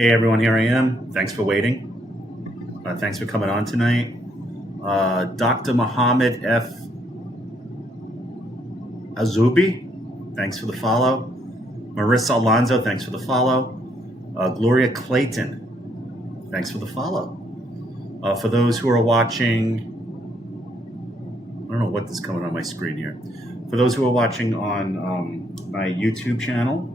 Hey everyone, here I am. Thanks for waiting. Thanks for coming on tonight. Dr. Mohammed F. Azubi, thanks for the follow. Marissa Alonzo, thanks for the follow. Gloria Clayton, thanks for the follow. For those who are watching, I don't know what is coming on my screen here. For those who are watching on my YouTube channel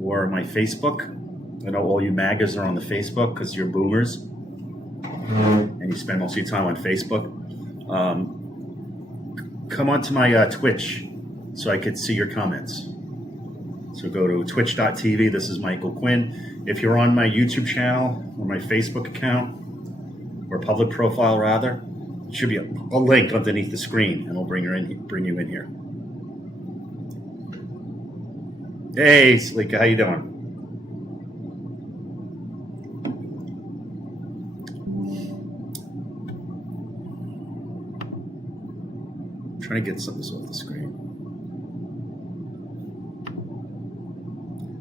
or my Facebook, I know all you MAGAs are on the Facebook because you're boomers and you spend most of your time on Facebook. Come on to my Twitch so I could see your comments. So go to twitch.tv. This is Michael Quinn. If you're on my YouTube channel or my Facebook account, or public profile rather, there should be a link underneath the screen, and I'll bring you in here. Hey, Salika, how you doing? I'm trying to get some of this off the screen.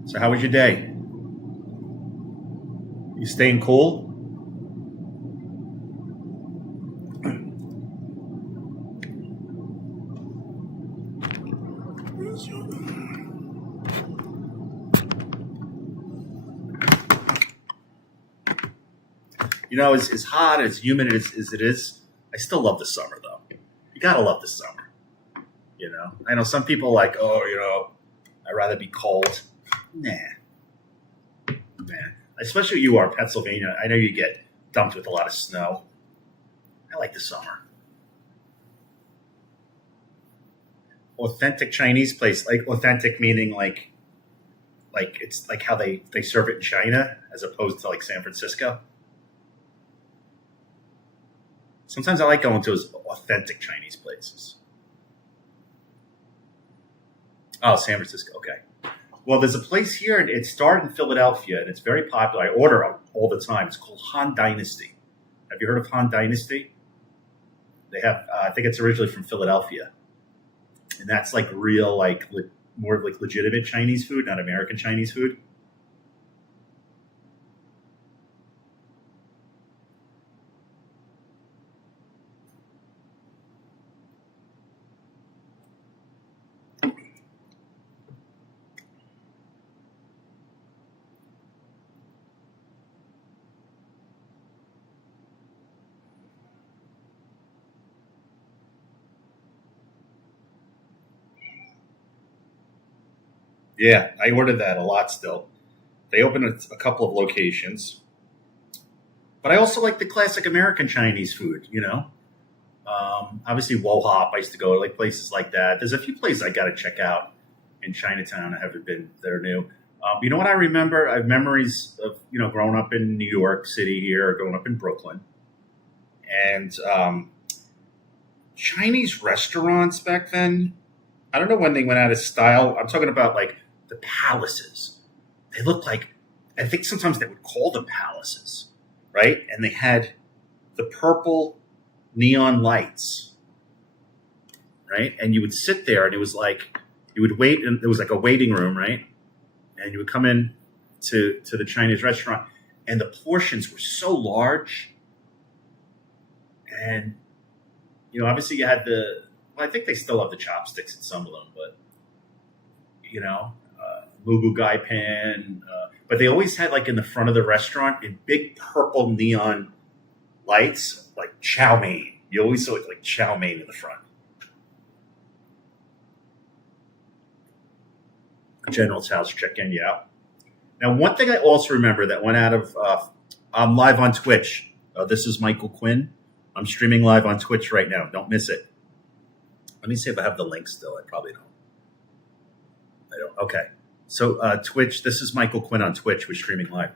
So how was your day? You staying cool? You know, as hot, as humid as it is, I still love the summer, though. You gotta love the summer. You know, I know some people like, I'd rather be cold. Nah. Especially you are Pennsylvania. I know you get dumped with a lot of snow. I like the summer. Authentic Chinese place, like authentic meaning like it's like how they serve it in China as opposed to like San Francisco. Sometimes I like going to those authentic Chinese places. Oh, San Francisco. Okay. Well, there's a place here, and it started in Philadelphia, and it's very popular. I order it all the time. It's called Han Dynasty. Have you heard of Han Dynasty? They have, I think it's originally from Philadelphia. And that's like real, more like legitimate Chinese food, not American Chinese food. Yeah, I ordered that a lot still. They opened a couple of locations. But I also like the classic American Chinese food, you know? Obviously, Wohop, I used to go to like places like that. There's a few places I got to check out in Chinatown. I haven't been there new. You know what I remember? I have memories of, growing up in New York City here, or growing up in Brooklyn. And Chinese restaurants back then, I don't know when they went out of style. I'm talking about like the palaces. They looked like, I think sometimes they would call them palaces, right? And they had the purple neon lights, right? And you would sit there, and it was like you would wait, and there was like a waiting room, right? And you would come in to the Chinese restaurant, and the portions were so large. And obviously you had I think they still have the chopsticks in some of them, but Mugu Gai Pan. But they always had like in the front of the restaurant in big purple neon lights, like chow mein. You always saw it like chow mein in the front. General Tso's, check you out. Now, one thing I also remember that went out of, I'm live on Twitch. This is Michael Quinn. I'm streaming live on Twitch right now. Don't miss it. Let me see if I have the link still. I probably don't. I don't. Okay. So Twitch, this is Michael Quinn on Twitch. We're streaming live.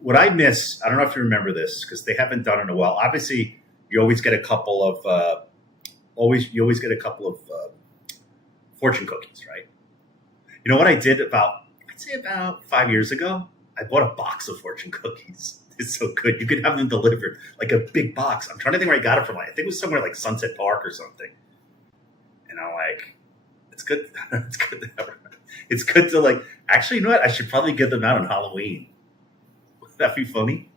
What I miss, I don't know if you remember this because they haven't done it in a while. Obviously, you always get a couple of fortune cookies, right? You know what I did I'd say about 5 years ago? I bought a box of fortune cookies. It's so good. You could have them delivered, like a big box. I'm trying to think where I got it from. I think it was somewhere like Sunset Park or something. And I'm like, it's good. It's good to like, actually, you know what? I should probably give them out on Halloween. That'd be funny.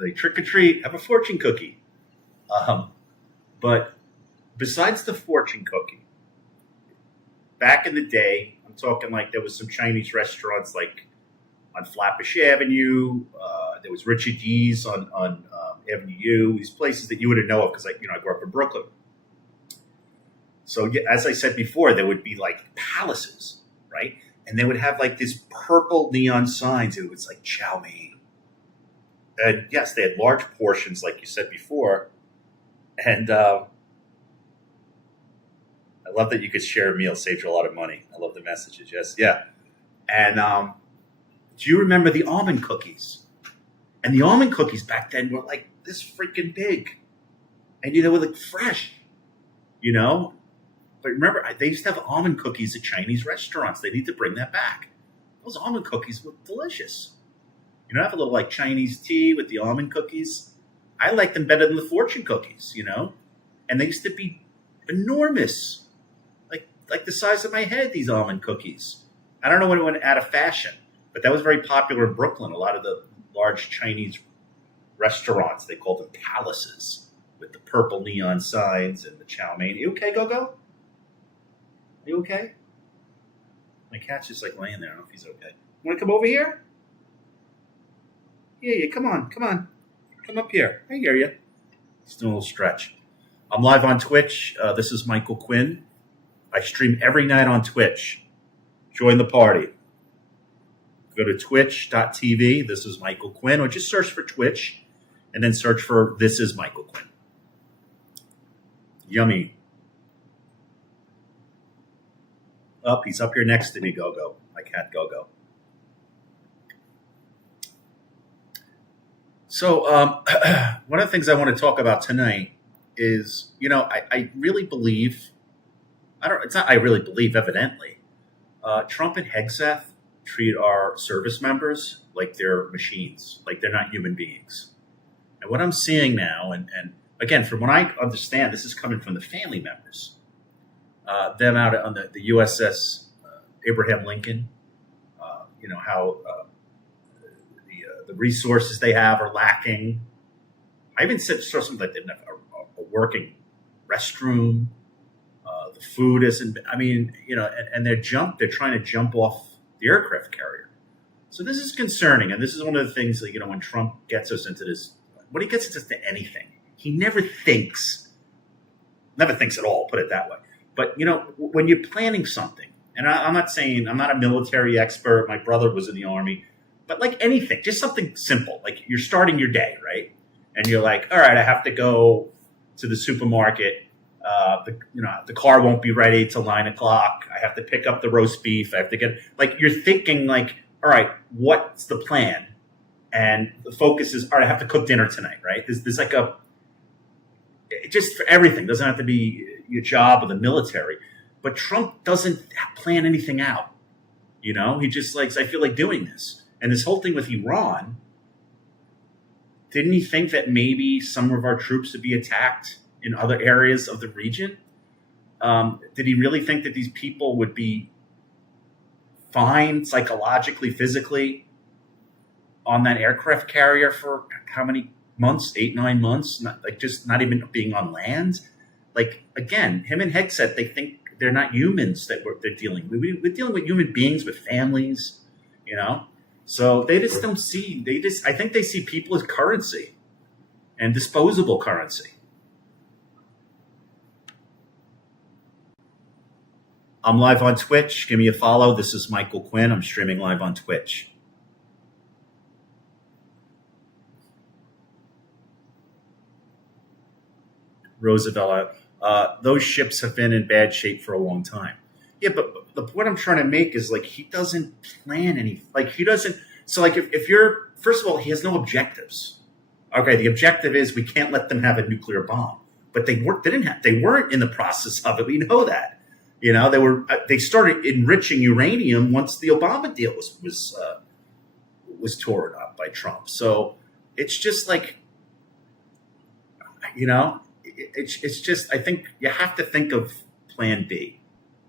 Like trick or treat, have a fortune cookie. But besides the fortune cookie, back in the day, I'm talking like there was some Chinese restaurants like on Flatbush Avenue. There was Richard G's on Avenue U. These places that you wouldn't know of because I grew up in Brooklyn. So yeah, as I said before, there would be like palaces, right? And they would have like this purple neon signs. It was like chow mein. And yes, they had large portions, like you said before. And I love that you could share a meal, saved you a lot of money. I love the messages. Yes, yeah. And do you remember the almond cookies? And the almond cookies back then were like this freaking big. And they were like fresh, But remember, they used to have almond cookies at Chinese restaurants. They need to bring that back. Those almond cookies were delicious. Have a little like Chinese tea with the almond cookies. I like them better than the fortune cookies, And they used to be enormous, like the size of my head, these almond cookies. I don't know when it went out of fashion, but that was very popular in Brooklyn. A lot of the large Chinese restaurants, they called them palaces with the purple neon signs and the chow mein. You okay, Go-Go? You okay? My cat's just like laying there. I don't know if he's okay. You want to come over here? Yeah, come on. Come up here. I hear you. Let's do a little stretch. I'm live on Twitch. This is Michael Quinn. I stream every night on Twitch. Join the party. Go to twitch.tv. This is Michael Quinn, or just search for Twitch and then search for This is Michael Quinn. Yummy. He's up here next to me, Go-Go. My cat, Go-Go. So one of the things I want to talk about tonight is, I really believe, I really believe, evidently, Trump and Hegseth treat our service members like they're machines, like they're not human beings. And what I'm seeing now, and again, from what I understand, this is coming from the family members, them out on the USS Abraham Lincoln, how the resources they have are lacking. I even saw something like they have a working restroom. The food isn't. And they're trying to jump off the aircraft carrier. So this is concerning, and this is one of the things that when Trump gets us into this, when he gets us into anything, he never thinks at all. Put it that way. But when you're planning something, and I'm not saying I'm not a military expert. My brother was in the Army. But like anything, just something simple, like you're starting your day, right? And you're like, all right, I have to go to the supermarket. The car won't be ready till 9:00. I have to pick up the roast beef. I have to get you're thinking like, all right, what's the plan? And the focus is, all right, I have to cook dinner tonight, right? There's like just for everything. It doesn't have to be your job or the military. But Trump doesn't plan anything out. He just I feel like doing this. And this whole thing with Iran, didn't he think that maybe some of our troops would be attacked in other areas of the region? Did he really think that these people would be fine psychologically, physically on that aircraft carrier for how many months? 8, 9 months? Not even being on land? Again, him and Hegseth, they think they're not humans that they're dealing with. We're dealing with human beings with families, So they just don't see, I think they see people as currency and disposable currency. I'm live on Twitch. Give me a follow. This is Michael Quinn. I'm streaming live on Twitch. Roosevelt, those ships have been in bad shape for a long time. Yeah, but the point I'm trying to make is he doesn't plan any. He doesn't. So if you're, first of all, he has no objectives. Okay, the objective is we can't let them have a nuclear bomb. But they weren't in the process of it. We know that. They started enriching uranium once the Obama deal was torn up by Trump. So it's just it's just, I think you have to think of plan B.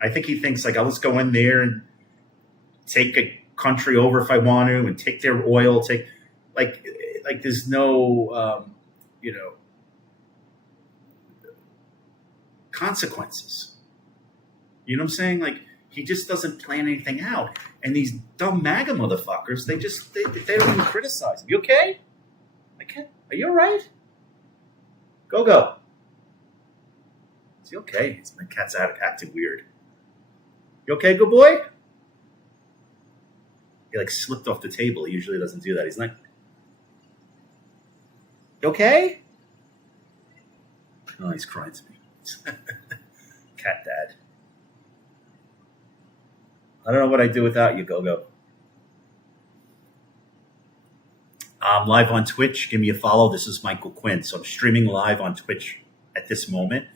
I think he thinks let's go in there and take a country over if I want to and take their oil, like there's no, consequences. You know what I'm saying? Like, he just doesn't plan anything out. And these dumb MAGA motherfuckers, they don't even criticize him. You okay? Are you all right? Go. Is he okay? My cat's acting weird. You okay, good boy? He like slipped off the table. He usually doesn't do that. He's like, you okay? Oh, he's crying to me. Cat dad. I don't know what I'd do without you, Go. I'm live on Twitch. Give me a follow. This is Michael Quinn. So I'm streaming live on Twitch at this moment.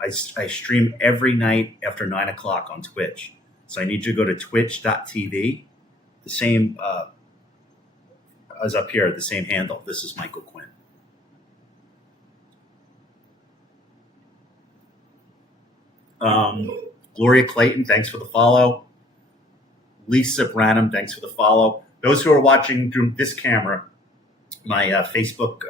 I stream every night after 9 o'clock on Twitch. So I need you to go to twitch.tv. The same as up here, the same handle. This is Michael Quinn. Gloria Clayton, thanks for the follow. Lisa Branham, thanks for the follow. Those who are watching through this camera, my Facebook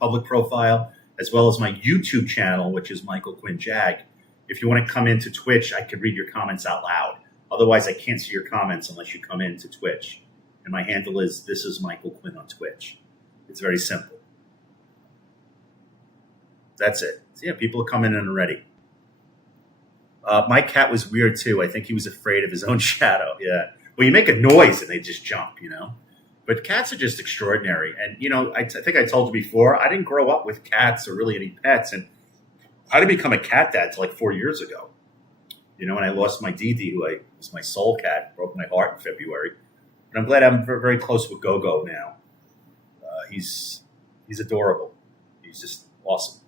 public profile, as well as my YouTube channel, which is Michael Quinn Jag. If you want to come into Twitch, I could read your comments out loud. Otherwise, I can't see your comments unless you come into Twitch. And my handle is This is Michael Quinn on Twitch. It's very simple. That's it. So yeah, people are coming in already. My cat was weird too. I think he was afraid of his own shadow. Yeah. Well, you make a noise and they just jump, But cats are just extraordinary. And, I think I told you before, I didn't grow up with cats or really any pets. And I didn't become a cat dad until like 4 years ago. When I lost my Dee, who was my soul cat, broke my heart in February. And I'm glad I'm very, very close with Go now. He's adorable. He's just awesome.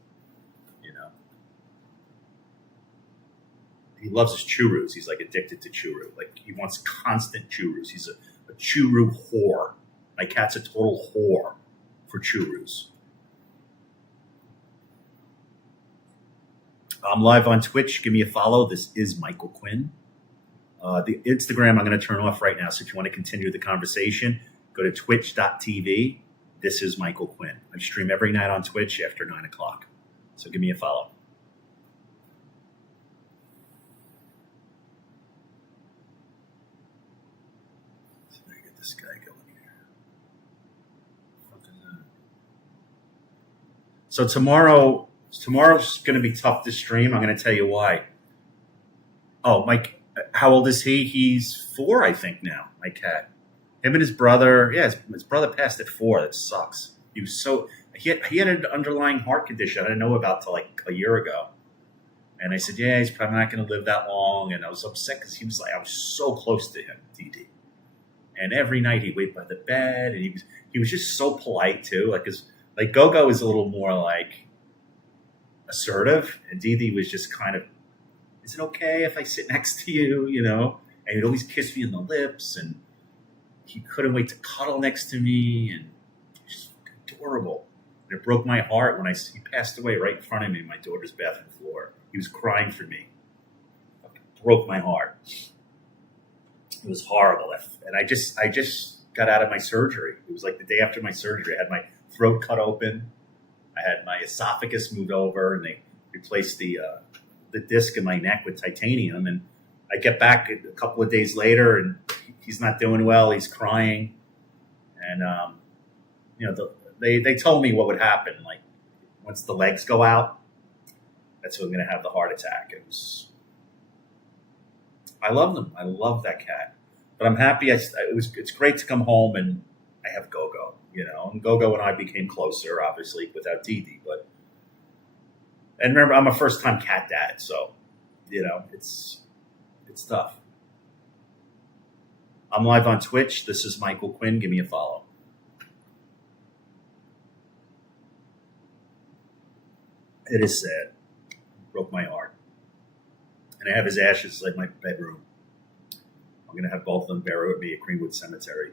He loves his churros. He's like addicted to churro. Like he wants constant churros. He's a churro whore. My cat's a total whore for churros. I'm live on Twitch. Give me a follow. This is Michael Quinn. The Instagram I'm going to turn off right now. So if you want to continue the conversation, go to twitch.tv. This is Michael Quinn. I stream every night on Twitch after 9 o'clock. So give me a follow. This guy going here. So tomorrow's going to be tough to stream. I'm going to tell you why. Oh, Mike, how old is he? He's 4, I think now. My cat. Him and his brother. Yeah, his brother passed at 4. That sucks. He had an underlying heart condition I didn't know about till like a year ago. And I said, yeah, he's probably not going to live that long. And I was upset because I was so close to him, Dee. And every night he'd wait by the bed, and he was just so polite too. Like Go is a little more like assertive, and Dee was just kind of, is it okay if I sit next to you? And he'd always kiss me on the lips, and he couldn't wait to cuddle next to me, and just adorable. And it broke my heart when he passed away right in front of me on my daughter's bathroom floor. He was crying for me. It broke my heart. It was horrible. And I just got out of my surgery. It was like the day after my surgery. I had my throat cut open. I had my esophagus moved over, and they replaced the disc in my neck with titanium. And I get back a couple of days later, and he's not doing well. He's crying. And, they told me what would happen. Like once the legs go out, that's when I'm going to have the heart attack. I love them. I love that cat. But I'm happy. It's great to come home and I have Go. And Go and I became closer, obviously, without Dee. And remember, I'm a first-time cat dad, so it's tough. I'm live on Twitch. This is Michael Quinn. Give me a follow. It is sad. It broke my heart. And I have his ashes in my bedroom. I'm going to have both of them buried with me at Greenwood Cemetery.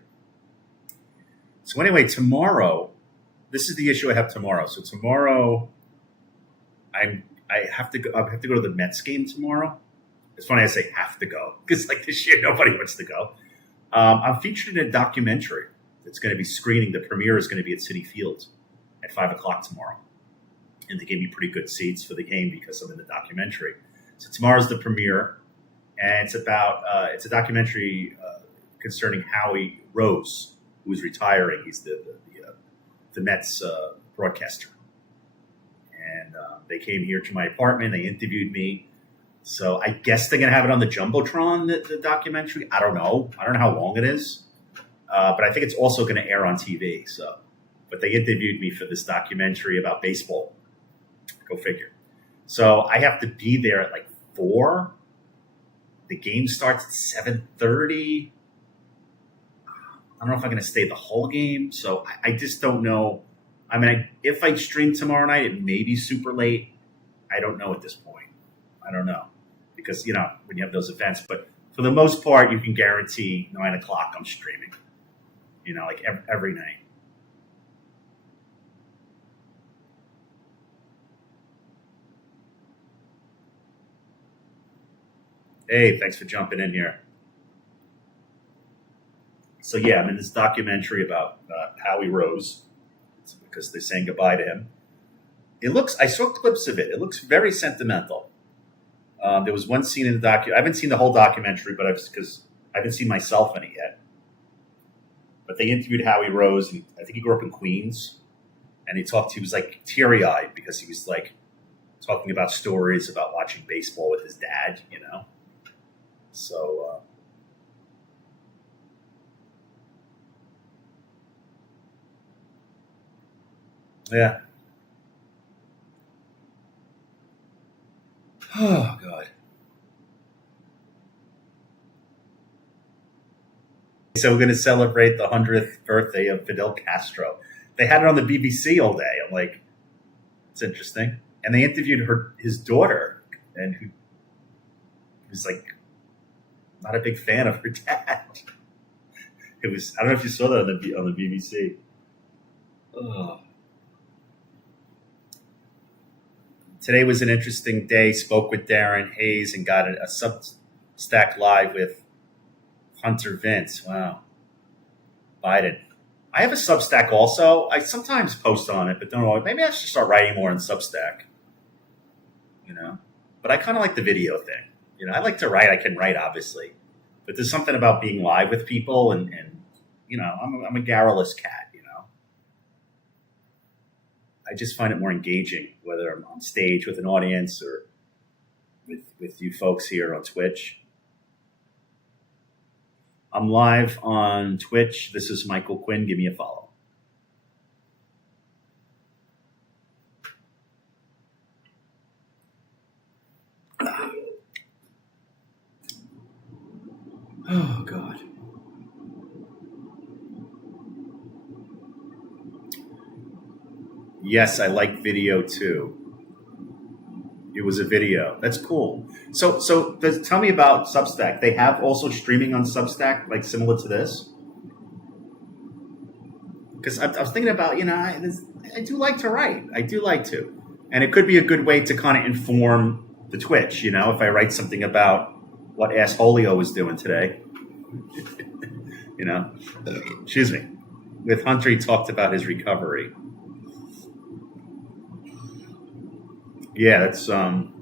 So anyway, tomorrow, this is the issue I have tomorrow. So tomorrow, I have to go to the Mets game tomorrow. It's funny I say have to go because like this year nobody wants to go. I'm featured in a documentary that's going to be screening. The premiere is going to be at Citi Field at 5 o'clock tomorrow, and they gave me pretty good seats for the game because I'm in the documentary. So tomorrow's the premiere, and it's about it's a documentary concerning Howie Rose, who's retiring. He's the Mets broadcaster, and they came here to my apartment. They interviewed me. So I guess they're going to have it on the Jumbotron, the documentary. I don't know. I don't know how long it is. But I think it's also going to air on TV. So, but they interviewed me for this documentary about baseball. Go figure. So I have to be there at like 4. The game starts at 7:30. I don't know if I'm going to stay the whole game. So I just don't know. I mean, if I stream tomorrow night, it may be super late. I don't know at this point. I don't know. Because, when you have those events. But for the most part, you can guarantee 9 o'clock I'm streaming. Like every night. Hey, thanks for jumping in here. So, yeah, I'm in this documentary about Howie Rose because they're saying goodbye to him. I saw clips of it. It looks very sentimental. There was one scene in the documentary. I haven't seen the whole documentary, but because I haven't seen myself in it yet. But they interviewed Howie Rose, and I think he grew up in Queens. And he was like teary-eyed because he was like talking about stories about watching baseball with his dad, So, yeah. Oh, God. So we're going to celebrate the 100th birthday of Fidel Castro. They had it on the BBC all day. I'm like, it's interesting. And they interviewed his daughter, and who was like not a big fan of her dad. It was, I don't know if you saw that on the BBC. Ugh. Today was an interesting day. Spoke with Darren Hayes and got a Substack live with Hunter Vince. Wow. Biden. I have a Substack also. I sometimes post on it, but don't always. Maybe I should start writing more on Substack. But I kind of like the video thing. I like to write. I can write, obviously. But there's something about being live with people and I'm a garrulous cat, I just find it more engaging, whether I'm on stage with an audience or with you folks here on Twitch. I'm live on Twitch. This is Michael Quinn. Give me a follow. Oh, God. Yes, I like video too. It was a video. That's cool. So tell me about Substack. They have also streaming on Substack, like similar to this? Because I was thinking about, I do like to write. I do like to. And it could be a good way to kind of inform the Twitch, if I write something about what Assholio was doing today. Excuse me. With Hunter, he talked about his recovery. Yeah, that's yeah, I'm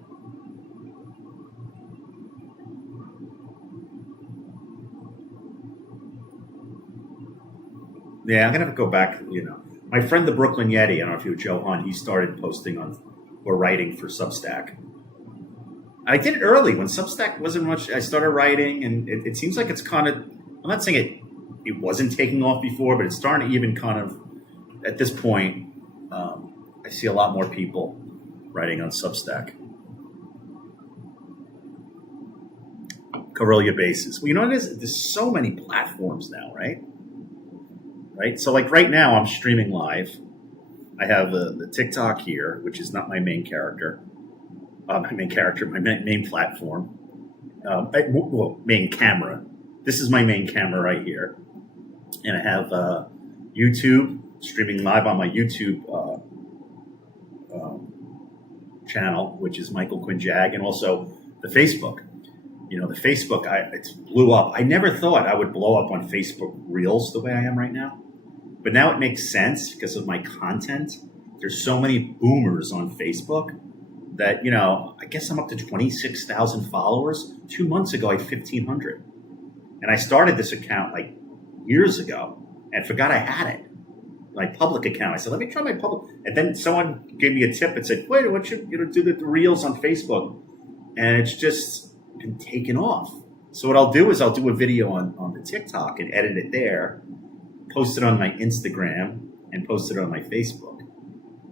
gonna have to go back. My friend the Brooklyn Yeti. I don't know if you're Joe Hunt. He started posting on or writing for Substack. I did it early when Substack wasn't much. I started writing, and it seems like it's kind of. I'm not saying it wasn't taking off before, but it's starting to even kind of. At this point, I see a lot more people writing on Substack. Guerrilla basis. Well, what it is? There's so many platforms now, right? Right. So, like right now, I'm streaming live. I have the TikTok here, which is not my main character. My main platform. Main camera. This is my main camera right here, and I have YouTube streaming live on my YouTube channel, which is Michael Quinn Jag, and also the Facebook. The Facebook, it's blew up. I never thought I would blow up on Facebook Reels the way I am right now. But now it makes sense because of my content. There's so many boomers on Facebook that, I guess I'm up to 26,000 followers. 2 months ago, I had 1,500. And I started this account like years ago and forgot I had it. My public account. I said, let me try my public. And then someone gave me a tip and said, wait, what should do the Reels on Facebook? And it's just been taken off. So what I'll do is I'll do a video on the TikTok and edit it there, post it on my Instagram, and post it on my Facebook.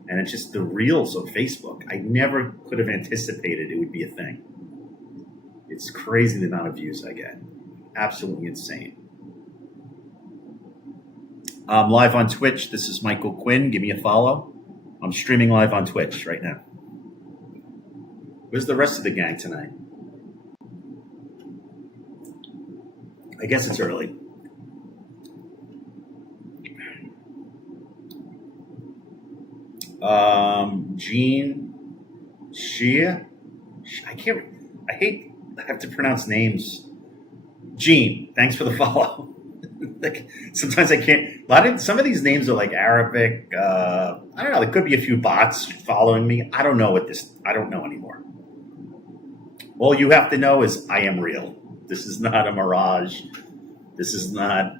And it's just the Reels on Facebook. I never could have anticipated it would be a thing. It's crazy the amount of views I get. Absolutely insane. I'm live on Twitch. This is Michael Quinn. Give me a follow. I'm streaming live on Twitch right now. Where's the rest of the gang tonight? I guess it's early. Gene Shia. I have to pronounce names. Gene, thanks for the follow. Like, sometimes I can't. Some of these names are like Arabic. I don't know. There could be a few bots following me. I don't know I don't know anymore. All you have to know is I am real. This is not a mirage. This is not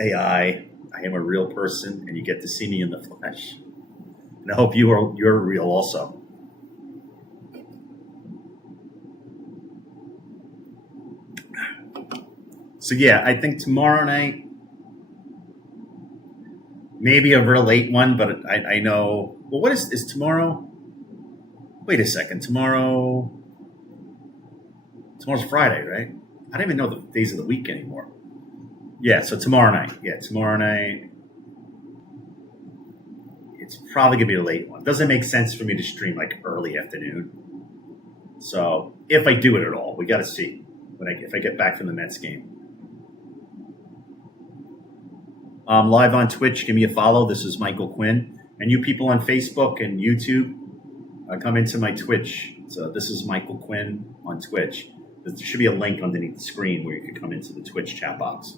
AI. I am a real person, and you get to see me in the flesh. And I hope you're real also. So yeah, I think tomorrow night, maybe a real late one, but I know. Well, what is tomorrow? Wait a second. Tomorrow's Friday, right? I don't even know the days of the week anymore. Yeah, so tomorrow night. Yeah, tomorrow night. It's probably gonna be a late one. Doesn't make sense for me to stream like early afternoon. So if I do it at all, we got to see if I get back from the Mets game. Live on Twitch, give me a follow. This is Michael Quinn. And you people on Facebook and YouTube, come into my Twitch. So this is Michael Quinn on Twitch. There should be a link underneath the screen where you can come into the Twitch chat box.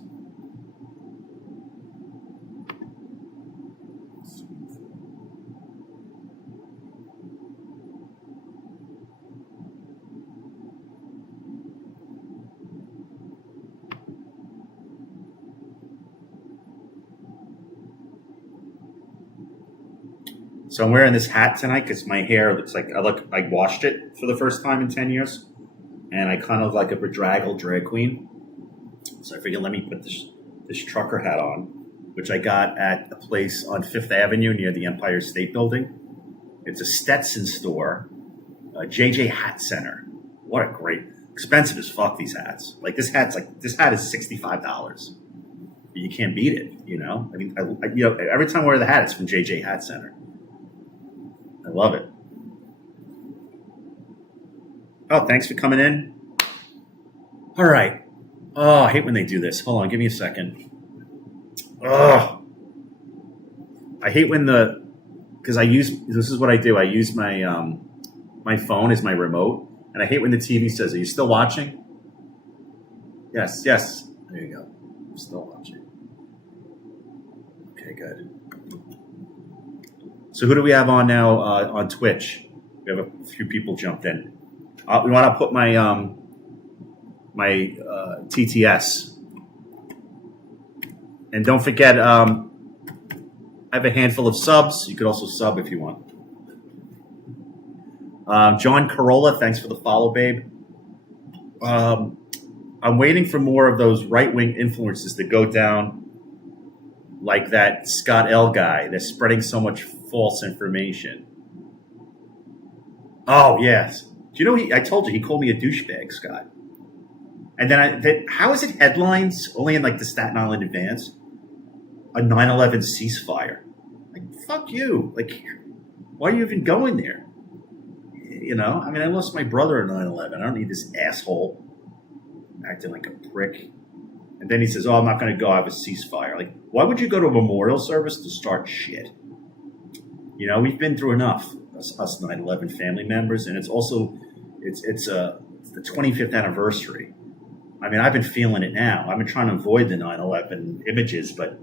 So I'm wearing this hat tonight because my hair looks like I washed it for the first time in 10 years. And I kind of like a bedraggled drag queen. So I figured let me put this trucker hat on, which I got at a place on 5th Avenue near the Empire State Building. It's a Stetson store, a JJ Hat Center. What a great, expensive as fuck, these hats. This hat is $65. You can't beat it, I mean, every time I wear the hat, it's from JJ Hat Center. I love it. Oh, thanks for coming in. All right. Oh, I hate when they do this. Hold on, give me a second. Oh, I hate when because this is what I do. I use my my phone as my remote, and I hate when the TV says, "Are you still watching?" Yes. There you go. I'm still watching. Okay, good. So who do we have on now on Twitch? We have a few people jumped in. We want to put my TTS, and don't forget I have a handful of subs. You could also sub if you want. John Corolla, thanks for the follow, babe. I'm waiting for more of those right-wing influencers to go down like that Scott L guy. They're spreading so much false information. Oh, yes. Do you know, I told you, he called me a douchebag, Scott. And then how is it headlines only in the Staten Island Advance? A 9/11 ceasefire. Fuck you. Why are you even going there? I mean, I lost my brother in 9/11. I don't need this asshole acting like a prick. And then he says, oh, I'm not going to go. I have a ceasefire. Why would you go to a memorial service to start shit? We've been through enough, us 9/11 family members. And it's also, it's It's the 25th anniversary. I mean, I've been feeling it now. I've been trying to avoid the 9/11 images, but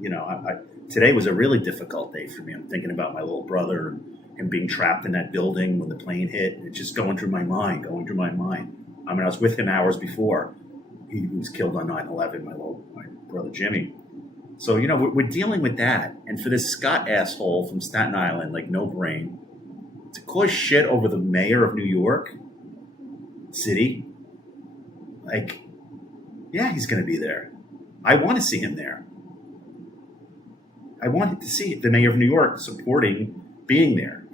today was a really difficult day for me. I'm thinking about my little brother and him being trapped in that building when the plane hit. It's just going through my mind. I mean, I was with him hours before he was killed on 9/11. My brother Jimmy. So we're dealing with that, and for this Scott asshole from Staten Island, like no brain, to cause shit over the mayor of New York City, like. Yeah, he's going to be there. I want to see him there. I wanted to see the mayor of New York supporting being there,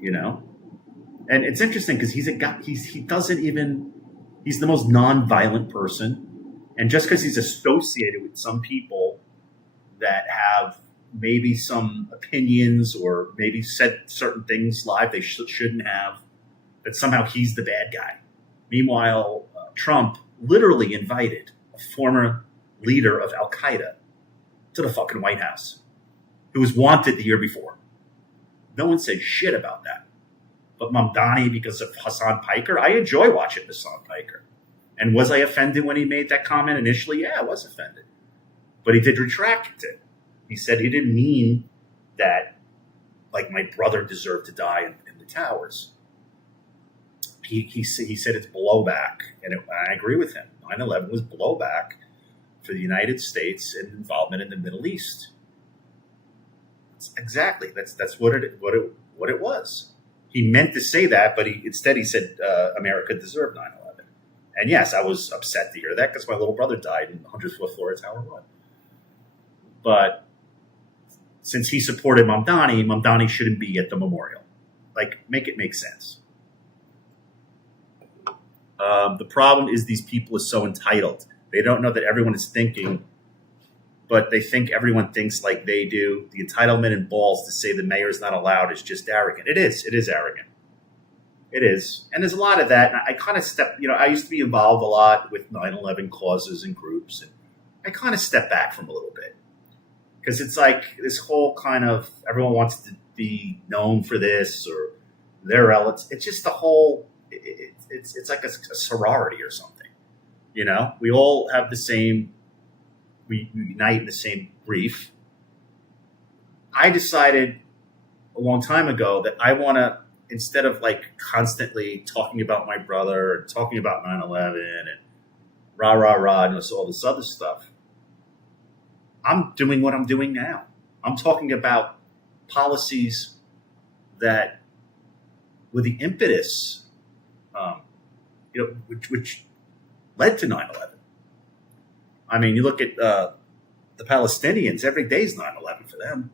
And it's interesting because he's a guy. He's the most non-violent person, and just because he's associated with some people that have maybe some opinions or maybe said certain things live they shouldn't have, that somehow he's the bad guy. Meanwhile, Trump literally invited a former leader of Al Qaeda to the fucking White House, who was wanted the year before. No one said shit about that. But Mamdani, because of Hassan Piker, I enjoy watching Hassan Piker. And was I offended when he made that comment initially? Yeah, I was offended. But he did retract it. He said he didn't mean that, like, my brother deserved to die in the towers. He said it's blowback, and I agree with him. 9/11 was blowback for the United States and involvement in the Middle East. Exactly, that's what it was. He meant to say that, but instead he said America deserved 9/11. And yes, I was upset to hear that because my little brother died in the 104th floor of Tower 1. But since he supported Mamdani shouldn't be at the memorial. Like, make it make sense. The problem is these people are so entitled. They don't know that everyone is thinking, but they think everyone thinks like they do. The entitlement and balls to say the mayor is not allowed is just arrogant. It is arrogant. It is. And there's a lot of that. And I kind of I used to be involved a lot with 9/11 causes and groups. And I kind of stepped back from a little bit. Because it's like this whole kind of, everyone wants to be known for this or their relatives. It's just the whole, it's like a sorority or something. We all have the same, we unite in the same grief. I decided a long time ago that I want to, instead of like constantly talking about my brother and talking about 9/11 and rah, and all this other stuff, I'm doing what I'm doing now. I'm talking about policies that were the impetus, which led to 9/11. I mean, you look at the Palestinians, every day is 9/11 for them.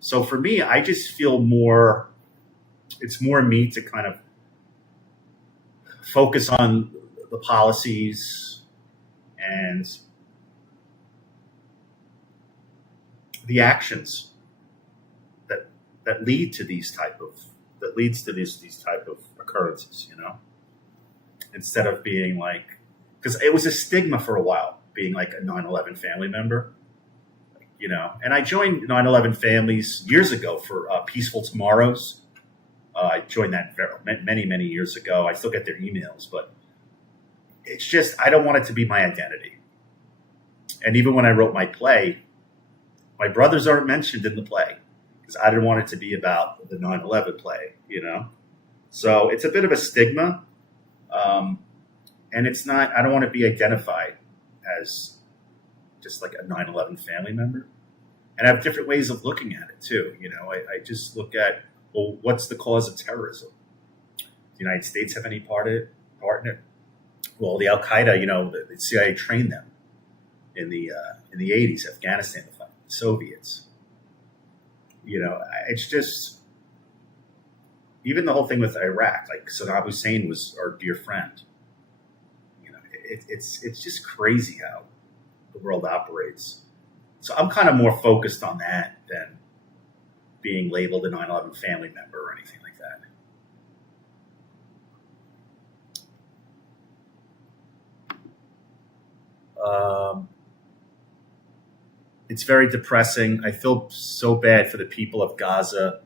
So for me, I just feel it's more me to kind of focus on the policies and the actions that lead to these type of occurrences, instead of being like, because it was a stigma for a while being like a 9/11 family member, and I joined 9/11 families years ago for Peaceful Tomorrows. I joined that many years ago. I still get their emails, but it's just, I don't want it to be my identity. And even when I wrote my play, my brothers aren't mentioned in the play because I didn't want it to be about the 9/11 play, So it's a bit of a stigma. And it's not, I don't want to be identified as just like a 9/11 family member. And I have different ways of looking at it too. I just look at, well, what's the cause of terrorism? Does the United States have any part in it? Well, the Al Qaeda, the CIA trained them in the 80s, Afghanistan, the Soviets. It's just, even the whole thing with Iraq, like Saddam Hussein was our dear friend. It's just crazy how the world operates. So I'm kind of more focused on that than being labeled a 9/11 family member or anything like that. It's very depressing. I feel so bad for the people of Gaza,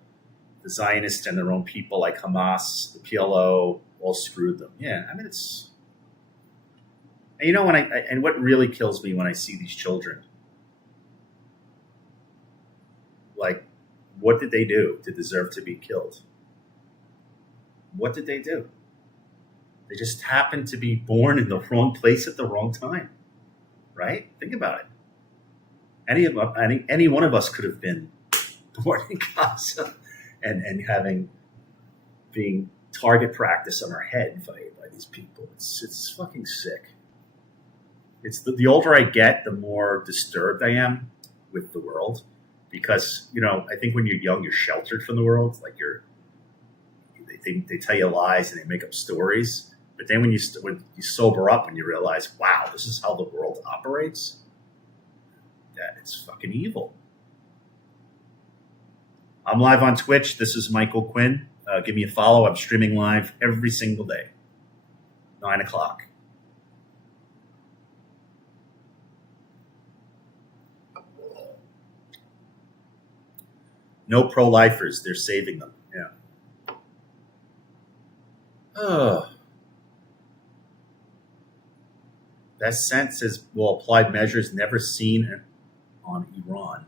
the Zionists and their own people like Hamas, the PLO, all screwed them. Yeah, I mean, it's And you know, and what really kills me when I see these children, like, what did they do to deserve to be killed? What did they do? They just happened to be born in the wrong place at the wrong time, right? Think about it. Any one of us could have been born in Gaza and being target practice on our head by these people. It's fucking sick. It's the older I get, the more disturbed I am with the world, because I think when you're young, you're sheltered from the world. Like they tell you lies and they make up stories. But then when you sober up and you realize, wow, this is how the world operates, that it's fucking evil. I'm live on Twitch. This is Michael Quinn. Give me a follow. I'm streaming live every single day, 9 o'clock. No pro-lifers. They're saving them. Yeah. Oh. That sentence says, will apply measures never seen on Iran.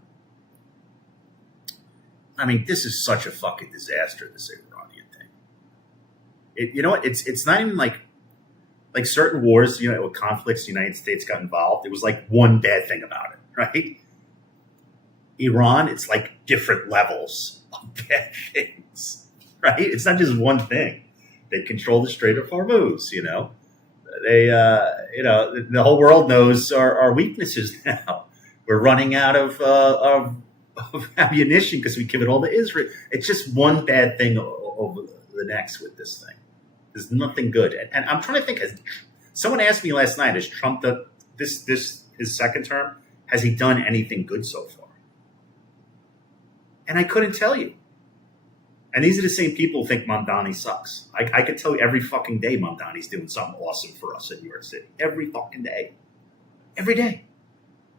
I mean, this is such a fucking disaster, this Iranian thing. You know what? It's not even like certain wars, with conflicts, the United States got involved. It was like one bad thing about it, right? Iran, it's like different levels of bad things, right? It's not just one thing. They control the Strait of Hormuz, They, the whole world knows our weaknesses now. We're running out of ammunition because we give it all to Israel. It's just one bad thing over the next with this thing. There's nothing good. And I'm trying to think. Someone asked me last night, has Trump this his second term? Has he done anything good so far? And I couldn't tell you. And these are the same people who think Mamdani sucks. I could tell you every fucking day Mamdani's doing something awesome for us in New York City. Every fucking day. Every day.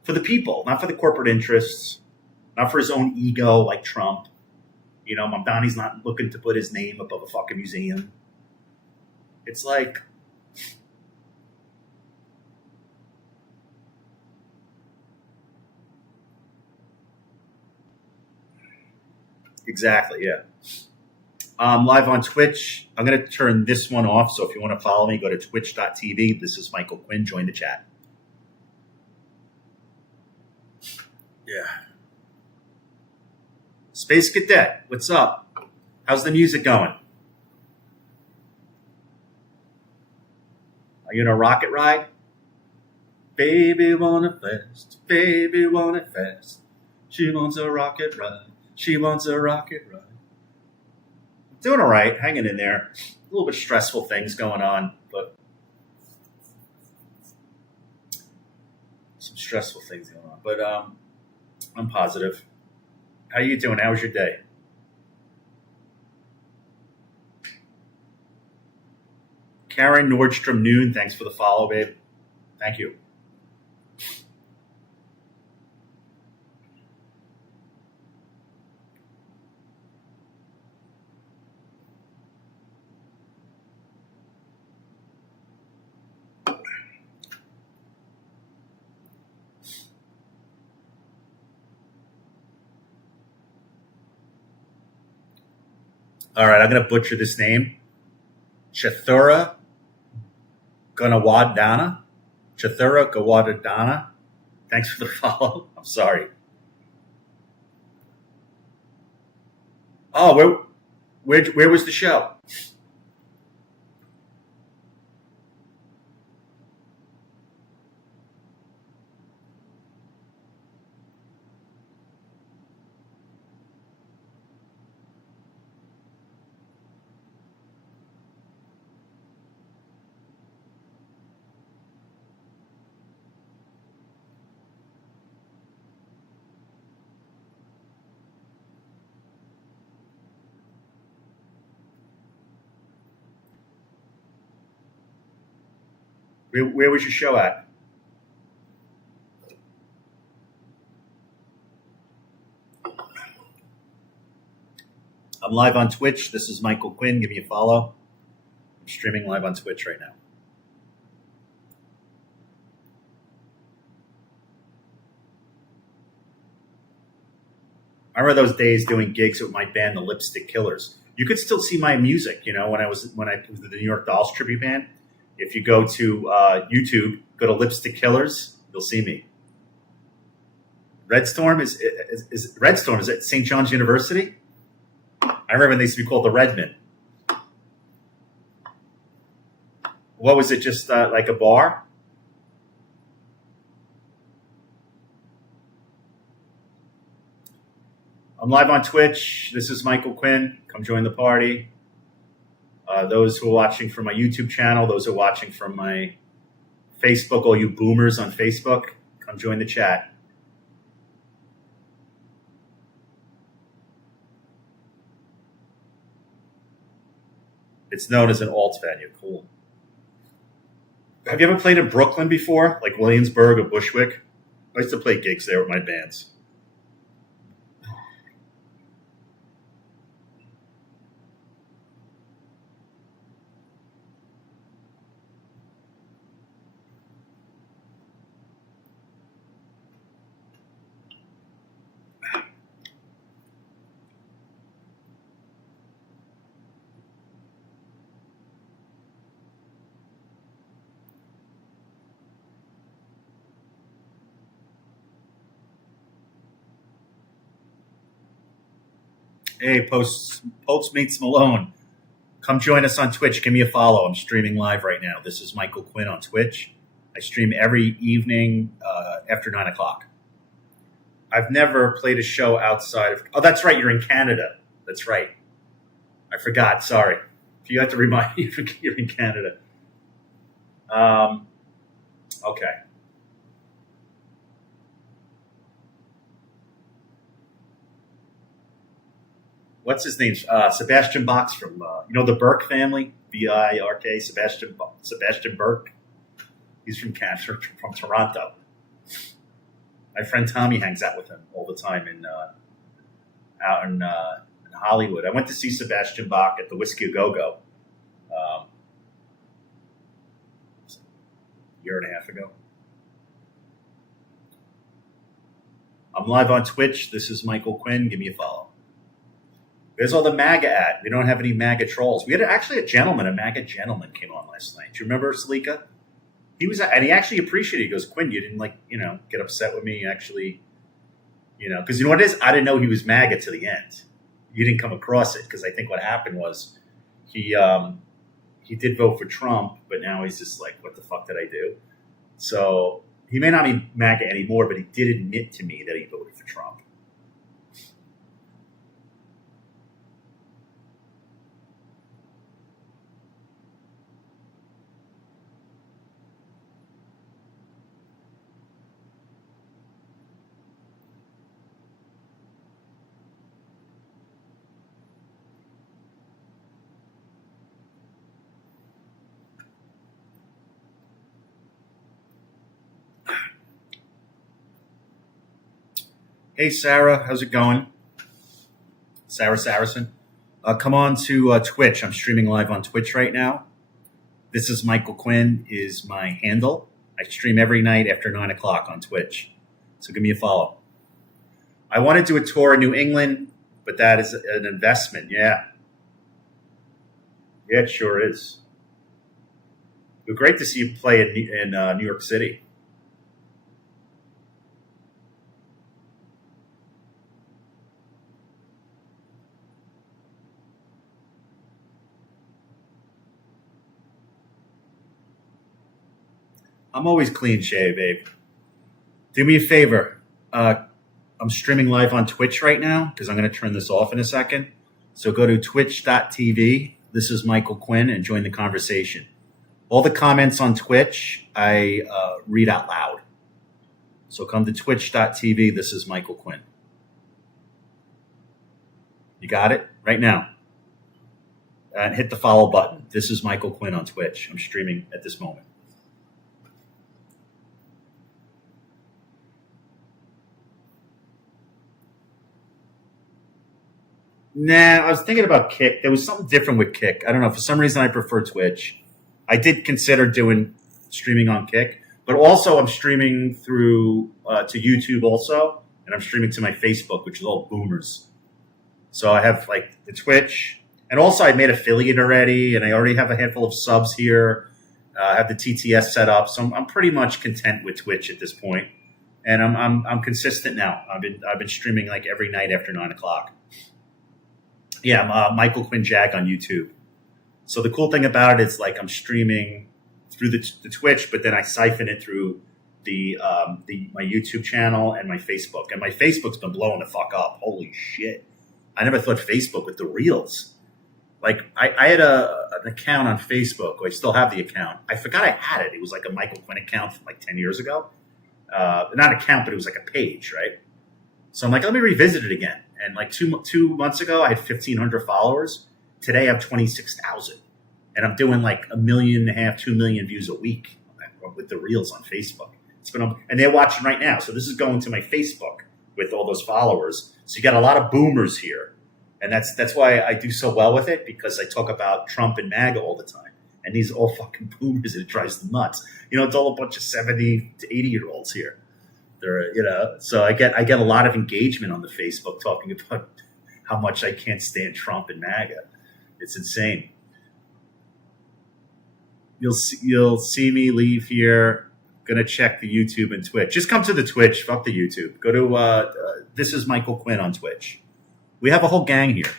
For the people, not for the corporate interests, not for his own ego like Trump. Mamdani's not looking to put his name above a fucking museum. It's like... Exactly, yeah. Live on Twitch. I'm going to turn this one off, so if you want to follow me, go to twitch.tv. This is Michael Quinn. Join the chat. Yeah. Space Cadet, what's up? How's the music going? Are you in a rocket ride? Baby want it fast. Baby want it fast. She wants a rocket ride. She wants a rocket ride. Doing all right, hanging in there. A little bit stressful things going on, but some stressful things going on. But I'm positive. How you doing? How was your day? Karen Nordstrom Noon, thanks for the follow, babe. Thank you. All right, I'm going to butcher this name. Chathura Gunawadana. Chathura Gunawadana. Thanks for the follow. I'm sorry. Oh, where was the show? Where was your show at? I'm live on Twitch. This is Michael Quinn. Give me a follow. I'm streaming live on Twitch right now. I remember those days doing gigs with my band, the Lipstick Killers. You could still see my music, when I was the New York Dolls tribute band. If you go to YouTube, go to Lipstick Killers, you'll see me. Red Storm is at St. John's University. I remember they used to be called the Redmen. What was it? Just like a bar? I'm live on Twitch. This is Michael Quinn. Come join the party. Those who are watching from my YouTube channel, those who are watching from my Facebook, all you boomers on Facebook, come join the chat. It's known as an alt venue. Cool. Have you ever played in Brooklyn before, like Williamsburg or Bushwick? I used to play gigs there with my bands. Hey, Postmates Malone, come join us on Twitch. Give me a follow. I'm streaming live right now. This is Michael Quinn on Twitch. I stream every evening after 9 o'clock. I've never played a show outside of... Oh, that's right. You're in Canada. That's right. I forgot. Sorry. If you had to remind me, you're in Canada. Okay. What's his name? Sebastian Bach's from, the Burke family, B-I-R-K, Sebastian Burke. He's from Canada, from Toronto. My friend Tommy hangs out with him all the time out in Hollywood. I went to see Sebastian Bach at the Whiskey A Go-Go a year and a half ago. I'm live on Twitch. This is Michael Quinn. Give me a follow. There's all the MAGA ad. We don't have any MAGA trolls. We had actually a MAGA gentleman came on last night. Do you remember Salika? He actually appreciated it. He goes, Quinn, you didn't get upset with me. Actually, because you know what it is? I didn't know he was MAGA to the end. You didn't come across it because I think what happened was he did vote for Trump, but now he's just like, what the fuck did I do? So he may not be MAGA anymore, but he did admit to me that he voted for Trump. Hey, Sarah, how's it going? Sarah Saracen. Come on to Twitch. I'm streaming live on Twitch right now. This is Michael Quinn is my handle. I stream every night after 9 o'clock on Twitch. So give me a follow. I want to do a tour in New England, but that is an investment. Yeah. Yeah, it sure is. It was great to see you play in New York City. I'm always clean shave, babe. Do me a favor. I'm streaming live on Twitch right now because I'm going to turn this off in a second. So go to twitch.tv. This is Michael Quinn and join the conversation. All the comments on Twitch, I read out loud. So come to twitch.tv. This is Michael Quinn. You got it? Right now. And hit the follow button. This is Michael Quinn on Twitch. I'm streaming at this moment. Nah, I was thinking about Kick. There was something different with Kick. I don't know. For some reason, I prefer Twitch. I did consider doing streaming on Kick, but also I'm streaming through to YouTube also, and I'm streaming to my Facebook, which is all boomers. So I have like the Twitch, and also I made affiliate already, and I already have a handful of subs here. I have the TTS set up, so I'm pretty much content with Twitch at this point, and I'm consistent now. I've been streaming like every night after 9:00. Yeah, I'm Michael Quinn Jag on YouTube. So the cool thing about it is like I'm streaming through the Twitch, but then I siphon it through the my YouTube channel and my Facebook. And my Facebook's been blowing the fuck up. Holy shit! I never thought Facebook with the reels. Like I had an account on Facebook. I still have the account. I forgot I had it. It was like a Michael Quinn account from like 10 years ago. Not an account, but it was like a page, right? So I'm like, let me revisit it again. And like two months ago, I had 1,500 followers. Today, I have 26,000, and I'm doing like 1.5 million, 2 million views a week with the reels on Facebook. And they're watching right now. So this is going to my Facebook with all those followers. So you got a lot of boomers here, and that's why I do so well with it, because I talk about Trump and MAGA all the time, and these are all fucking boomers, and it drives them nuts. It's all a bunch of 70 to 80-year-olds here. So I get a lot of engagement on the Facebook talking about how much I can't stand Trump and MAGA. It's insane. You'll see me leave here. Gonna check the YouTube and Twitch. Just come to the Twitch. Fuck the YouTube. Go to This is Michael Quinn on Twitch. We have a whole gang here.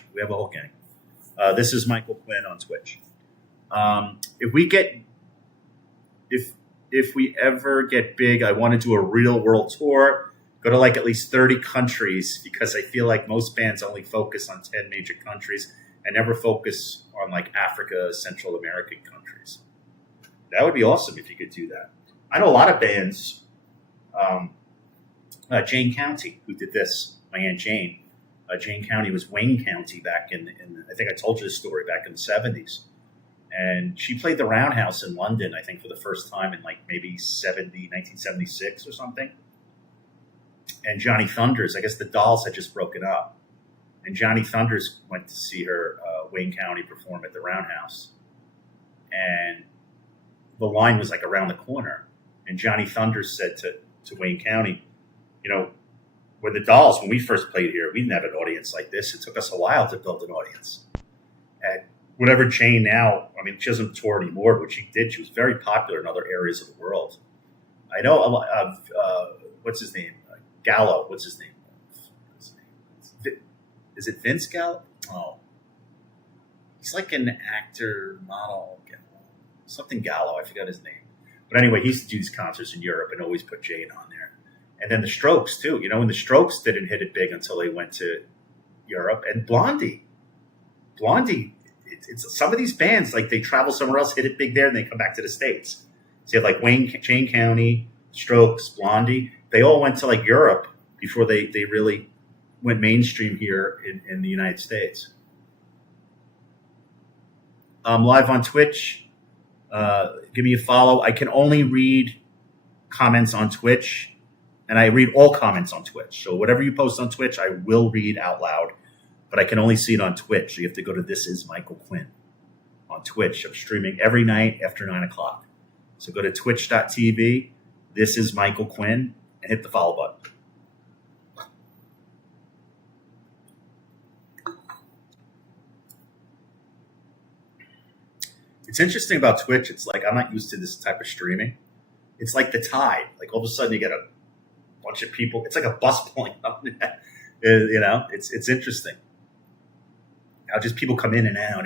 This is Michael Quinn on Twitch. If we ever get big, I want to do a real world tour, go to like at least 30 countries, because I feel like most bands only focus on 10 major countries and never focus on like Africa, Central American countries. That would be awesome if you could do that. I know a lot of bands, Jane County, who did this, my Aunt Jane. Jane County was Wayne County back in I think I told you this story, back in the 70s. And she played the Roundhouse in London, I think, for the first time in like maybe 1976 or something. And Johnny Thunders, I guess the Dolls had just broken up. And Johnny Thunders went to see her, Wayne County, perform at the Roundhouse. And the line was like around the corner. And Johnny Thunders said to Wayne County, when the Dolls, when we first played here, we didn't have an audience like this. It took us a while to build an audience. And whatever Jane now, she doesn't tour anymore, but she did. She was very popular in other areas of the world. I know a lot of, what's his name? Gallo. What's his name? Is it Vince Gallo? Oh. He's like an actor, model, something Gallo. I forgot his name. But anyway, he used to do these concerts in Europe and always put Jane on there. And then the Strokes, too. And the Strokes didn't hit it big until they went to Europe. And Blondie, it's some of these bands, like they travel somewhere else, hit it big there, and they come back to the States. So you have like Jane County, Strokes, Blondie. They all went to like Europe before they really went mainstream here in the United States. I'm live on Twitch. Give me a follow. I can only read comments on Twitch, and I read all comments on Twitch. So whatever you post on Twitch, I will read out loud. But I can only see it on Twitch. So you have to go to This Is Michael Quinn on Twitch. I'm streaming every night after 9:00. So go to twitch.tv, This Is Michael Quinn, and hit the follow button. It's interesting about Twitch. It's like I'm not used to this type of streaming. It's like the tide. Like all of a sudden you get a bunch of people. It's like a bus pulling up. It's interesting. How just people come in and out.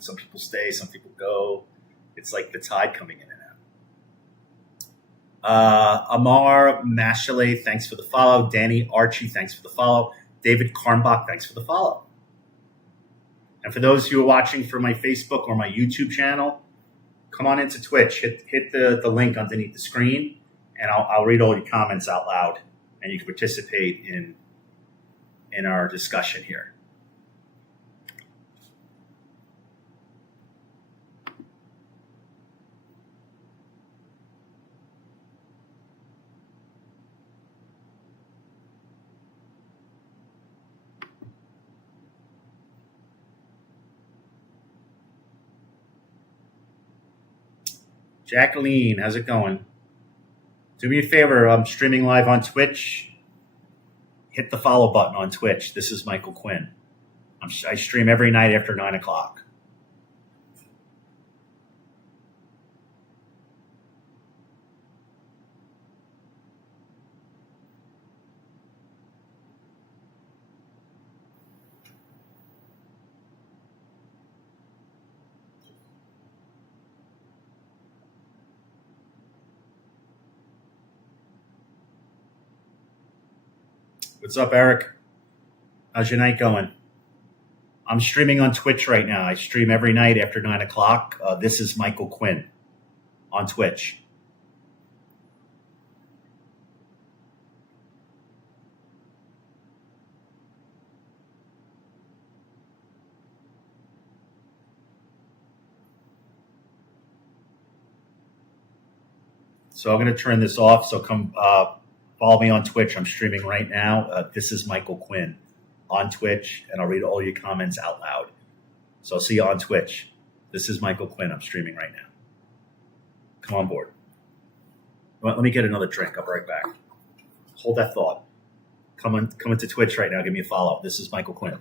Some people stay, some people go. It's like the tide coming in and out. Amar Mashaleh, thanks for the follow. Danny Archie, thanks for the follow. David Karnbach, thanks for the follow. And for those who are watching from my Facebook or my YouTube channel, come on into Twitch. Hit the link underneath the screen, and I'll read all your comments out loud, and you can participate in our discussion here. Jacqueline, how's it going? Do me a favor. I'm streaming live on Twitch. hit the follow button on Twitch. This is Michael Quinn. I stream every night after 9 o'clock. What's up, Eric? How's your night going? I'm streaming on Twitch right now. I stream every night after 9 o'clock. This is Michael Quinn on Twitch. So I'm going to turn this off. So come follow me on Twitch. I'm streaming right now. This is Michael Quinn on Twitch, and I'll read all your comments out loud. So I'll see you on Twitch. This is Michael Quinn. I'm streaming right now. Come on board. Let me get another drink. I'll be right back. Hold that thought. Come into Twitch right now. Give me a follow. This is Michael Quinn.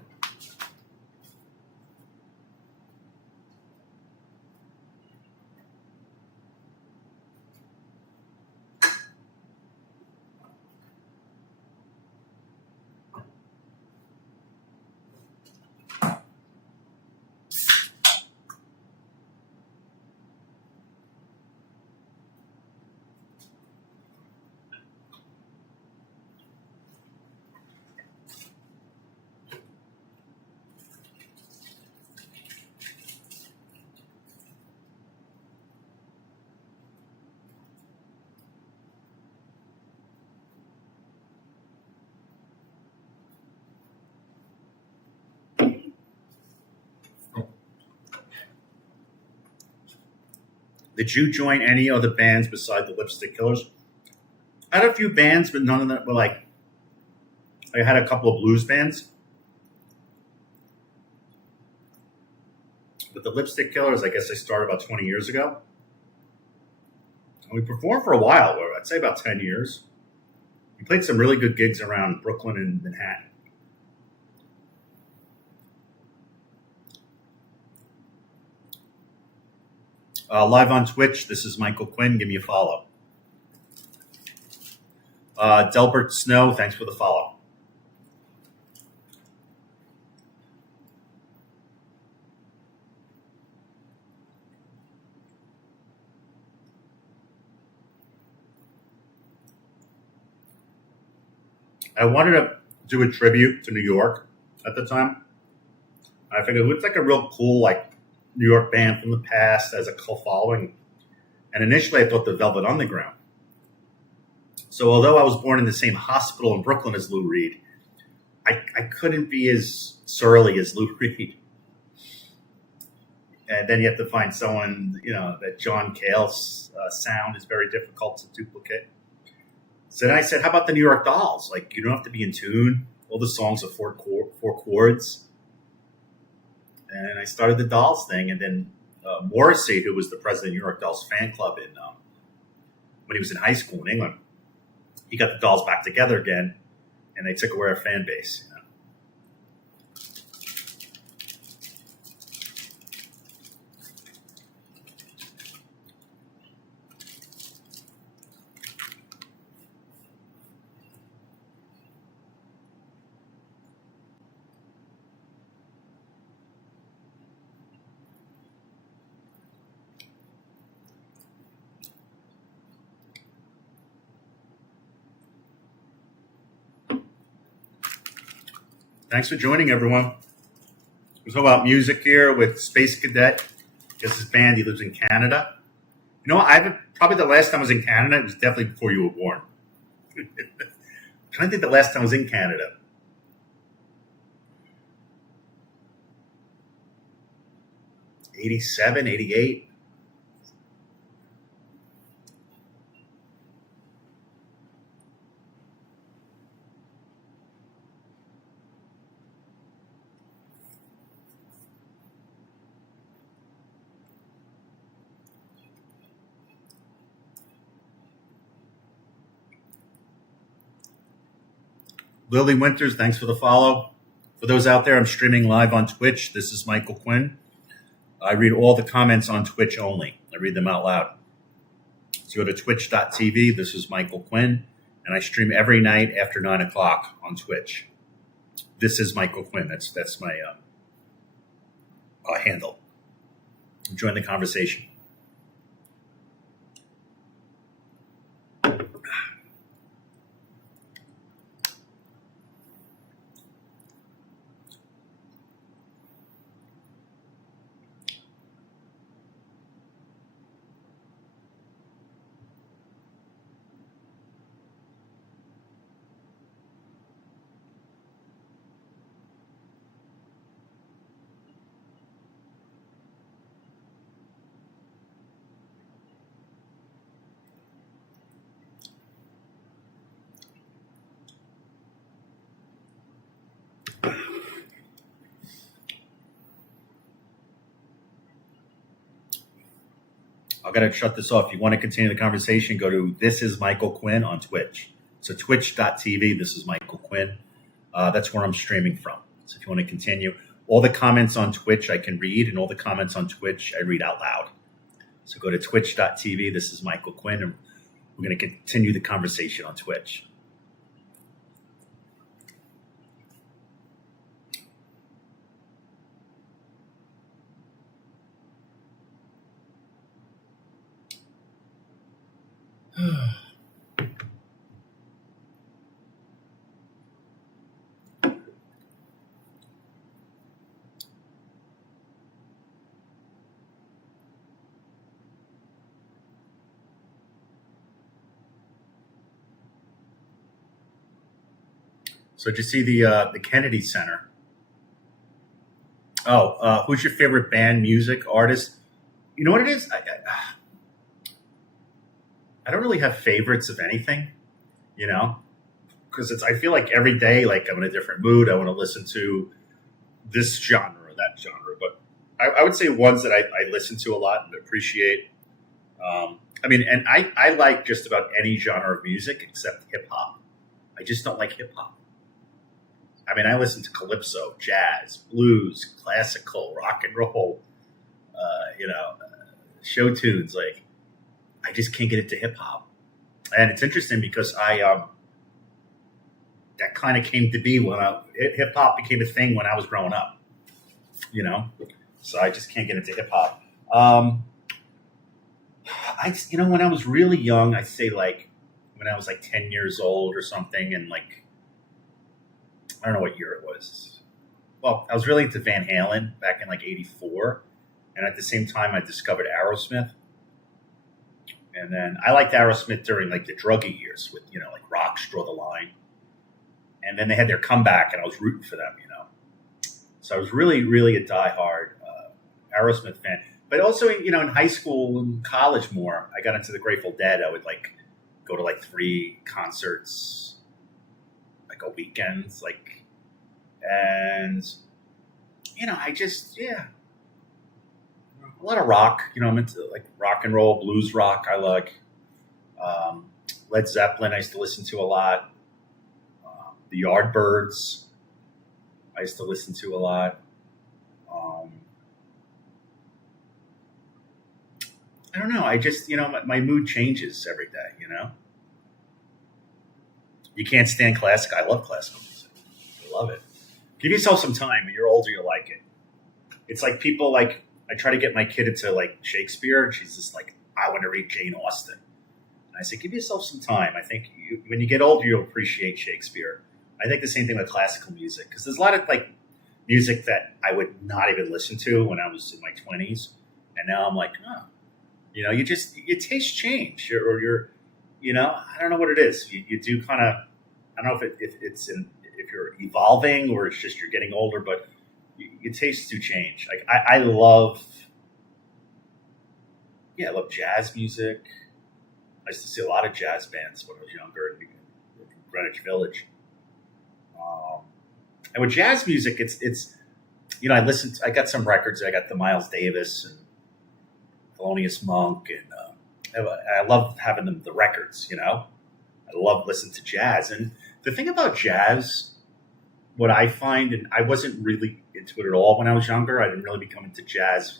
Did you join any other bands beside the Lipstick Killers? I had a few bands, but none of them were like. I had a couple of blues bands, but the Lipstick Killers, I guess, I started about 20 years ago. And we performed for a while. I'd say about 10 years. We played some really good gigs around Brooklyn and Manhattan. Live on Twitch, this is Michael Quinn. Give me a follow. Delbert Snow, thanks for the follow. I wanted to do a tribute to New York at the time. I figured it looked like a real cool, like, New York band from the past as a cult following. And initially I thought the Velvet Underground. So although I was born in the same hospital in Brooklyn as Lou Reed, I couldn't be as surly as Lou Reed. And then you have to find someone, that John Cale's sound is very difficult to duplicate. So then I said, how about the New York Dolls? Like, you don't have to be in tune. All the songs are four chords. And I started the Dolls thing. And then Morrissey, who was the president of the New York Dolls fan club when he was in high school in England, he got the Dolls back together again, and they took away our fan base. Thanks for joining, everyone. We're talking about music here with Space Cadet. This is band. He lives in Canada. Probably the last time I was in Canada, it was definitely before you were born. I'm trying to think the last time I was in Canada. 87, 88. Lily Winters, thanks for the follow. For those out there, I'm streaming live on Twitch. This is Michael Quinn. I read all the comments on Twitch only. I read them out loud. So go to twitch.tv. This is Michael Quinn. And I stream every night after 9 o'clock on Twitch. This is Michael Quinn. That's my handle. Join the conversation. I've got to shut this off. If you want to continue the conversation, go to This is Michael Quinn on Twitch. So twitch.tv, This is Michael Quinn. That's where I'm streaming from. So if you want to continue, all the comments on Twitch I can read, and all the comments on Twitch I read out loud. So go to twitch.tv, This is Michael Quinn, and we're going to continue the conversation on Twitch. So did you see the Kennedy Center? Oh, who's your favorite band, music, artist? You know what it is? I don't really have favorites of anything, you know, because I feel like every day, like I'm in a different mood. I want to listen to this genre or that genre. But I would say ones that I listen to a lot and appreciate. And I like just about any genre of music except hip hop. I just don't like hip hop. I mean, I listen to calypso, jazz, blues, classical, rock and roll, show tunes. Like, I just can't get into hip hop. And it's interesting because that kind of came to be when hip hop became a thing when I was growing up, you know? So I just can't get into hip hop. When I was really young, I'd say like when I was like 10 years old or something, and like, I don't know what year it was. Well, I was really into Van Halen back in like 84. And at the same time, I discovered Aerosmith. And then I liked Aerosmith during like the druggy years with, like Rocks, Draw the Line. And then they had their comeback and I was rooting for them, So I was really, really a diehard Aerosmith fan. But also, in high school and college more, I got into the Grateful Dead. I would like go to like 3 concerts, like a weekend, and I just, a lot of rock, I'm into like rock and roll, blues rock. I like Led Zeppelin. I used to listen to a lot. The Yardbirds, I used to listen to a lot. I don't know. I just, my mood changes every day, You can't stand classic. I love classical music. I love it. Give yourself some time. When you're older, you'll like it. It's like people like, I try to get my kid into like Shakespeare, and she's just like, I want to read Jane Austen. And I say, give yourself some time. I think when you get older, you'll appreciate Shakespeare. I think the same thing with classical music, because there's a lot of like music that I would not even listen to when I was in my 20s. And now I'm like, oh, your taste change, or you're, I don't know what it is. You do kind of, I don't know if you're evolving or it's just you're getting older, but your tastes do change. Like I love jazz music. I used to see a lot of jazz bands when I was younger in Greenwich Village. And with jazz music, it's I got some records. I got the Miles Davis and Thelonious Monk, and I love having the records. I love listening to jazz, and The thing about jazz, what I find, and I wasn't really into it at all when I was younger. I didn't really become into jazz.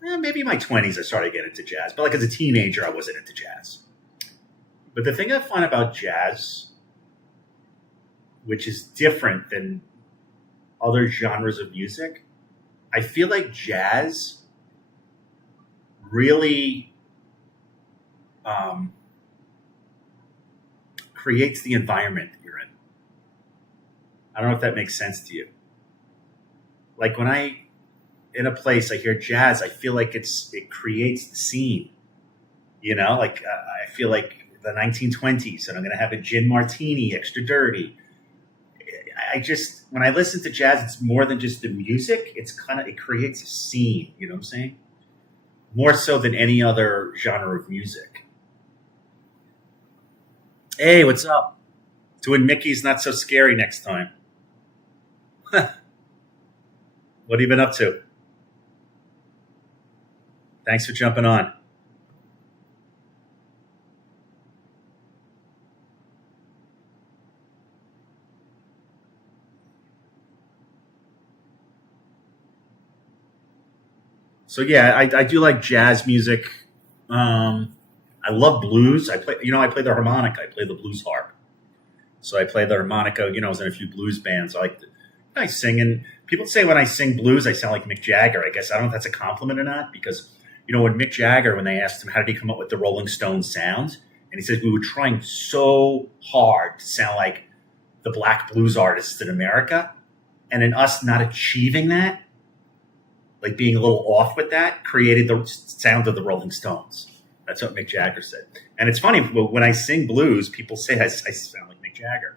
Maybe in my 20s I started getting into jazz, but like as a teenager I wasn't into jazz. But the thing I find about jazz, which is different than other genres of music, I feel like jazz really creates the environment that you're in. I don't know if that makes sense to you. Like when I in a place I hear jazz, I feel like it creates the scene. You know, like I feel like the 1920s, and I'm going to have a gin martini, extra dirty. I just, when I listen to jazz, it's more than just the music. It creates a scene. You know what I'm saying? More so than any other genre of music. Hey, what's up? Doing Mickey's Not So Scary next time. What have you been up to? Thanks for jumping on. So yeah, I do like jazz music. I love blues. I play the harmonica. I play the blues harp. So I play the harmonica. You know, I was in a few blues bands. I sing, and people say when I sing blues, I sound like Mick Jagger. I guess I don't know if that's a compliment or not, because when Mick Jagger, when they asked him how did he come up with the Rolling Stones sound, and he said we were trying so hard to sound like the black blues artists in America, and in us not achieving that, like being a little off with that, created the sound of the Rolling Stones. That's what Mick Jagger said. And it's funny, when I sing blues, people say I sound like Mick Jagger.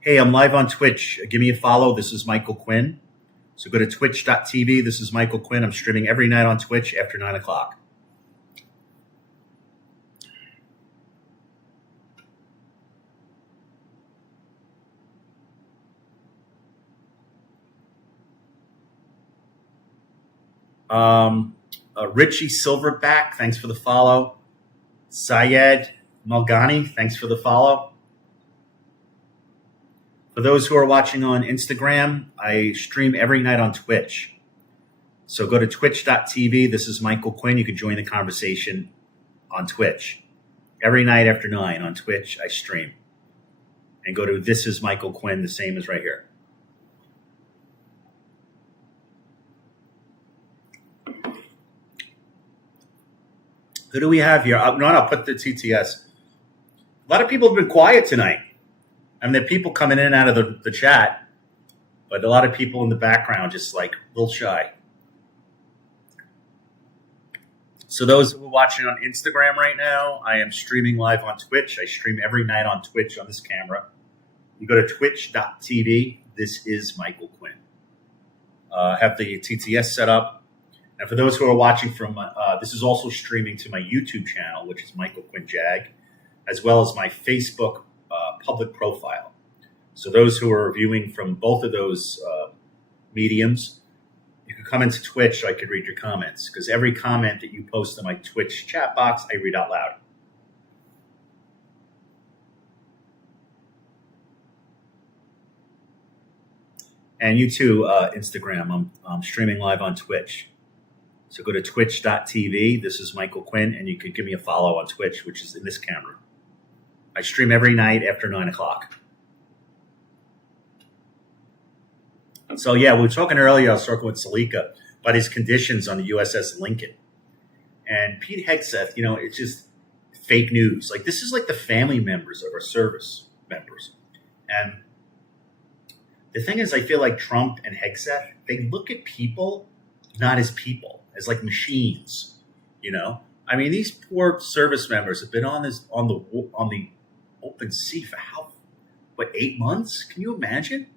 Hey, I'm live on Twitch. Give me a follow. This is Michael Quinn. So go to twitch.tv. This is Michael Quinn. I'm streaming every night on Twitch after 9 o'clock. Richie Silverback, thanks for the follow. Syed Malgani, thanks for the follow. For those who are watching on Instagram, I stream every night on Twitch. So go to twitch.tv. This is Michael Quinn. You can join the conversation on Twitch. Every night after 9 on Twitch, I stream. And go to This is Michael Quinn, the same as right here. Who do we have here? I'll put the TTS. A lot of people have been quiet tonight. I mean, there are people coming in and out of the chat, but a lot of people in the background just like a little shy. So those who are watching on Instagram right now, I am streaming live on Twitch. I stream every night on Twitch on this camera. You go to twitch.tv. This is Michael Quinn. I have the TTS set up. And for those who are watching from, this is also streaming to my YouTube channel, which is Michael Quinn Jag, as well as my Facebook public profile. So those who are viewing from both of those mediums, you can come into Twitch so I could read your comments, because every comment that you post in my Twitch chat box, I read out loud. And you too, Instagram, I'm streaming live on Twitch. So go to twitch.tv. This is Michael Quinn, and you can give me a follow on Twitch, which is in this camera. I stream every night after 9 o'clock. So yeah, we were talking earlier, I was talking with Salika about his conditions on the USS Lincoln. And Pete Hegseth, it's just fake news. Like, this is like the family members of our service members. And the thing is, I feel like Trump and Hegseth, they look at people not as people, as like machines. I mean, these poor service members have been on the open sea for 8 months? Can you imagine?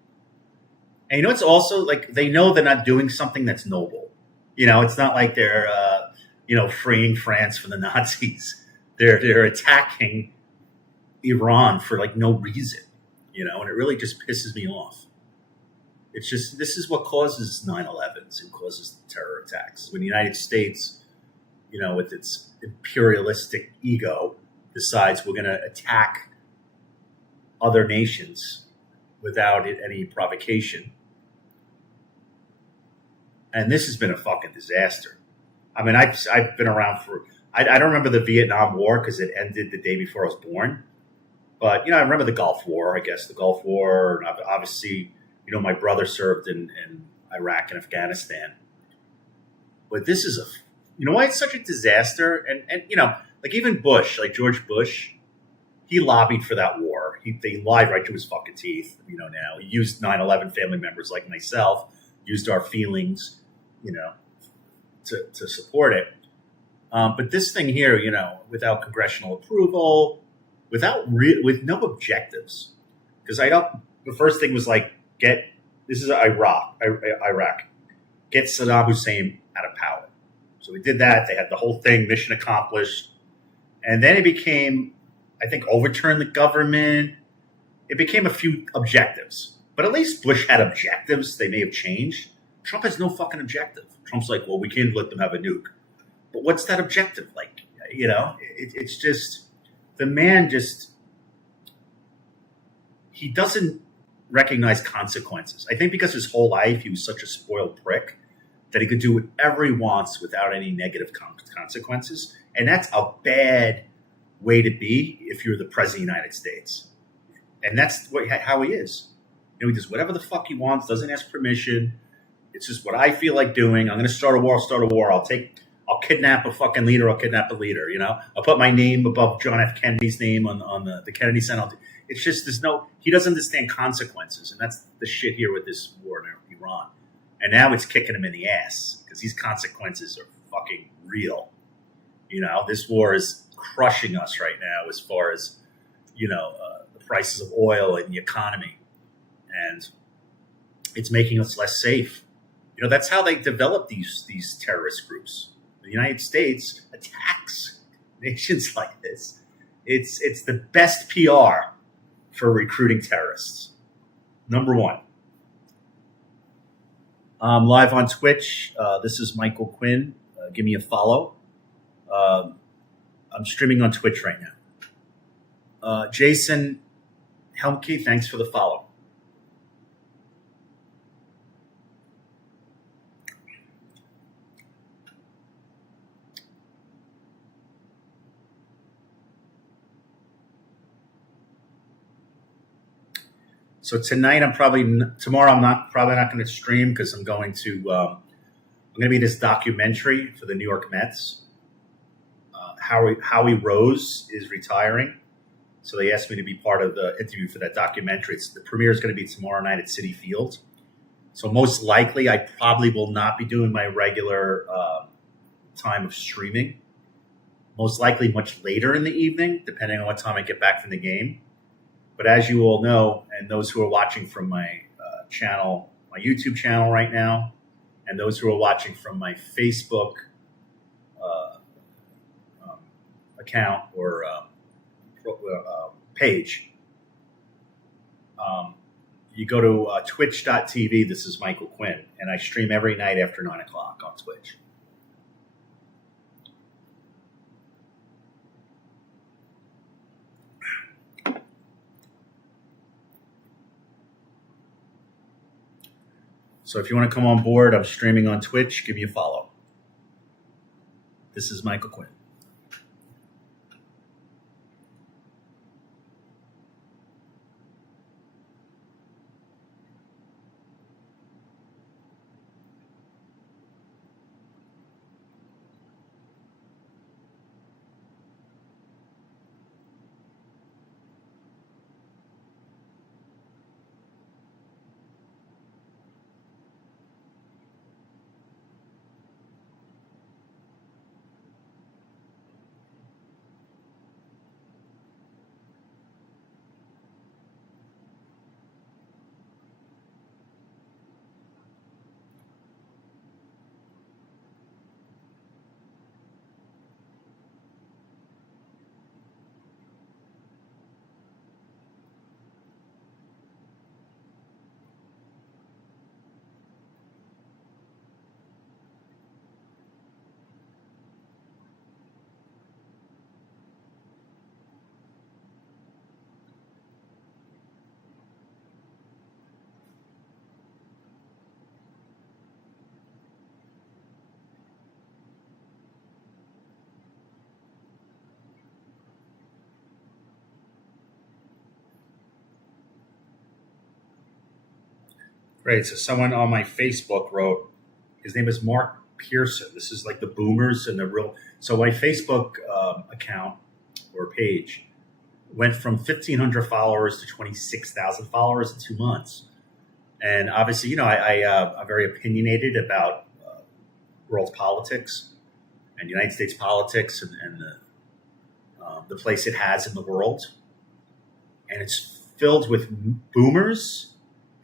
And it's also like they know they're not doing something that's noble. It's not like they're freeing France from the Nazis. They're attacking Iran for like no reason. And it really just pisses me off. It's just this is what causes 9/11s and causes terror attacks. When the United States, with its imperialistic ego, decides we're going to attack other nations without any provocation. And this has been a fucking disaster. I mean, I've been around for. I don't remember the Vietnam War because it ended the day before I was born. But I remember the Gulf War. I guess the Gulf War. Obviously, my brother served in Iraq and Afghanistan. But this is why it's such a disaster. And like even Bush, like George Bush, he lobbied for that war. They lied right to his fucking teeth. Now he used 9/11 family members like myself, used our feelings, to support it. But this thing here, without congressional approval, with no objectives, because the first thing was like this is Iraq, get Saddam Hussein out of power. So we did that. They had the whole thing, mission accomplished, and then it became, I think, overturn the government. It became a few objectives, but at least Bush had objectives. They may have changed. Trump has no fucking objective. Trump's like, well, we can't let them have a nuke. But what's that objective? Like, it's just, the man he doesn't recognize consequences. I think because his whole life he was such a spoiled prick that he could do whatever he wants without any negative consequences. And that's a bad way to be if you're the president of the United States. And that's how he is. He does whatever the fuck he wants, doesn't ask permission. It's just what I feel like doing. I'm going to start a war. I'll start a war. I'll kidnap a fucking leader. I'll kidnap a leader. I'll put my name above John F. Kennedy's name on the Kennedy Center. It's just he doesn't understand consequences, and that's the shit here with this war in Iran. And now it's kicking him in the ass because these consequences are fucking real. This war is crushing us right now as far as the prices of oil and the economy, and it's making us less safe. That's how they develop these terrorist groups. The United States attacks nations like this. It's the best PR for recruiting terrorists. Number one. I'm live on Twitch. This is Michael Quinn. Give me a follow. I'm streaming on Twitch right now. Jason Helmke, thanks for the follow. So tonight, tomorrow I'm probably not going to stream because I'm going to be in this documentary for the New York Mets. Howie Rose is retiring, so they asked me to be part of the interview for that documentary. The premiere is going to be tomorrow night at Citi Field. So most likely, I probably will not be doing my regular time of streaming. Most likely, much later in the evening, depending on what time I get back from the game. But as you all know, and those who are watching from my channel, my YouTube channel right now, and those who are watching from my Facebook account or page, you go to twitch.tv. This is Michael Quinn, and I stream every night after 9 o'clock on Twitch. So if you want to come on board, I'm streaming on Twitch. Give me a follow. This is Michael Quinn. Great. So someone on my Facebook wrote, his name is Mark Pearson. This is like the boomers and the real. So my Facebook account or page went from 1,500 followers to 26,000 followers in 2 months. And obviously, I'm very opinionated about world politics and United States politics and the place it has in the world. And it's filled with boomers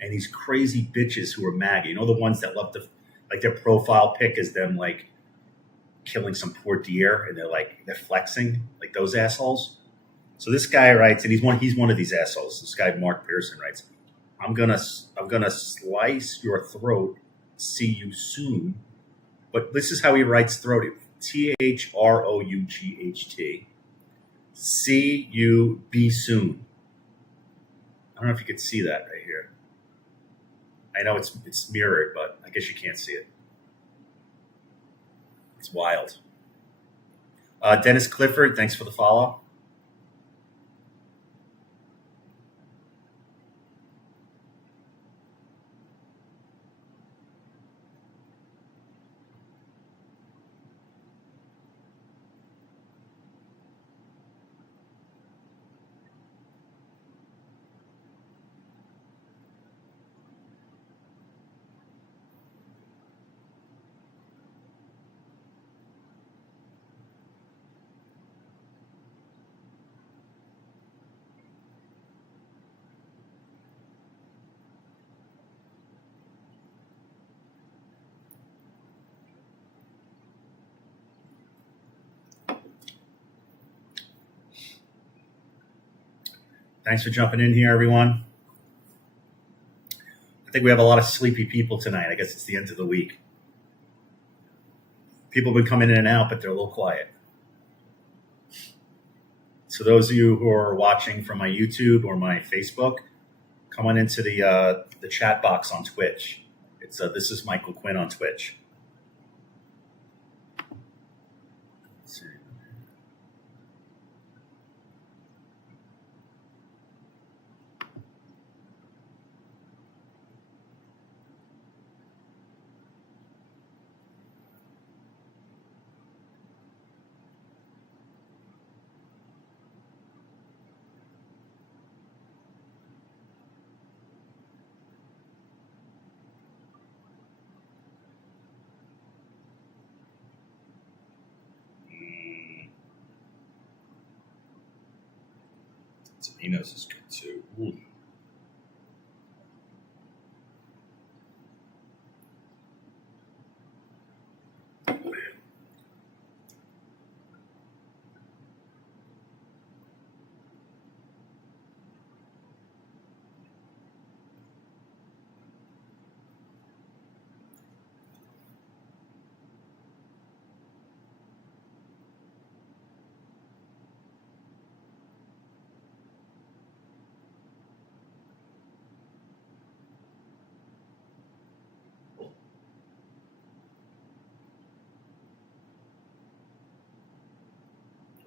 and these crazy bitches who are MAGA. You know, the ones that love to, like, their profile pic is them, like, killing some poor deer, and they're flexing, like those assholes. So this guy writes, and he's one of these assholes. This guy, Mark Pearson, writes, I'm gonna slice your throat. See you soon. But this is how he writes throat. THROUGHT. See you be soon. I don't know if you could see that right here. I know it's mirrored, but I guess you can't see it. It's wild. Dennis Clifford, thanks for the follow. Thanks for jumping in here, everyone. I think we have a lot of sleepy people tonight. I guess it's the end of the week. People have been coming in and out, but they're a little quiet. So those of you who are watching from my YouTube or my Facebook, come on into the chat box on Twitch. It's this is Michael Quinn on Twitch. Let's see. He is good too. Ooh.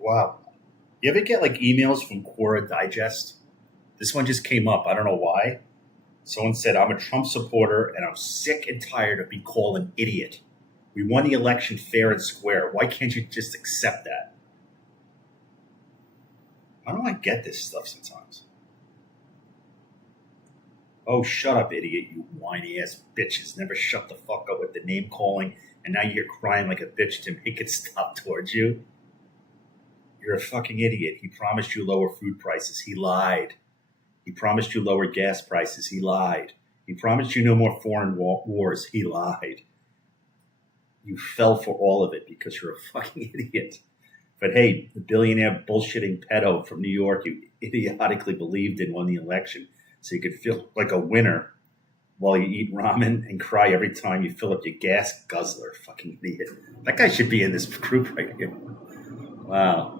Wow. You ever get like emails from Quora Digest? This one just came up. I don't know why. Someone said, I'm a Trump supporter and I'm sick and tired of being called an idiot. We won the election fair and square. Why can't you just accept that? How do I get this stuff sometimes? Oh, shut up, idiot, you whiny ass bitches. Never shut the fuck up with the name calling, and now you're crying like a bitch to make it stop towards you. You're a fucking idiot. He promised you lower food prices. He lied. He promised you lower gas prices. He lied. He promised you no more foreign wars. He lied. You fell for all of it because you're a fucking idiot. But hey, the billionaire bullshitting pedo from New York you idiotically believed in won the election so you could feel like a winner while you eat ramen and cry every time you fill up your gas guzzler. Fucking idiot. That guy should be in this group right here. Wow.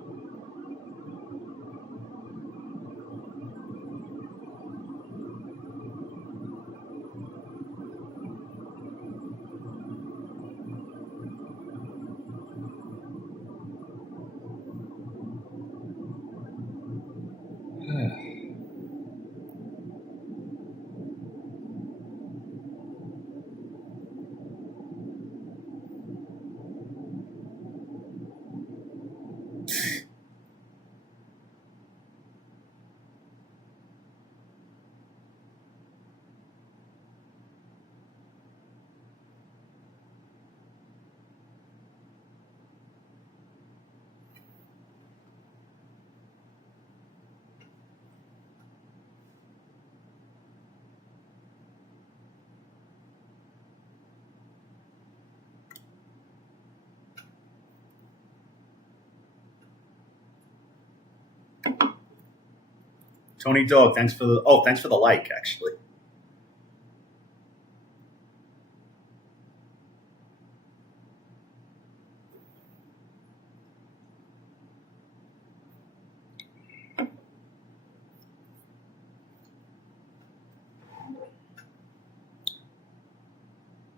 Tony Dog, thanks for the like, actually.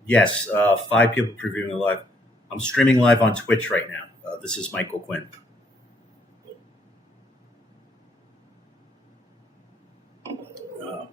Yes, 5 people previewing live. I'm streaming live on Twitch right now. This is Michael Quinn. Uh,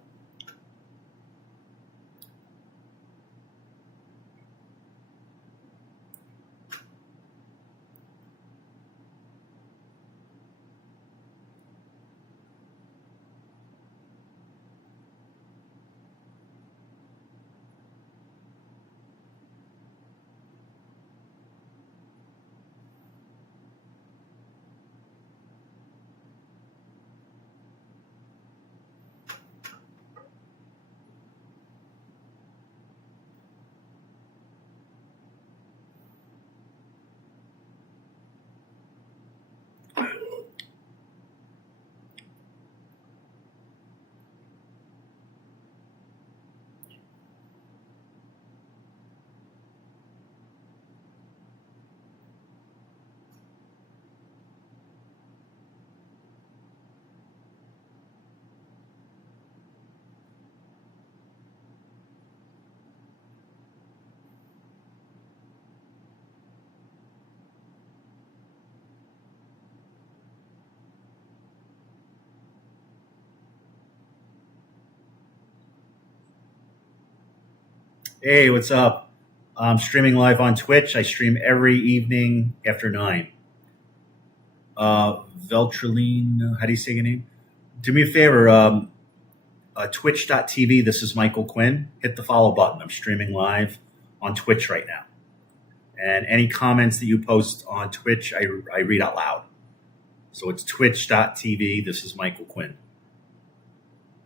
hey, what's up? I'm streaming live on Twitch. I stream every evening after 9. Veltraline, how do you say your name? Do me a favor, twitch.tv. This is Michael Quinn. Hit the follow button. I'm streaming live on Twitch right now. And any comments that you post on Twitch, I read out loud. So it's twitch.tv. This is Michael Quinn.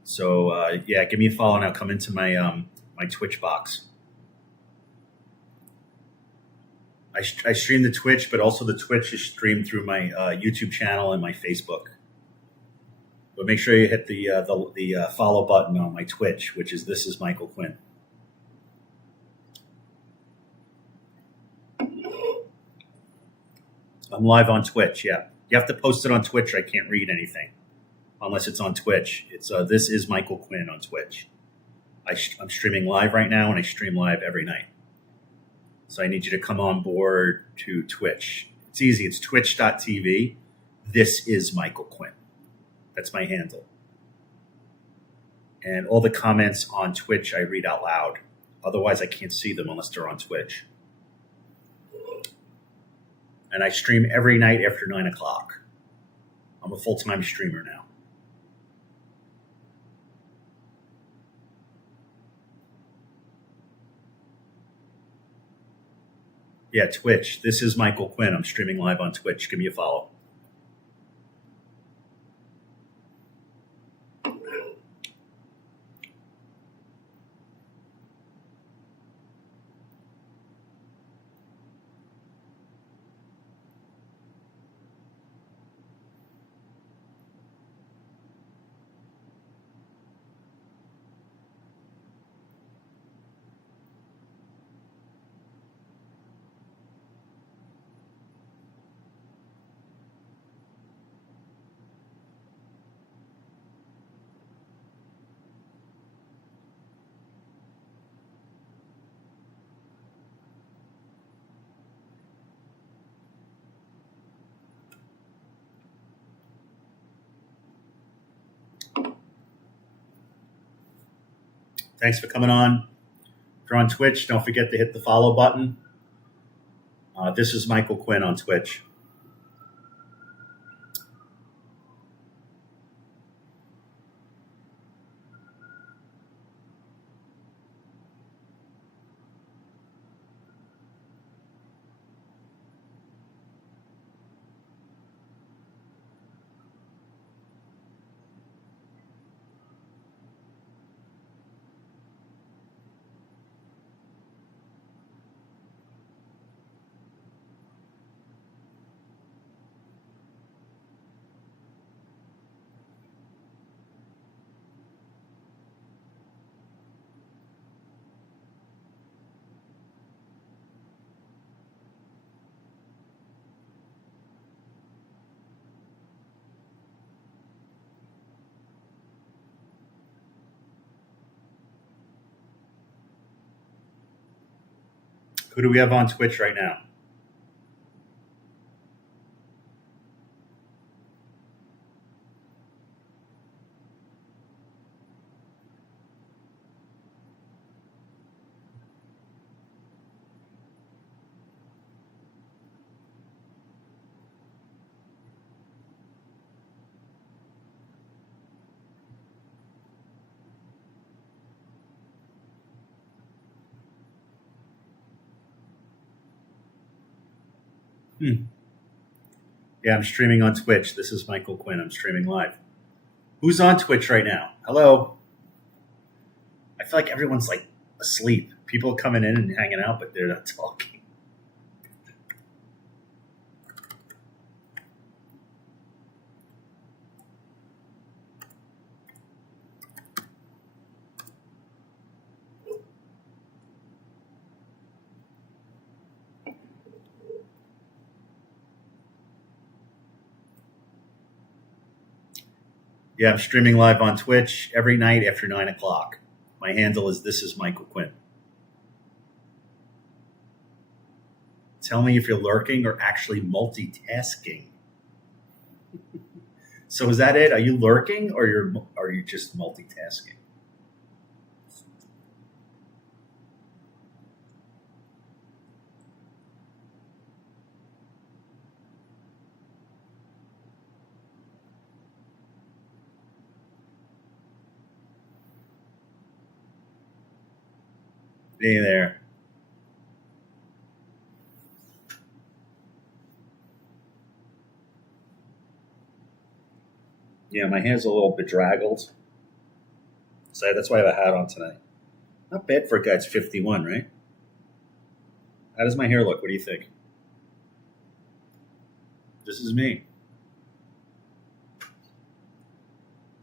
So yeah, give me a follow now. Come into my my Twitch box. I stream the Twitch, but also the Twitch is streamed through my YouTube channel and my Facebook. But make sure you hit the follow button on my Twitch, which is This is Michael Quinn. I'm live on Twitch. Yeah, you have to post it on Twitch. I can't read anything unless it's on Twitch. It's This is Michael Quinn on Twitch. I'm streaming live right now, and I stream live every night. So I need you to come on board to Twitch. It's easy. It's twitch.tv. This is Michael Quinn. That's my handle. And all the comments on Twitch I read out loud. Otherwise, I can't see them unless they're on Twitch. And I stream every night after 9 o'clock. I'm a full-time streamer now. Yeah, Twitch. This is Michael Quinn. I'm streaming live on Twitch. Give me a follow. Thanks for coming on. If you're on Twitch, don't forget to hit the follow button. This is Michael Quinn on Twitch. Who do we have on Twitch right now? Yeah, I'm streaming on Twitch. This is Michael Quinn. I'm streaming live. Who's on Twitch right now? Hello? I feel like everyone's like asleep. People coming in and hanging out, but they're not talking. Yeah, I'm streaming live on Twitch every night after 9 o'clock. My handle is This is Michael Quinn. Tell me if you're lurking or actually multitasking. So is that it? Are you lurking or are you just multitasking? Hey there. Yeah, my hair's a little bedraggled. So that's why I have a hat on tonight. Not bad for a guy that's 51, right? How does my hair look? What do you think? This is me.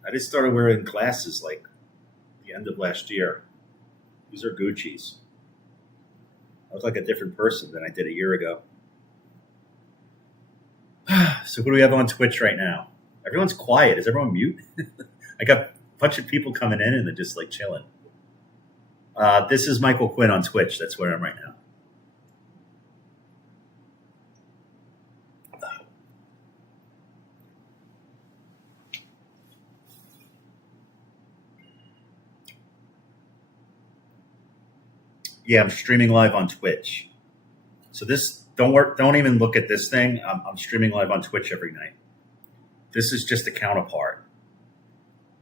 I just started wearing glasses like the end of last year. These are Gucci's. I look like a different person than I did a year ago. So who do we have on Twitch right now? Everyone's quiet. Is everyone mute? I got a bunch of people coming in and they're just like chilling. This is Michael Quinn on Twitch. That's where I am right now. Yeah, I'm streaming live on Twitch. So this don't even look at this thing. I'm streaming live on Twitch every night. This is just a counterpart.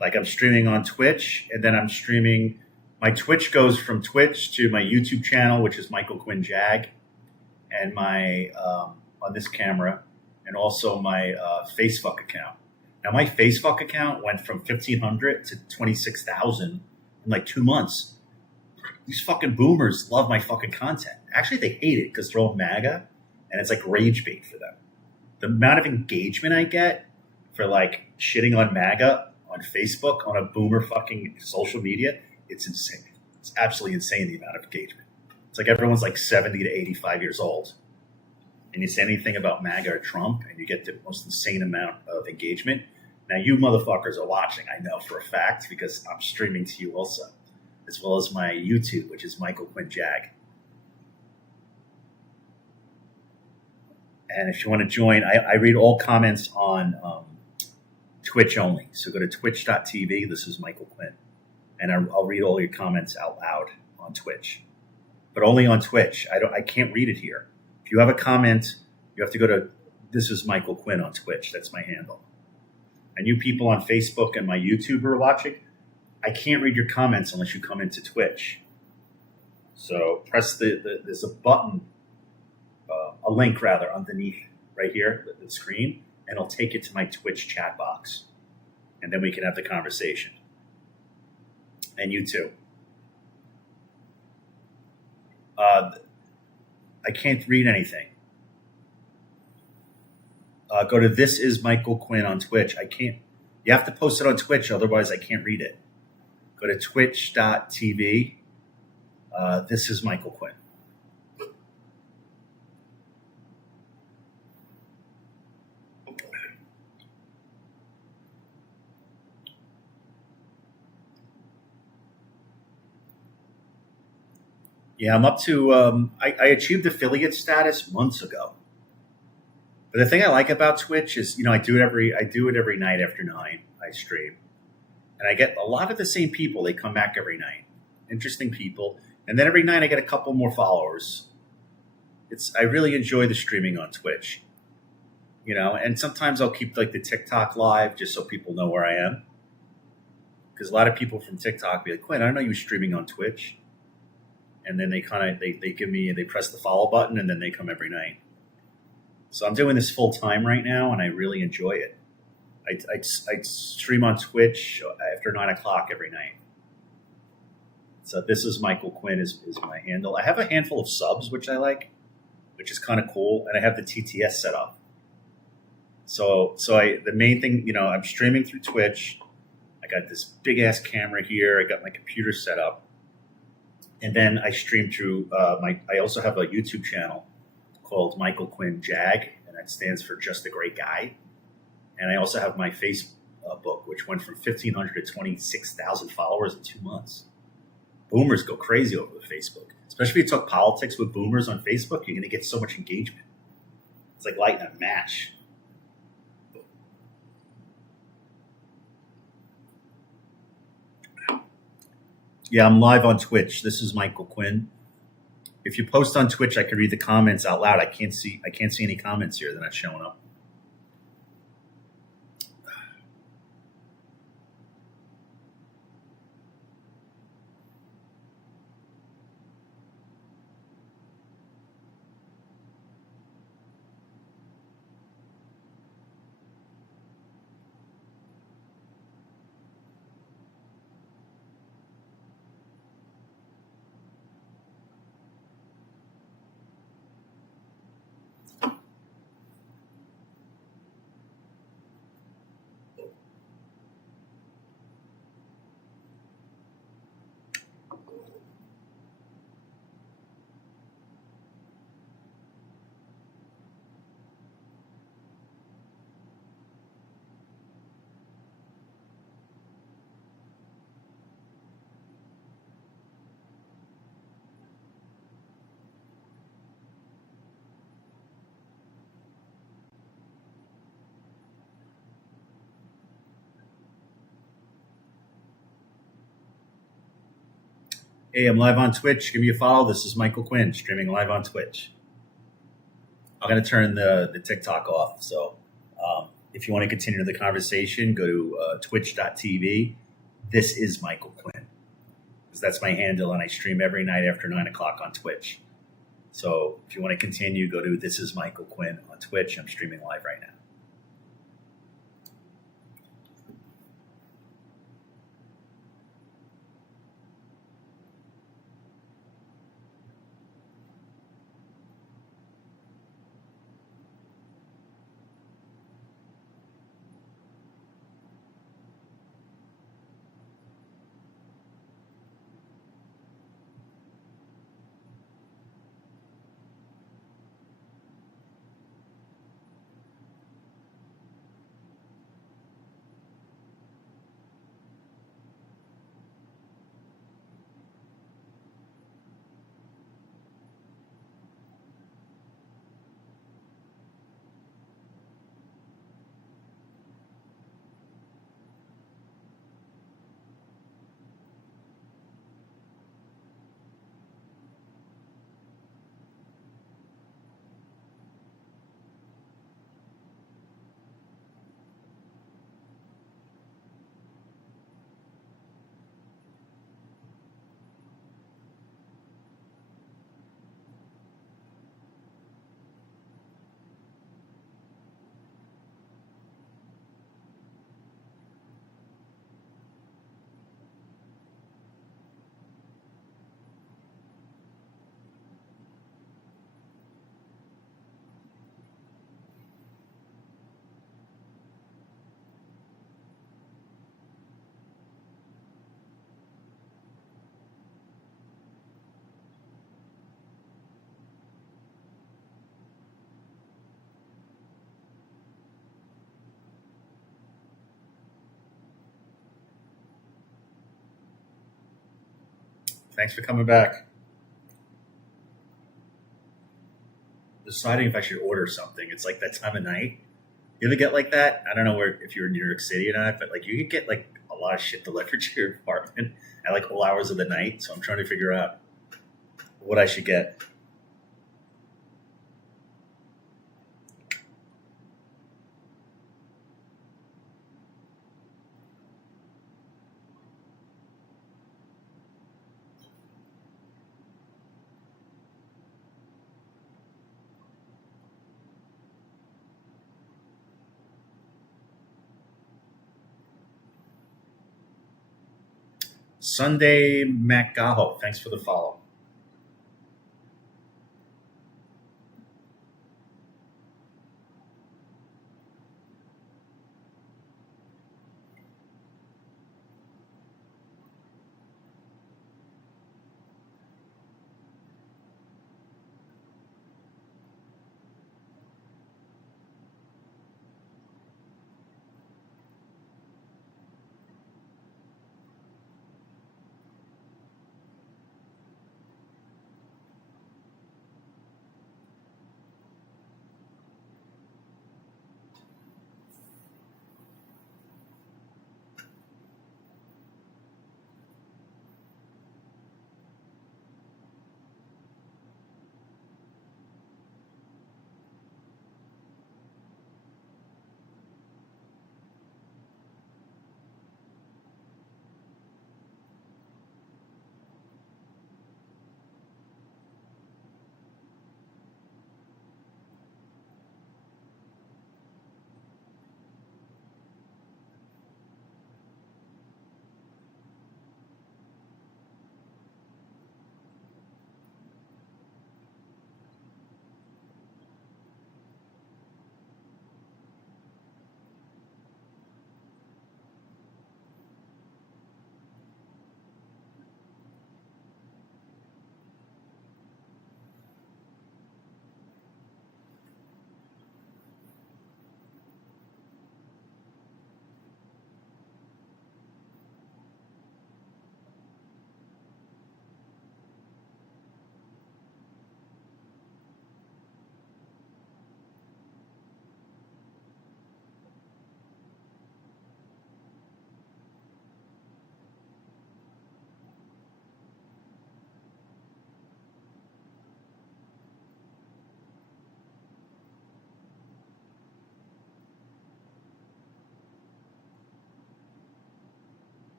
Like I'm streaming on Twitch, and then I'm streaming. My Twitch goes from Twitch to my YouTube channel, which is Michael Quinn Jag, and my on this camera, and also my Facebook account. Now my Facebook account went from 1,500 to 26,000 in like 2 months. These fucking boomers love my fucking content. Actually, they hate it because they're all MAGA, and it's like rage bait for them. The amount of engagement I get for like shitting on MAGA on Facebook on a boomer fucking social media, it's insane. It's absolutely insane the amount of engagement. It's like everyone's like 70 to 85 years old. And you say anything about MAGA or Trump, and you get the most insane amount of engagement. Now, you motherfuckers are watching, I know for a fact, because I'm streaming to you also, as well as my YouTube, which is Michael Quinn Jag. And if you want to join, I read all comments on Twitch only. So go to twitch.tv. This is Michael Quinn. And I'll read all your comments out loud on Twitch. But only on Twitch. I can't read it here. If you have a comment, you have to go to This is Michael Quinn on Twitch. That's my handle. And you people on Facebook and my YouTube who are watching, I can't read your comments unless you come into Twitch. So press there's a button, a link rather, underneath right here, the screen, and it'll take it to my Twitch chat box. And then we can have the conversation. And you too. I can't read anything. Go to This is Michael Quinn on Twitch. I can't. You have to post it on Twitch, otherwise I can't read it. Go to twitch.tv. This is Michael Quinn. Yeah, I'm up to. I achieved affiliate status months ago. But the thing I like about Twitch is, I do it every night after 9. I stream, and I get a lot of the same people. They come back every night, interesting people, and then every night I get a couple more followers. I really enjoy the streaming on Twitch, and sometimes I'll keep like the TikTok live just so people know where I am, because a lot of people from TikTok be like, Quinn, I know you were streaming on Twitch, and then they press the follow button, and then they come every night. So I'm doing this full time right now, and I really enjoy it. I stream on Twitch after 9 o'clock every night. So this is Michael Quinn is my handle. I have a handful of subs, which I like, which is kind of cool, and I have the TTS set up. The main thing, I'm streaming through Twitch. I got this big ass camera here. I got my computer set up, and then I stream through I also have a YouTube channel called Michael Quinn JAG, and that stands for Just a Great Guy. And I also have my Facebook, which went from 1,500 to 26,000 followers in 2 months. Boomers go crazy over the Facebook, especially if you talk politics with boomers on Facebook. You're going to get so much engagement. It's like lighting a match. Yeah, I'm live on Twitch. This is Michael Quinn. If you post on Twitch, I can read the comments out loud. I can't see any comments here. They're not showing up. Hey, I'm live on Twitch. Give me a follow. This is Michael Quinn, streaming live on Twitch. I'm going to turn the TikTok off. So if you want to continue the conversation, go to twitch.tv. This is Michael Quinn, because that's my handle, and I stream every night after 9 o'clock on Twitch. So if you want to continue, go to This is Michael Quinn on Twitch. I'm streaming live right now. Thanks for coming back. deciding if I should order something. It's like that time of night. You ever get like that? I don't know where if you're in New York City or not, but like you could get like a lot of shit delivered to your apartment at like all hours of the night. So I'm trying to figure out what I should get. Sunday Macgaho, thanks for the follow.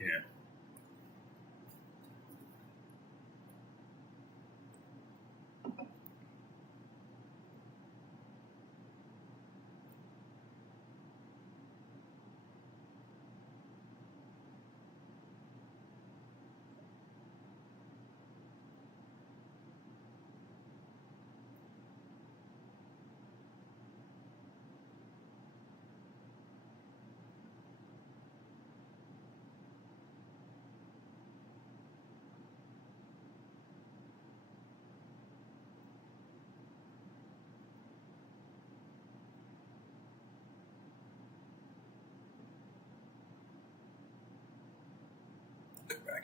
Yeah.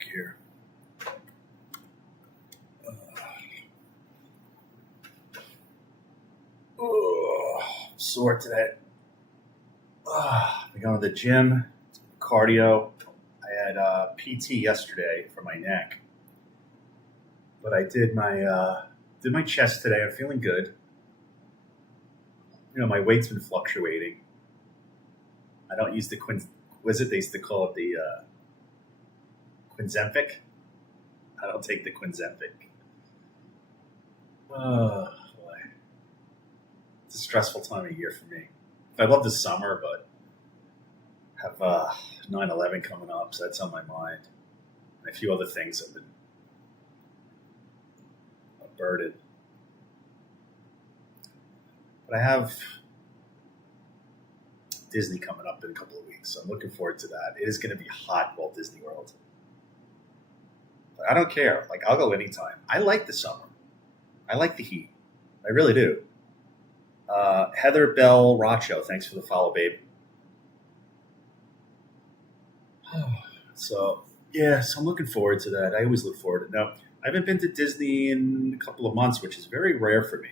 back here. Sore today. I go to the gym, cardio. I had PT yesterday for my neck, but I did my chest today. I'm feeling good. You know, my weight's been fluctuating. I don't use the they used to call it the Quinzempic. I don't take the Quinzempic. Oh boy, it's a stressful time of year for me. I love the summer, but have 9/11 coming up, so that's on my mind. And a few other things have been a burden. But I have Disney coming up in a couple of weeks, so I'm looking forward to that. It is going to be hot, Walt Disney World. But I don't care. Like, I'll go anytime. I like the summer. I like the heat. I really do. Heather Bell Rocho, thanks for the follow, babe. So I'm looking forward to that. I always look forward to it. Now, I haven't been to Disney in a couple of months, which is very rare for me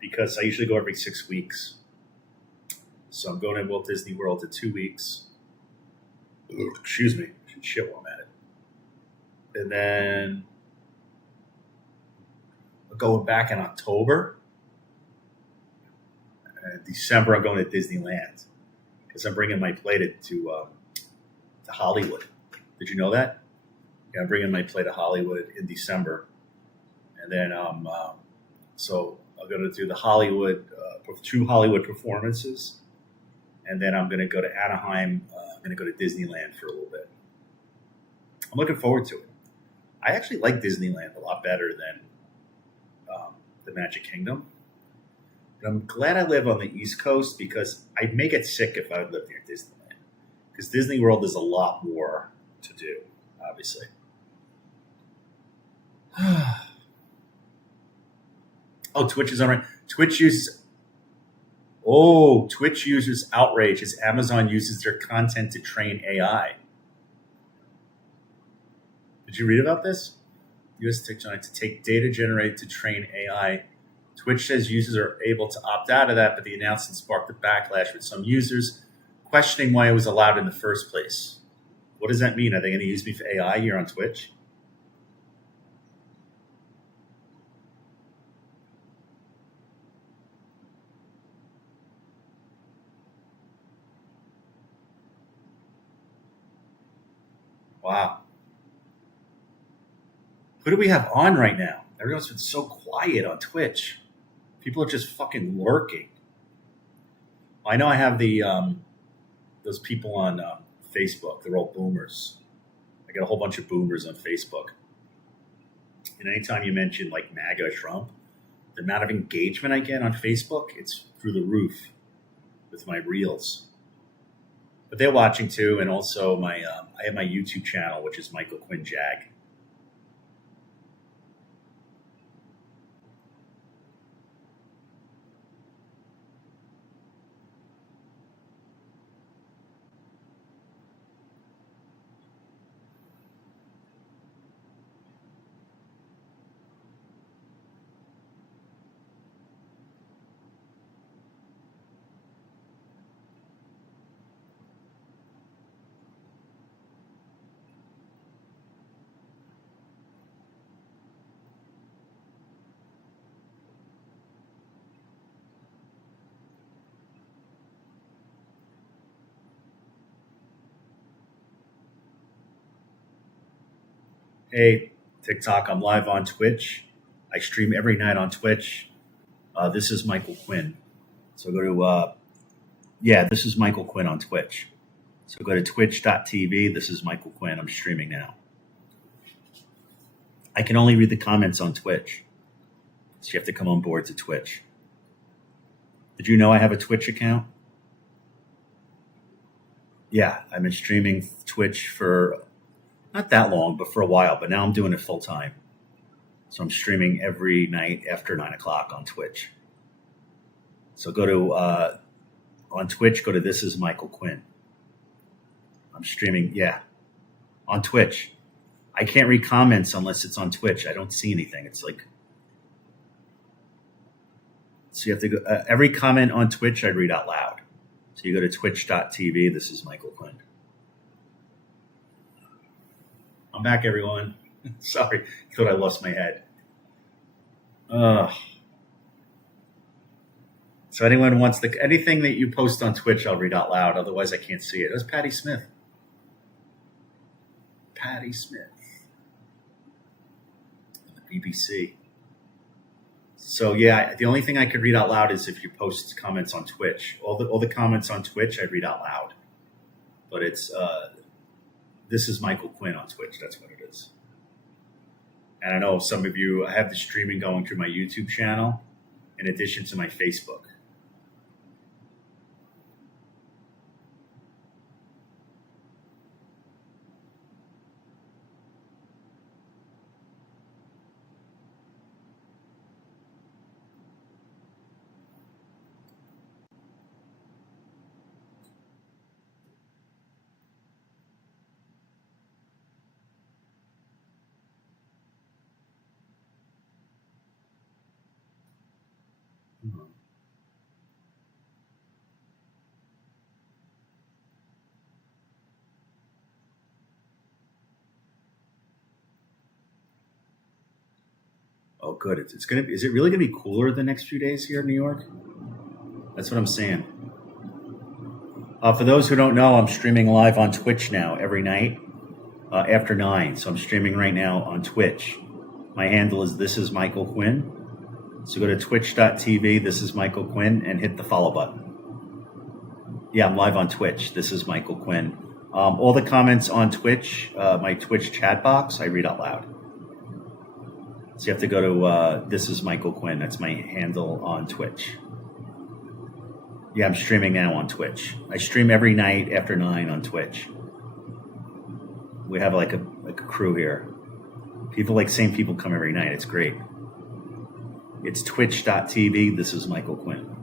because I usually go every 6 weeks. So I'm going to Walt Disney World in 2 weeks. Excuse me. I should shit while I'm at it. And then I'm going back in October. December, I'm going to Disneyland because I'm bringing my plate to Hollywood. Did you know that? Yeah, I'm bringing my plate to Hollywood in December, and then so I'm going to do the Hollywood 2 Hollywood performances, and then I'm going to go to Anaheim. I'm going to go to Disneyland for a little bit. I'm looking forward to it. I actually like Disneyland a lot better than the Magic Kingdom. I'm glad I live on the East Coast because I'd make it sick if I lived near Disneyland. Because Disney World is a lot more to do, obviously. Oh, Twitch is on right. Twitch uses outrage as Amazon uses their content to train AI. Did you read about this? U.S. TikTok to take data generated to train AI. Twitch says users are able to opt out of that, but the announcement sparked a backlash with some users questioning why it was allowed in the first place. What does that mean? Are they going to use me for AI here on Twitch? Wow. Who do we have on right now? Everyone's been so quiet on Twitch. People are just fucking lurking. I know I have the those people on Facebook. They're all boomers. I got a whole bunch of boomers on Facebook. And anytime you mention like MAGA or Trump, the amount of engagement I get on Facebook, it's through the roof with my reels. But they're watching too, and also my I have my YouTube channel, which is Michael Quinn Jag. Hey, TikTok, I'm live on Twitch. I stream every night on Twitch. This is Michael Quinn. So go to, this is Michael Quinn on Twitch. So go to twitch.tv. This is Michael Quinn. I'm streaming now. I can only read the comments on Twitch. So you have to come on board to Twitch. Did you know I have a Twitch account? Yeah, I've been streaming Twitch for not that long, but for a while. But now I'm doing it full time. So I'm streaming every night after 9 o'clock on Twitch. So go to, on Twitch, go to This is Michael Quinn. I'm streaming, on Twitch. On Twitch, I can't read comments unless it's on Twitch. I don't see anything. It's like, so you have to go, every comment on Twitch I read out loud. So you go to twitch.tv. This is Michael Quinn. I'm back, everyone. Sorry, thought I lost my head. So anyone wants anything that you post on Twitch, I'll read out loud. Otherwise, I can't see it. It was Patty Smith. Patty Smith. The BBC. So yeah, the only thing I could read out loud is if you post comments on Twitch. All the comments on Twitch I read out loud. But it's this is Michael Quinn on Twitch. That's what it is. And I know some of you, I have the streaming going through my YouTube channel in addition to my Facebook. Oh, good. It's gonna. Is it really gonna be cooler the next few days here in New York? That's what I'm saying. For those who don't know, I'm streaming live on Twitch now every night after 9. So I'm streaming right now on Twitch. My handle is This Is Michael Quinn. So go to twitch.tv. This is Michael Quinn, and hit the follow button. Yeah, I'm live on Twitch. This is Michael Quinn. All the comments on Twitch, my Twitch chat box, I read out loud. So you have to go to This Is Michael Quinn. That's my handle on Twitch. Yeah, I'm streaming now on Twitch. I stream every night after 9 on Twitch. We have like a crew here. Same people come every night. It's great. It's twitch.tv. This is Michael Quinn.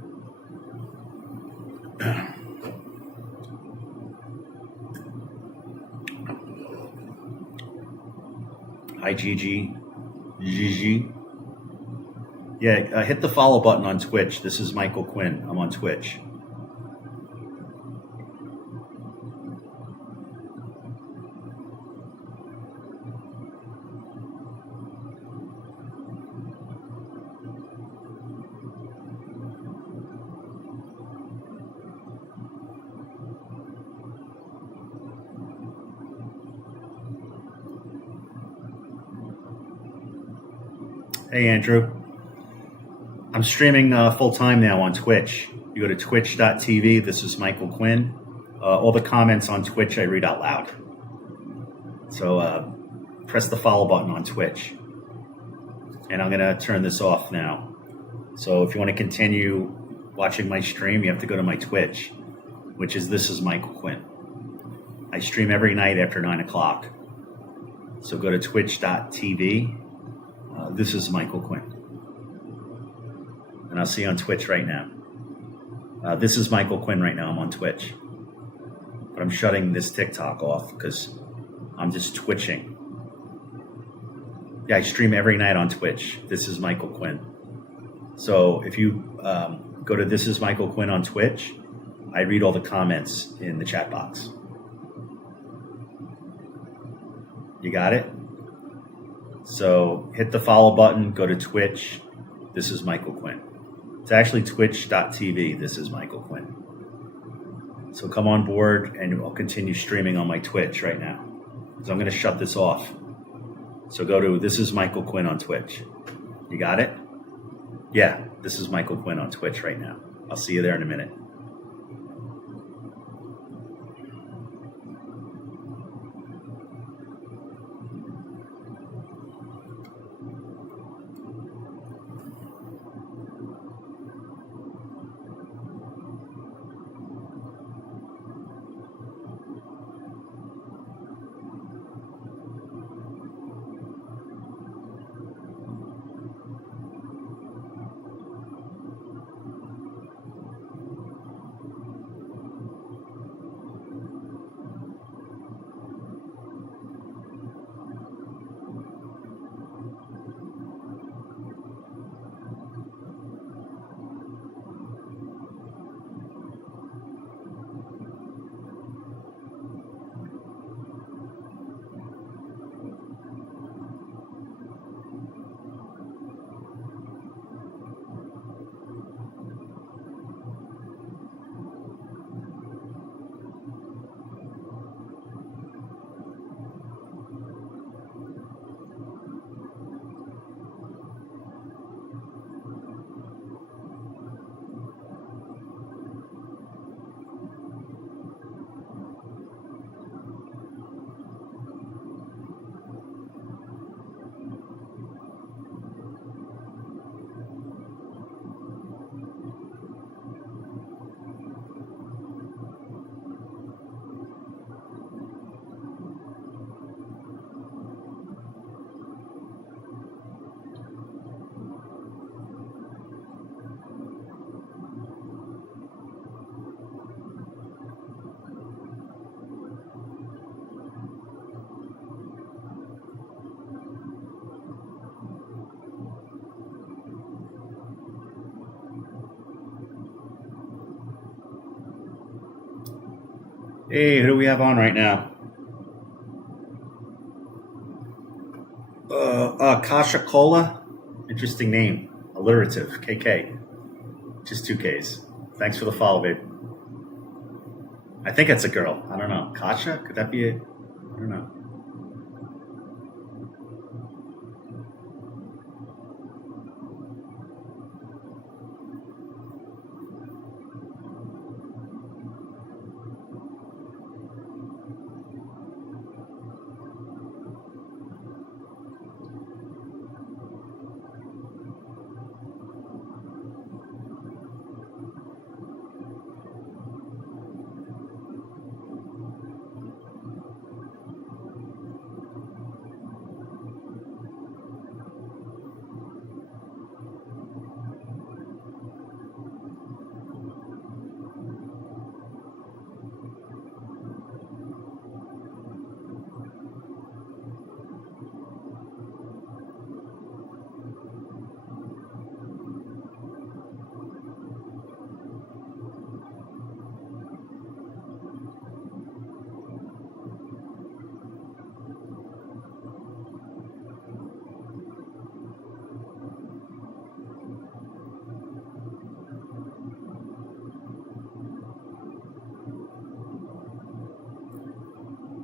Hi, Gigi. Yeah, hit the follow button on Twitch. This is Michael Quinn. I'm on Twitch. Hey, Andrew. I'm streaming full-time now on Twitch. You go to twitch.tv. This is Michael Quinn. All the comments on Twitch I read out loud. So press the follow button on Twitch. And I'm going to turn this off now. So if you want to continue watching my stream, you have to go to my Twitch, which is This Is Michael Quinn. I stream every night after 9 o'clock. So go to twitch.tv. This is Michael Quinn. And I'll see you on Twitch right now. This is Michael Quinn right now. I'm on Twitch. But I'm shutting this TikTok off because I'm just twitching. Yeah, I stream every night on Twitch. This is Michael Quinn. So if you go to This Is Michael Quinn on Twitch, I read all the comments in the chat box. You got it? So hit the follow button, go to Twitch. This is Michael Quinn. It's actually twitch.tv. This is Michael Quinn. So come on board and I'll continue streaming on my Twitch right now. So I'm going to shut this off. So go to This Is Michael Quinn on Twitch. You got it? Yeah, This Is Michael Quinn on Twitch right now. I'll see you there in a minute. Hey, who do we have on right now? Kasha Cola. Interesting name. Alliterative. KK. Just 2Ks. Thanks for the follow, babe. I think it's a girl. I don't know. Kasha? Could that be it? I don't know.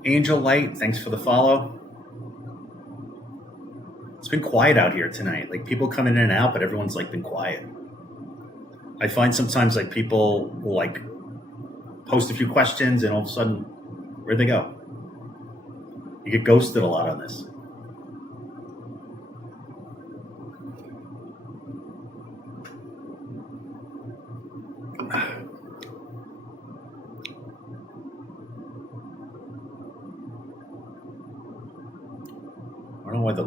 Angel Light, thanks for the follow. It's been quiet out here tonight. Like people coming in and out, but everyone's like been quiet. I find sometimes like people will like post a few questions and all of a sudden, where'd they go? You get ghosted a lot on this. I don't know why the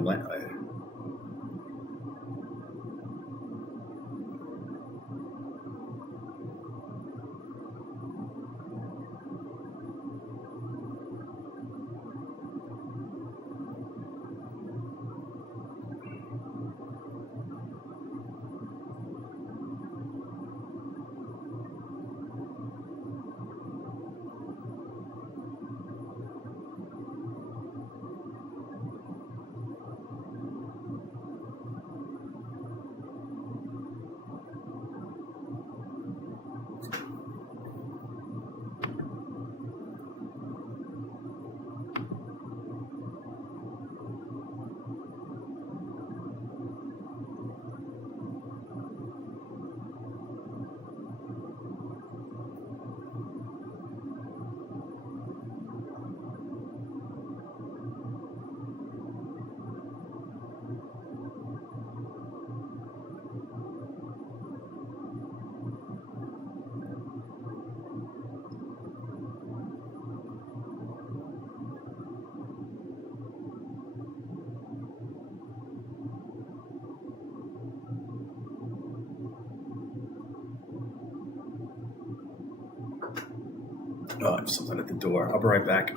Oh, I have something at the door. I'll be right back.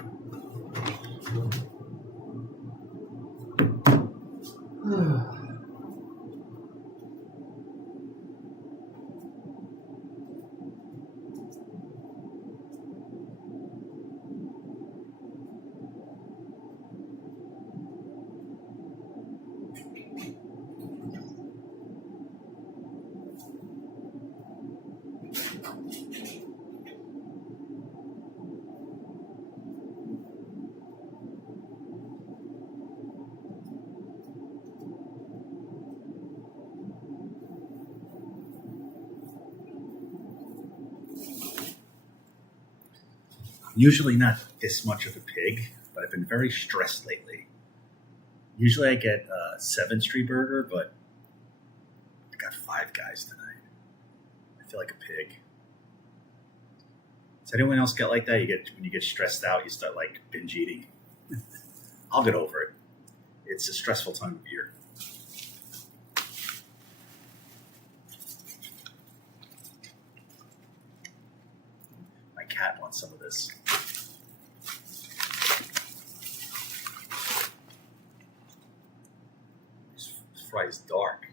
Usually not this much of a pig, but I've been very stressed lately. Usually I get a 7th Street burger, but I got Five Guys tonight. I feel like a pig. Does anyone else get like that? When you get stressed out, you start like binge eating. I'll get over it. It's a stressful time of year. My cat wants some of this. This fry is dark.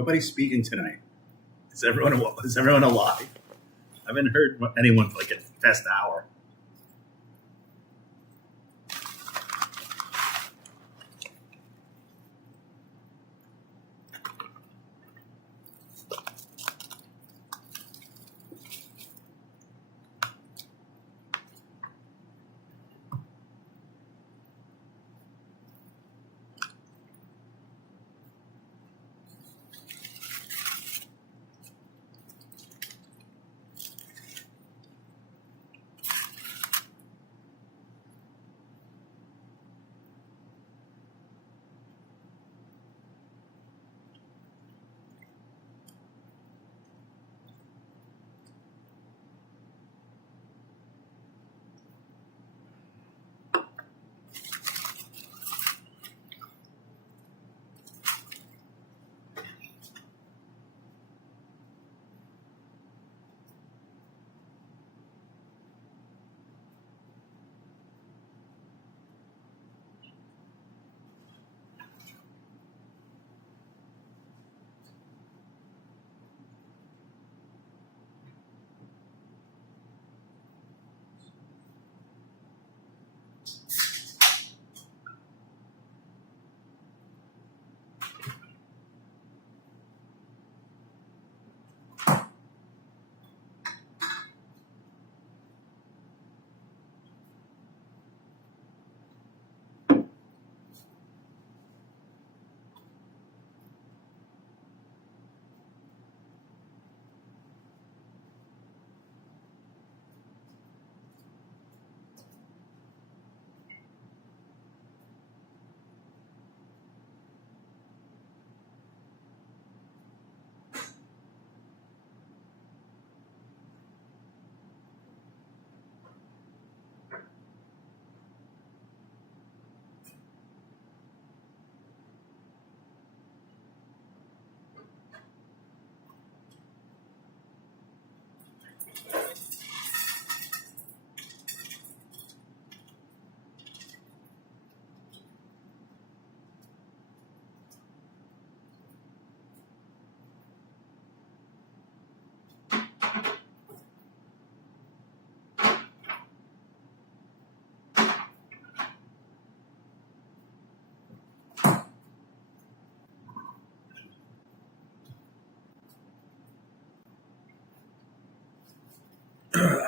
Nobody's speaking tonight. Is everyone alive? I haven't heard anyone for like a past hour.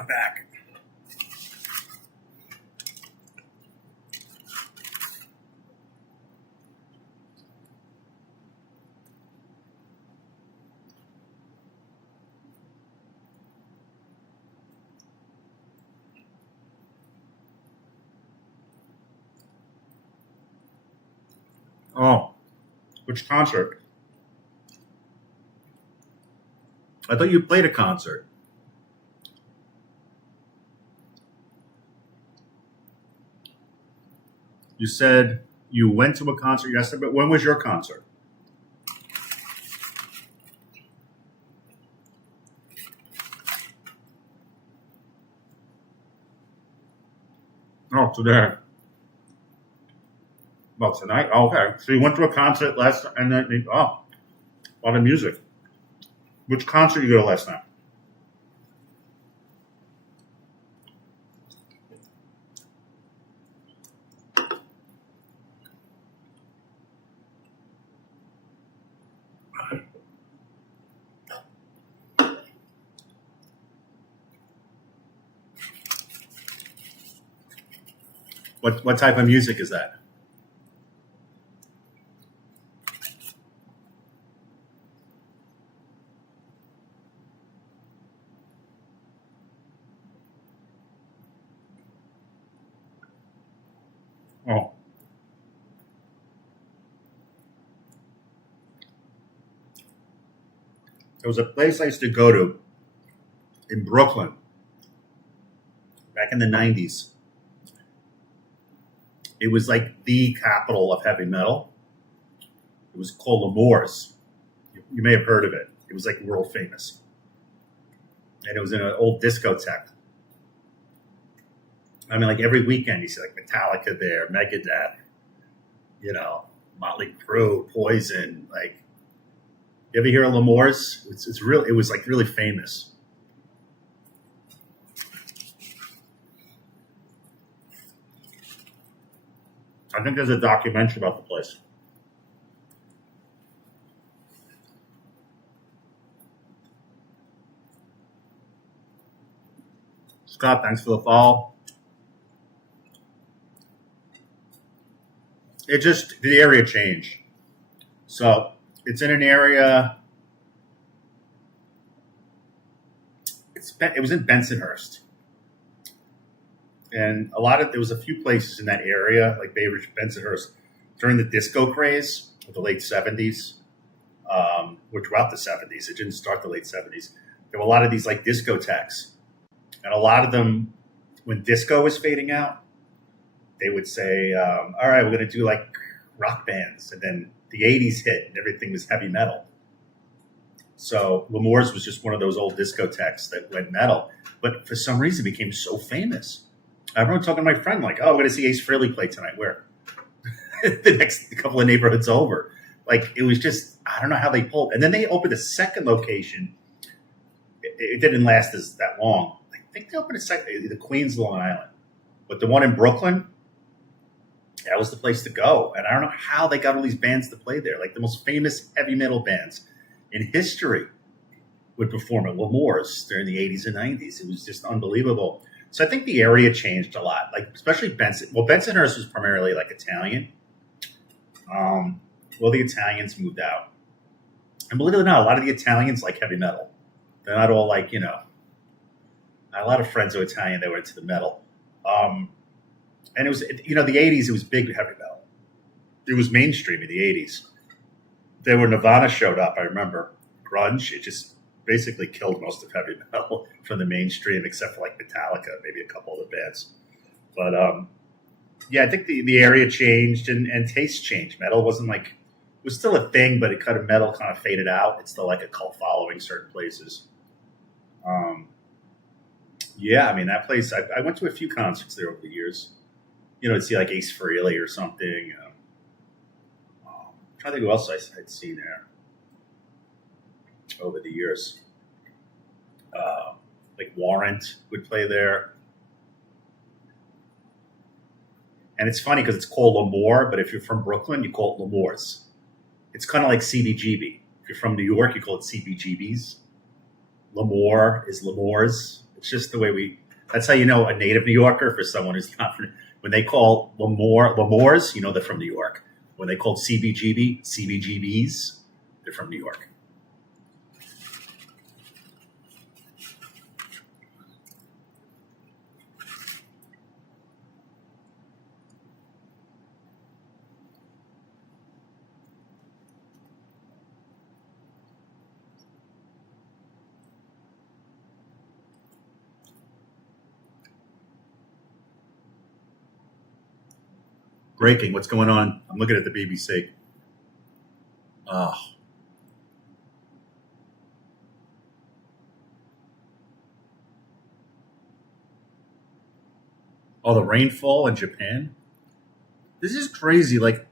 I'm back. Oh, which concert? I thought you played a concert. You said you went to a concert yesterday, but when was your concert? Oh, today. Well, tonight? Oh, okay. So you went to a concert last and then, a lot of music. Which concert you go to last night? What type of music is that? Oh, there was a place I used to go to in Brooklyn back in the 90s. It was like the capital of heavy metal. It was called L'Amour's. You may have heard of it. It was like world famous. And it was in an old discotheque. I mean, like every weekend you see like Metallica there, Megadeth, Motley Crue, Poison, like You ever hear of L'Amour's? It's real. It was like really famous. I think there's a documentary about the place. Scott, thanks for the follow. The area changed. So it's in an area. It was in Bensonhurst, and there was a few places in that area, like Bay Ridge, Bensonhurst, during the disco craze of the late '70s, or throughout the '70s. It didn't start the late '70s. There were a lot of these like discotheques, and a lot of them, when disco was fading out, they would say, "All right, we're going to do like rock bands," and then the '80s hit, and everything was heavy metal. So L'Amour's was just one of those old discotheques that went metal, but for some reason became so famous. I remember talking to my friend, like, "Oh, we're going to see Ace Frehley play tonight." Where? The next couple of neighborhoods over. Like, it was just, I don't know how they pulled. And then they opened a second location. It didn't last that long. I think they opened a second, the Queens, Long Island. But the one in Brooklyn, that was the place to go. And I don't know how they got all these bands to play there. Like, the most famous heavy metal bands in history would perform at L'Amour's during the 80s and 90s. It was just unbelievable. So I think the area changed a lot, like especially Benson. Well, Bensonhurst was primarily like Italian. The Italians moved out. And believe it or not, a lot of the Italians like heavy metal. They're not all like, I had a lot of friends who were Italian, they were into the metal. And it was, the 80s, it was big heavy metal. It was mainstream in the 80s. There were Nirvana showed up, I remember. Grunge, it just basically killed most of heavy metal from the mainstream, except for like Metallica, maybe a couple other bands. But I think the area changed and taste changed. Metal wasn't like, it was still a thing, but metal kind of faded out. It's still like a cult following certain places. That place, I went to a few concerts there over the years. To see like Ace Frehley or something. I'm trying to think who else I'd seen there over the years. Like Warrant would play there. And it's funny because it's called L'Amour, but if you're from Brooklyn, you call it L'Amour's. It's kind of like CBGB. If you're from New York, you call it CBGB's. L'Amour is L'Amour's. It's just the way that's how you know a native New Yorker for someone who's not from, when they call L'Amour's, they're from New York. When they call CBGB's, they're from New York. Breaking. What's going on? I'm looking at the BBC. Oh. Oh, the rainfall in Japan? This is crazy. Like,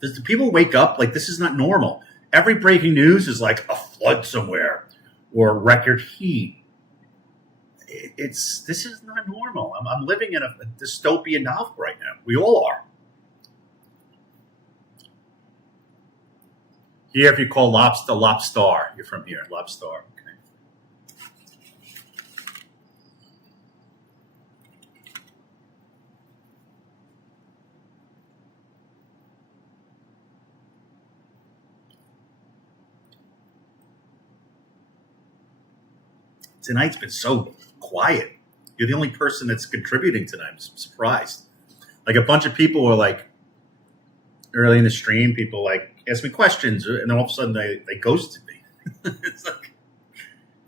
does the people wake up? Like, this is not normal. Every breaking news is like a flood somewhere or record heat. This is not normal. I'm living in a dystopian novel right now. We all are. Here, if you call lobster, you're from here, lobster. Okay. Tonight's been so quiet. You're the only person that's contributing tonight. I'm surprised. Like a bunch of people were like, early in the stream, people like ask me questions, and then all of a sudden they ghosted me.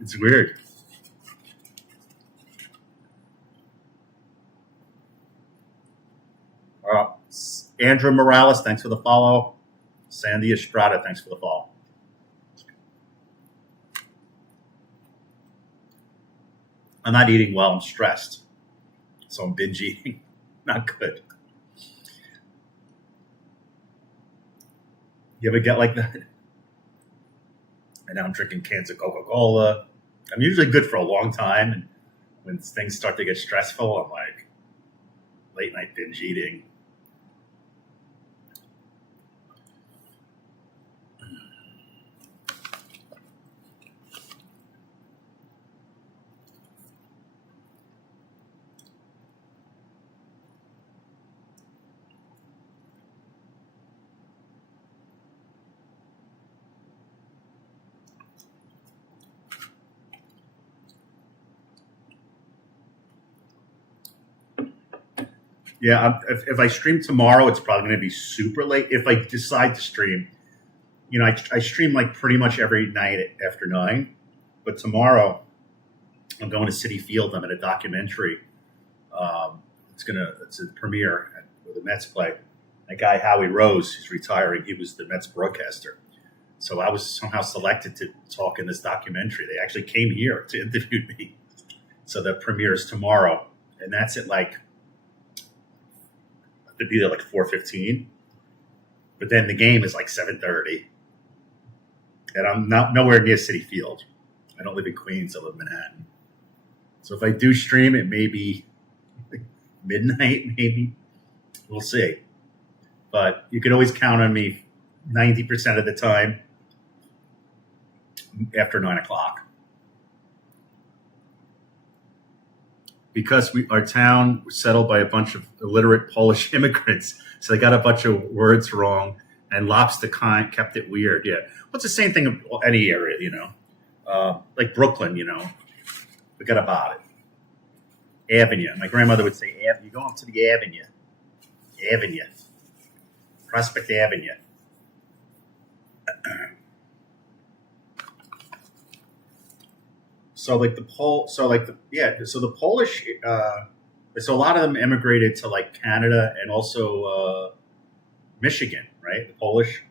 It's weird. Andrew Morales, thanks for the follow. Sandy Estrada, thanks for the follow. I'm not eating well. I'm stressed. So I'm binge eating. Not good. You ever get like that? And now I'm drinking cans of Coca-Cola. I'm usually good for a long time. And when things start to get stressful, I'm like late night binge eating. Yeah, if I stream tomorrow, it's probably going to be super late. If I decide to stream, I stream like pretty much every night after 9. But tomorrow, I'm going to City Field. I'm at a documentary. It's a premiere where the Mets play. A guy, Howie Rose, who's retiring. He was the Mets broadcaster. So I was somehow selected to talk in this documentary. They actually came here to interview me. So the premiere is tomorrow, and that's at like to be there like 4:15. But then the game is like 7:30, and I'm not nowhere near City Field. I don't live in Queens. I live in Manhattan. So if I do stream, it may be like midnight. Maybe we'll see. But you can always count on me 90% of the time after 9 o'clock. Because our town was settled by a bunch of illiterate Polish immigrants, so they got a bunch of words wrong, and lobster kept it weird. Yeah, well, it's the same thing in any area, like Brooklyn. Forget about it. Avenue. My grandmother would say, "You go up to the Avenue, Prospect Avenue." So the Polish, so a lot of them immigrated to like Canada and also Michigan, right? The Polish.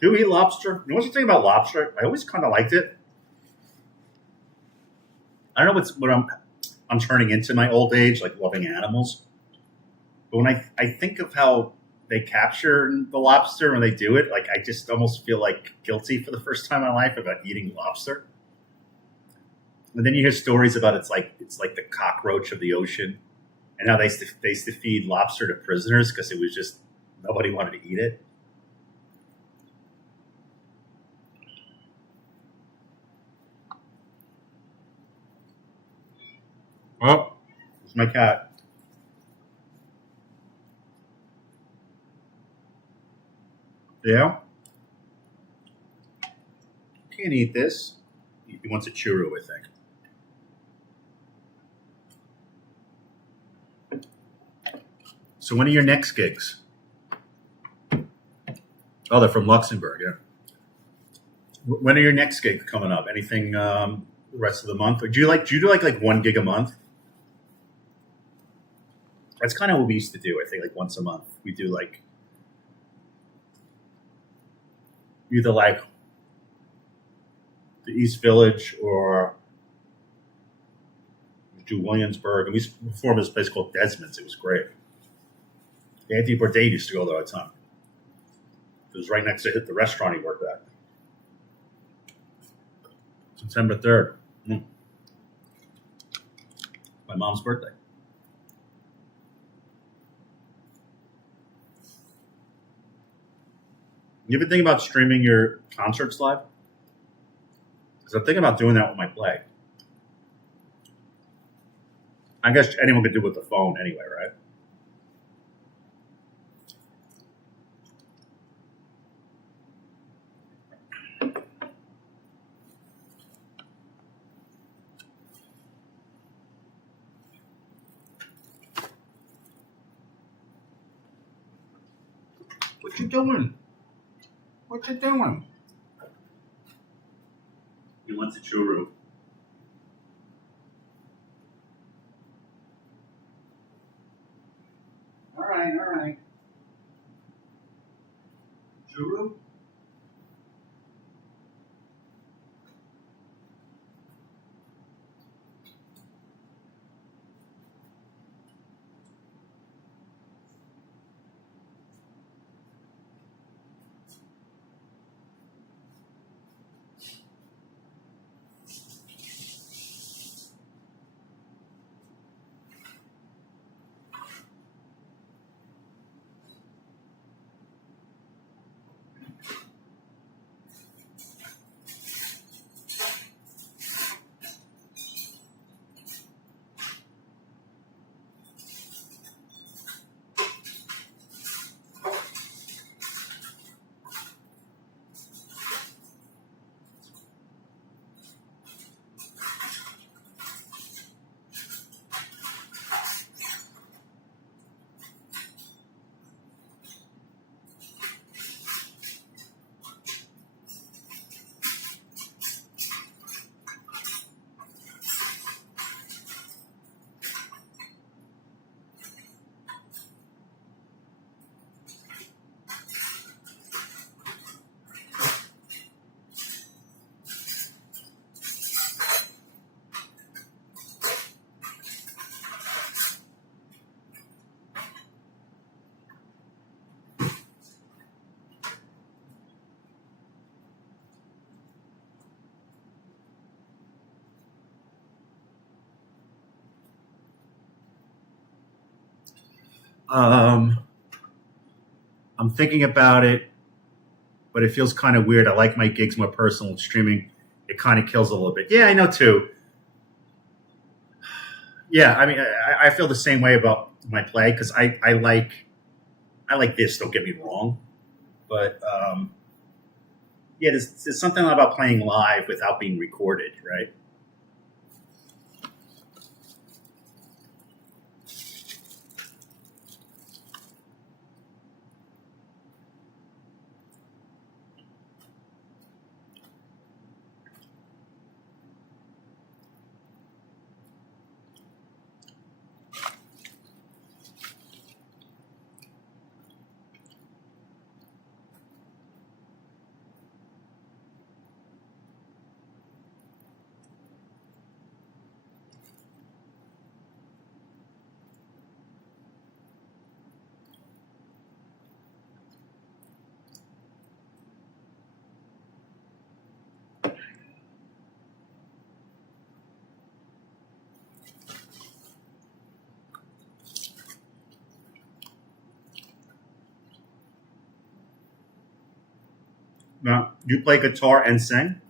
Do you eat lobster? You know what's the thing about lobster? I always kind of liked it. I don't know what I'm turning into my old age, like loving animals. But when I think of how they capture the lobster when they do it, like I just almost feel like guilty for the first time in my life about eating lobster. And then you hear stories about it's like the cockroach of the ocean, and how they used to feed lobster to prisoners because it was just nobody wanted to eat it. Oh, it's my cat. Yeah, can't eat this. He wants a churro, I think. So when are your next gigs? Oh, they're from Luxembourg. Yeah. When are your next gigs coming up? Anything the rest of the month, or do you do like one gig a month? That's kind of what we used to do. I think like once a month we do like either like the East Village or do Williamsburg, and we used to perform at this place called Desmond's. It was great. Anthony Bourdain used to go there all the time. It was right next to the restaurant he worked at. September 3rd. My mom's birthday. You ever think about streaming your concerts live? Because I'm thinking about doing that with my play. I guess anyone could do it with the phone anyway, right? What you doing? What you doing? He wants a churro. All right, all right. Churro? Um, I'm thinking about it, but it feels kind of weird. I like my gigs more personal. Streaming, it kind of kills a little bit. Yeah, I know too. Yeah, I mean, I feel the same way about my play because I like this. Don't get me wrong, but yeah, there's something about playing live without being recorded, right? Now, you play guitar and sing?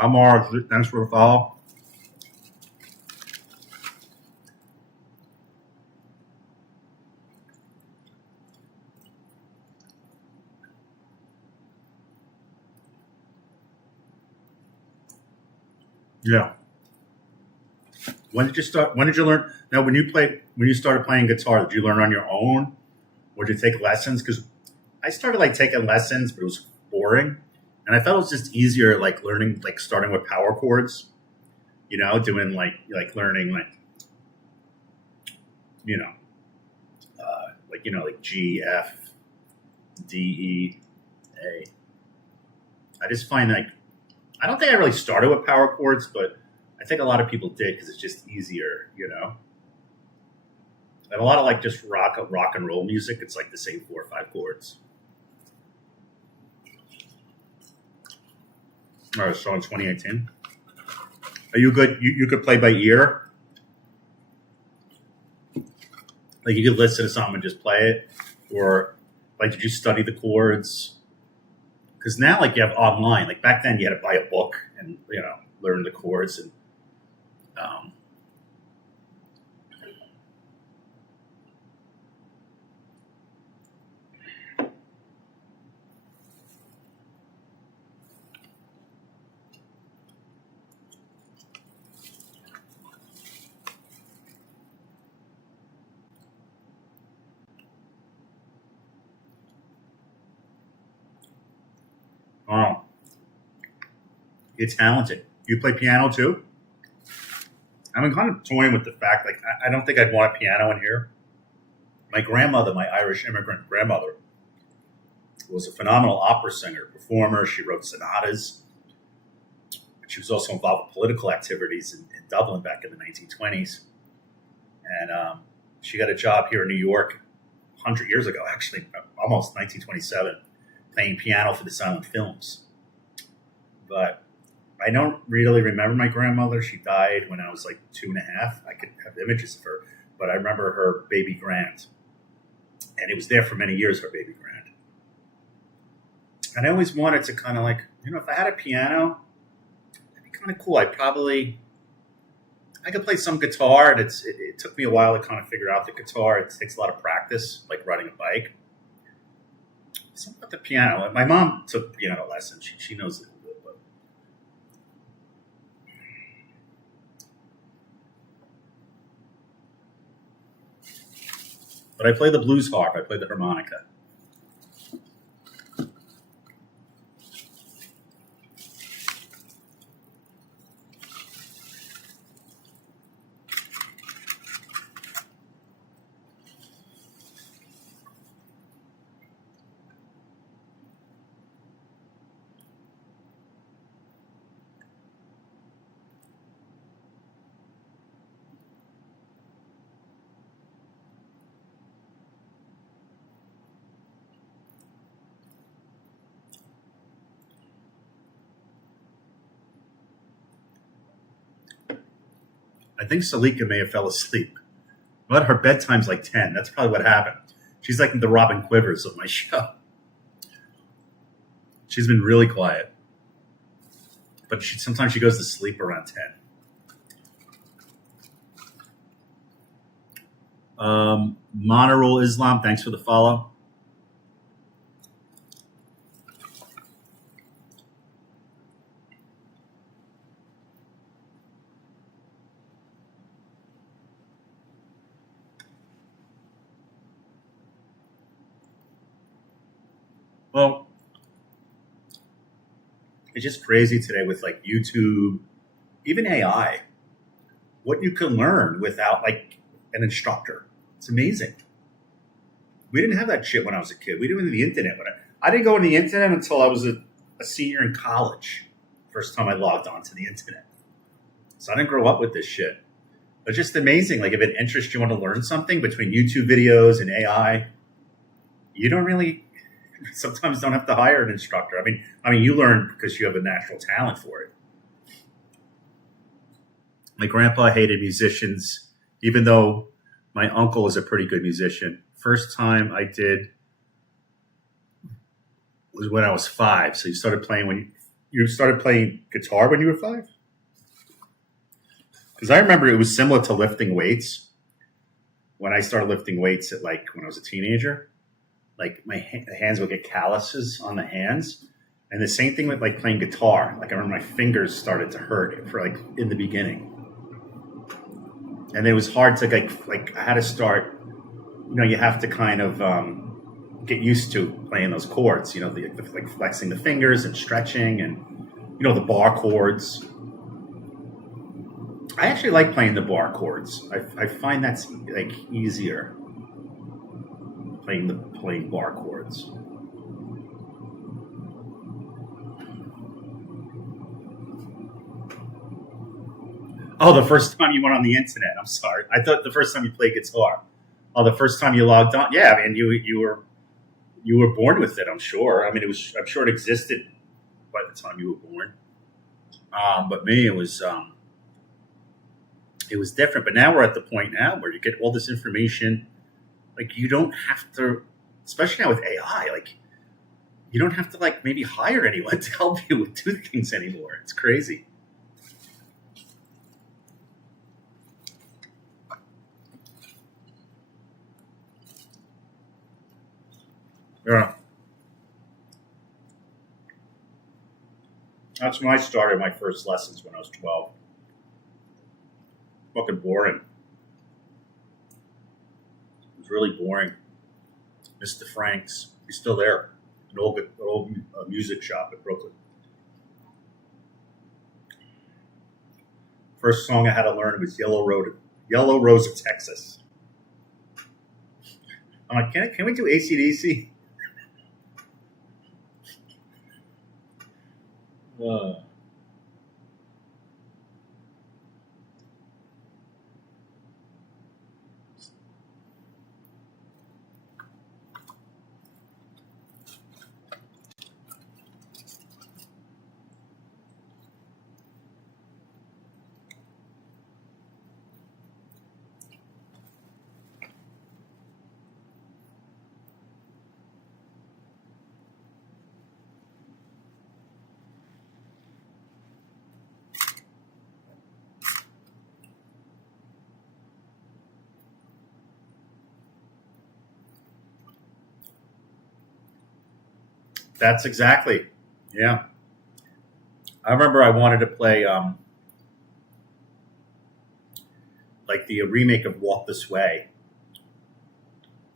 I'm Mars. Thanks for the follow. Yeah. When did you start? When did you learn? Now, when you started playing guitar, did you learn on your own, or did you take lessons? Because I started like taking lessons, but it was boring, and I felt it was just easier, like learning, like starting with power chords. Doing like learning you know, like G, F, D, E, A. I just find like I don't think I really started with power chords, but I think a lot of people did because it's just easier. And a lot of like just rock and roll music, it's like the same 4 or 5 chords. All right, so in 2018, are you good? You could play by ear, like you could listen to something and just play it, or like did you study the chords? Because now, like you have online. Like back then, you had to buy a book and learn the chords and um, oh, you're talented. You play piano too? I'm kind of toying with the fact, like, I don't think I'd want a piano in here. My grandmother, my Irish immigrant grandmother, was a phenomenal opera singer, performer. She wrote sonatas. She was also involved with political activities in Dublin back in the 1920s. And she got a job here in New York 100 years ago, actually, almost 1927, playing piano for the silent films. But I don't really remember my grandmother. She died when I was like 2.5. I could have images of her, but I remember her baby grand. And it was there for many years, her baby grand. And I always wanted to kind of like, if I had a piano, that'd be kind of cool. I could play some guitar, and it took me a while to kind of figure out the guitar. It takes a lot of practice, like riding a bike. Something about the piano. Like my mom took piano lessons. She knows it. But I play the blues harp. I play the harmonica. I think Salika may have fell asleep. But her bedtime's like 10. That's probably what happened. She's like the Robin Quivers of my show. She's been really quiet. But sometimes she goes to sleep around 10. Monirul Islam, thanks for the follow. Well, it's just crazy today with like YouTube, even AI, what you can learn without like an instructor. It's amazing. We didn't have that shit when I was a kid. We didn't have the internet. I didn't go on the internet until I was a senior in college. First time I logged on to the internet. So I didn't grow up with this shit. But just amazing. Like if it interests you want to learn something between YouTube videos and AI, you don't really sometimes don't have to hire an instructor. I mean, you learn because you have a natural talent for it. My grandpa hated musicians, even though my uncle is a pretty good musician. First time I did was when I was 5. So you started playing you started playing guitar when you were 5? Because I remember it was similar to lifting weights. When I started lifting weights when I was a teenager, like my hands would get calluses on the hands. And the same thing with like playing guitar. Like I remember my fingers started to hurt for like in the beginning. And it was hard to like I had to start, you have to kind of get used to playing those chords, like flexing the fingers and stretching and, the bar chords. I actually like playing the bar chords. I find that's like easier playing bar chords. Oh, the first time you went on the internet. I'm sorry. I thought the first time you played guitar. Oh, the first time you logged on. Yeah, I mean, you were born with it. I'm sure. I mean, I'm sure it existed by the time you were born. But me, it was different. But now we're at the point now where you get all this information. Like you don't have to, especially now with AI. Like you don't have to like maybe hire anyone to help you do things anymore. It's crazy. Yeah. That's when I started my first lessons when I was 12. Fucking boring. It was really boring. Mr. Frank's, he's still there. An old music shop in Brooklyn. First song I had to learn was Yellow Rose of Texas. I'm like, can we do AC/DC? That's exactly. Yeah. I remember I wanted to play like the remake of Walk This Way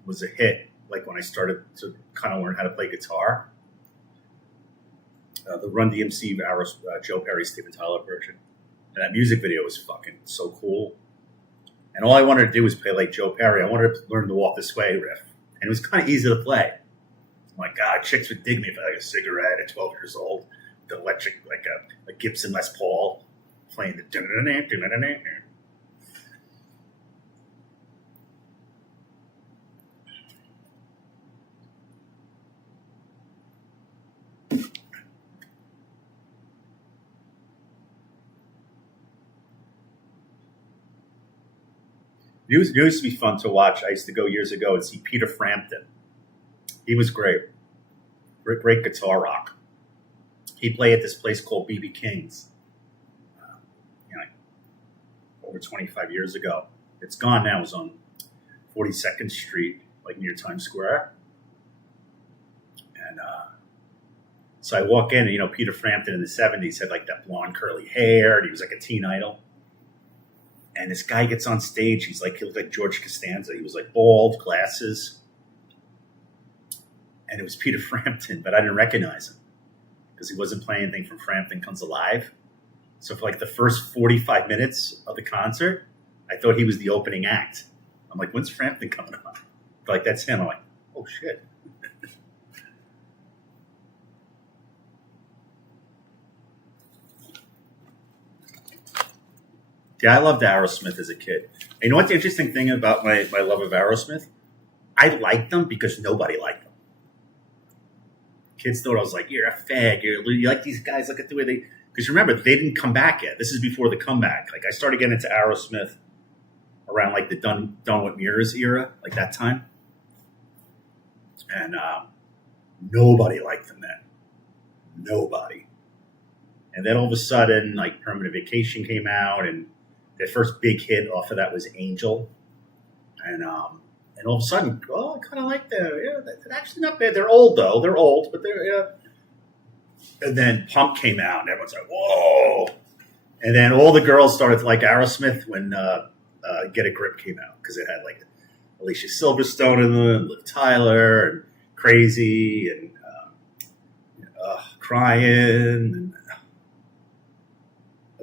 was a hit. Like when I started to kind of learn how to play guitar, the Run DMC Joe Perry, Steven Tyler version, and that music video was fucking so cool. And all I wanted to do was play like Joe Perry. I wanted to learn the Walk This Way riff, and it was kind of easy to play. My God, chicks would dig me for like a cigarette at 12 years old, the electric like a Gibson Les Paul, playing the. It used to be fun to watch. I used to go years ago and see Peter Frampton. He was great. Great guitar rock. He played at this place called BB King's, you know, over 25 years ago. It's gone now. It was on 42nd Street, like near Times Square. And so I walk in, and Peter Frampton in the 70s had like that blonde curly hair, and he was like a teen idol. And this guy gets on stage. He looked like George Costanza. He was like bald, glasses. And it was Peter Frampton, but I didn't recognize him because he wasn't playing anything from Frampton Comes Alive. So for like the first 45 minutes of the concert, I thought he was the opening act. I'm like, when's Frampton coming on? But like, that's him. I'm like, oh shit. Yeah, I loved Aerosmith as a kid. And you know what the interesting thing about my love of Aerosmith? I liked them because nobody liked them. Kids thought I was like, you're a fag. You like these guys. Look at the way they... Because remember, they didn't come back yet. This is before the comeback. Like, I started getting into Aerosmith around like the Done With Mirrors era, like that time. And nobody liked them then. Nobody. And then all of a sudden, like Permanent Vacation came out, and their first big hit off of that was Angel. And all of a sudden, I kind of like them. Yeah, they're actually not bad. They're old, though. They're old, but they're... Yeah. And then Pump came out, and everyone's like, whoa. And then all the girls started to like Aerosmith when Get a Grip came out, because it had like Alicia Silverstone in them, and Liv Tyler, and Crazy, and Crying. And,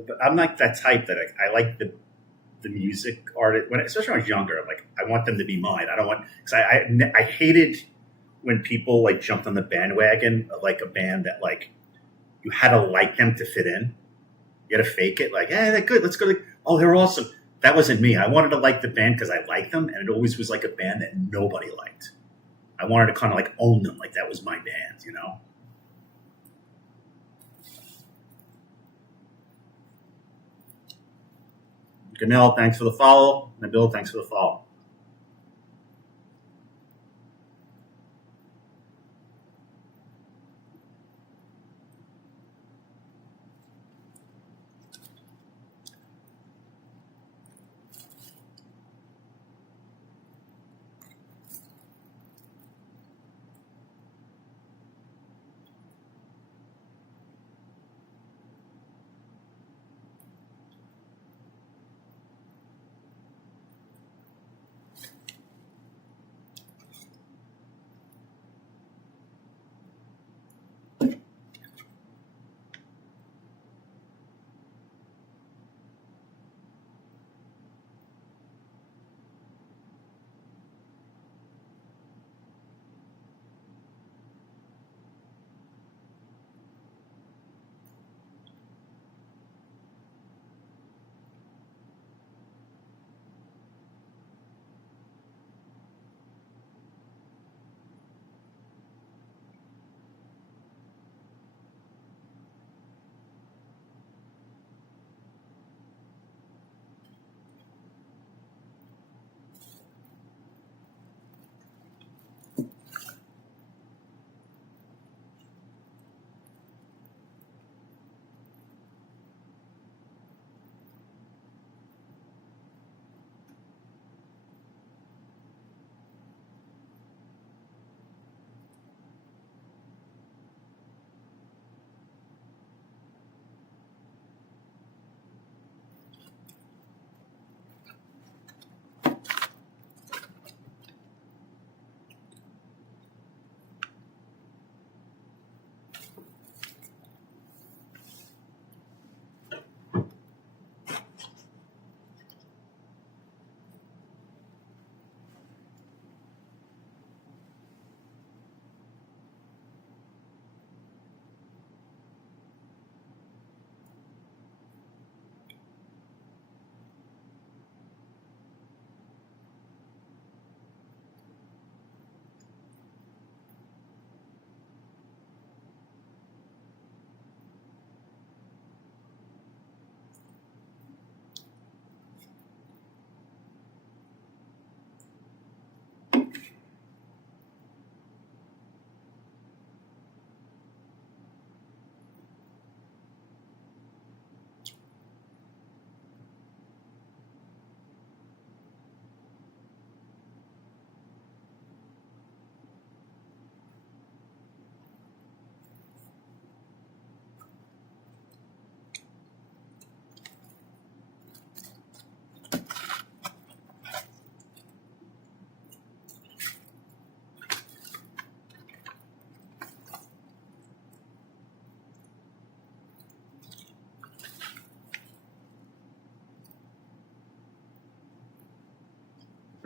but I'm like that type that I like the music artist, especially when I was younger. I'm like, I want them to be mine. I don't want, because I hated when people like jumped on the bandwagon of like a band that like you had to like them to fit in. You had to fake it, like, hey, they're good. Let's go. Oh, they're awesome. That wasn't me. I wanted to like the band because I liked them, and it always was like a band that nobody liked. I wanted to kind of like own them, like that was my band, you know. Ganel, thanks for the follow. Nabil, thanks for the follow.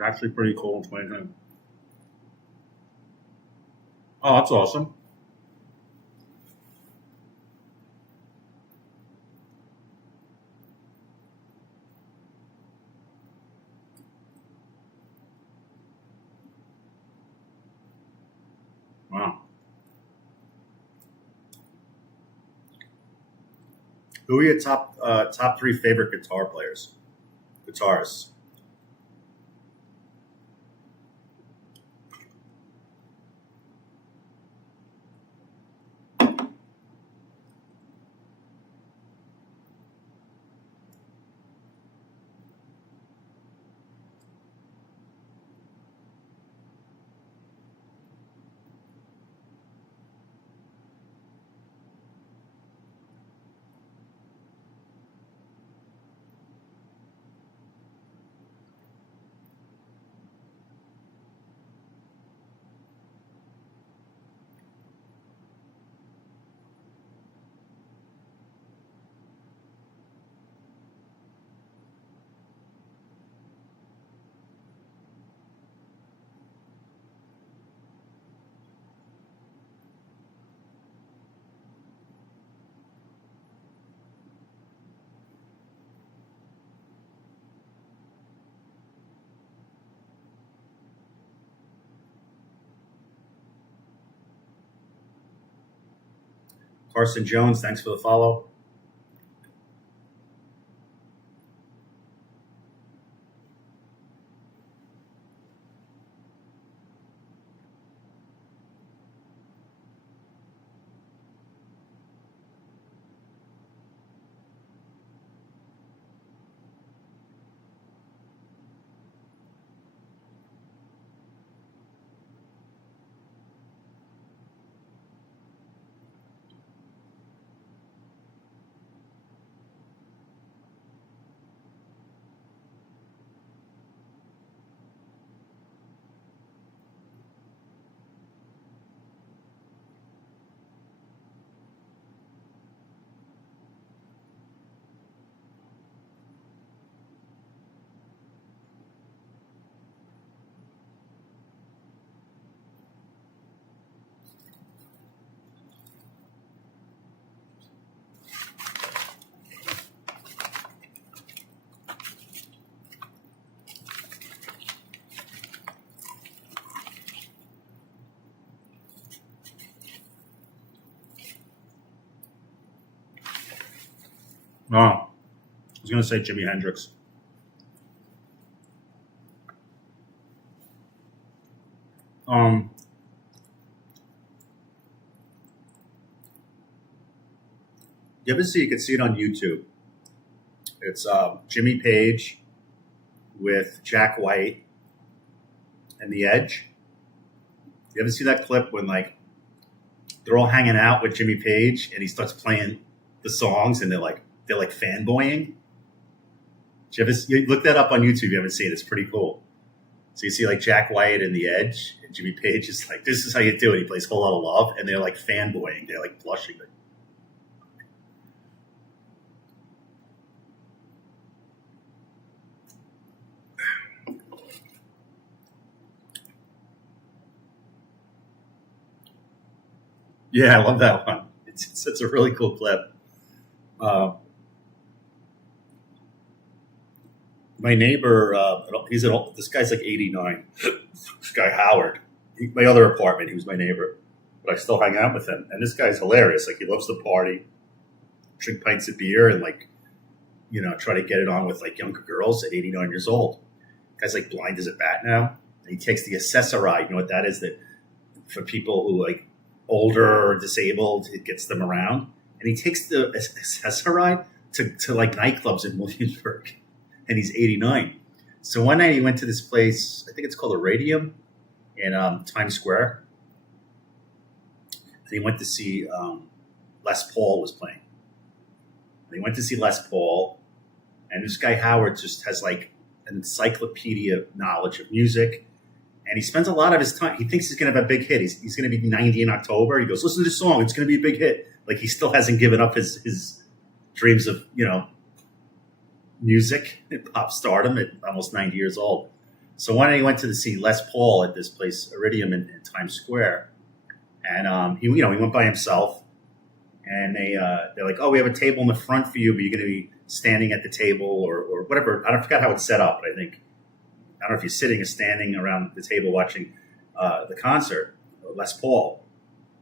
actually pretty cool in 2020. Oh, that's awesome. Wow. Who are your top three favorite guitar players? Guitarists. Carson Jones, thanks for the follow. Oh, I was going to say Jimi Hendrix. Um, you ever see? You can see it on YouTube. It's Jimmy Page with Jack White and The Edge. You ever see that clip when like they're all hanging out with Jimmy Page and he starts playing the songs and they're like fanboying? You look that up on YouTube? You haven't seen it? It's pretty cool. So you see like Jack White and The Edge, and Jimmy Page is like, "This is how you do it." He plays "Whole Lot of Love," and they're like fanboying. They're like blushing. Yeah, I love that one. It's a really cool clip. Uh, my neighbor, this guy's like 89. This guy Howard, my other apartment, he was my neighbor, but I still hang out with him. And this guy's hilarious. Like he loves to party, drink pints of beer, and like try to get it on with like younger girls at 89 years old. Guy's like blind as a bat now, and he takes the Accessoride. You know what that is? That for people who like older or disabled, it gets them around. And he takes the Accessoride to like nightclubs in Williamsburg, and he's 89. So one night he went to this place, I think it's called a Radium in Times Square. And he went to see Les Paul was playing. And he went to see Les Paul, and this guy Howard just has like an encyclopedia knowledge of music. And he spends a lot of his time. He thinks he's going to have a big hit. He's going to be 90 in October. He goes, "Listen to this song. It's going to be a big hit." Like he still hasn't given up his dreams of music and pop stardom at almost 90 years old. So one day he went to see Les Paul at this place, Iridium in Times Square, and he went by himself, and they're like, oh, we have a table in the front for you, but you're going to be standing at the table or whatever. Forgot how it's set up, but I don't know if you're sitting or standing around the table watching the concert, Les Paul.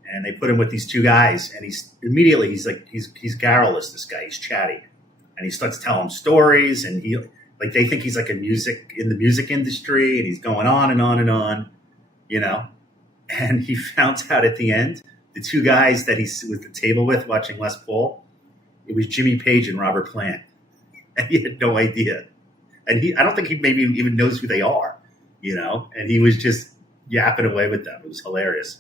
And they put him with these two guys, and he's he's garrulous. This guy, he's chatty, and he starts telling stories, and they think he's like in the music industry, and he's going on and on and on, you know. And he found out at the end, the two guys that he was at the table with watching Les Paul, it was Jimmy Page and Robert Plant, and he had no idea. And I don't think he maybe even knows who they are, you know. And he was just yapping away with them. It was hilarious.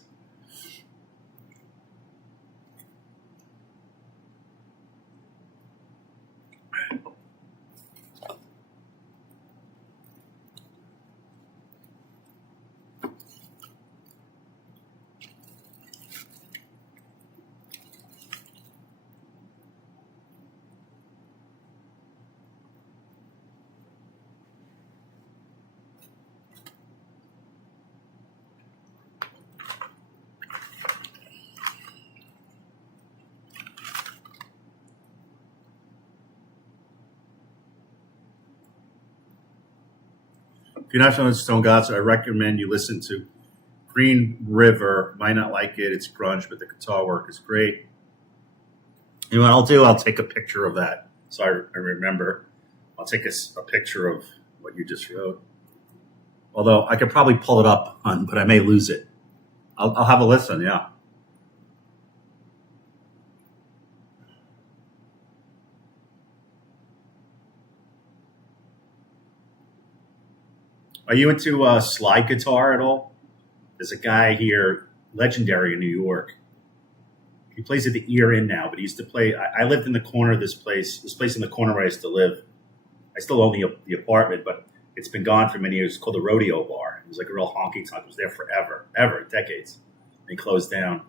If you're not feeling Stone Gods, I recommend you listen to Green River. Might not like it. It's grunge, but the guitar work is great. You know what I'll do? I'll take a picture of that. So I remember. I'll take a picture of what you just wrote. Although I could probably pull it up, but I may lose it. I'll have a listen, yeah. Are you into slide guitar at all? There's a guy here, legendary in New York. He plays at the Ear Inn now, but he used to play. I lived in the corner of this place in the corner where I used to live. I still own the apartment, but it's been gone for many years. It's called the Rodeo Bar. It was like a real honky tonk. It was there forever, decades. They closed down.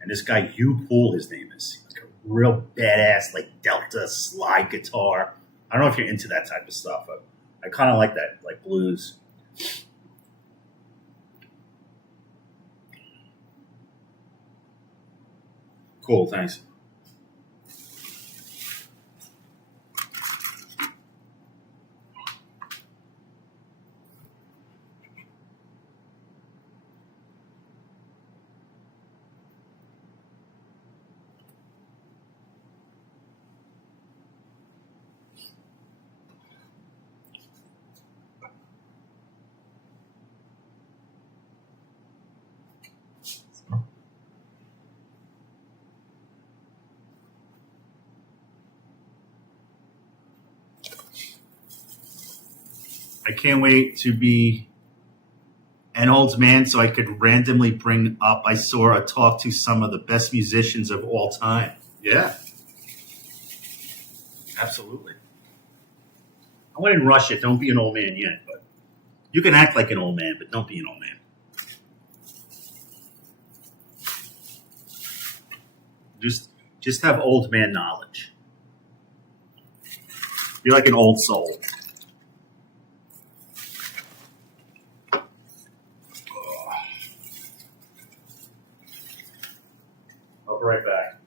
And this guy, Hugh Poole, his name is, like a real badass, like Delta slide guitar. I don't know if you're into that type of stuff, but I kind of like that, like blues. Cool, thanks. I can't wait to be an old man so I could randomly bring up I saw or talk to some of the best musicians of all time. Yeah, absolutely. I wouldn't rush it. Don't be an old man yet, but you can act like an old man, but don't be an old man. Just have old man knowledge. Be like an old soul. I'll be right back.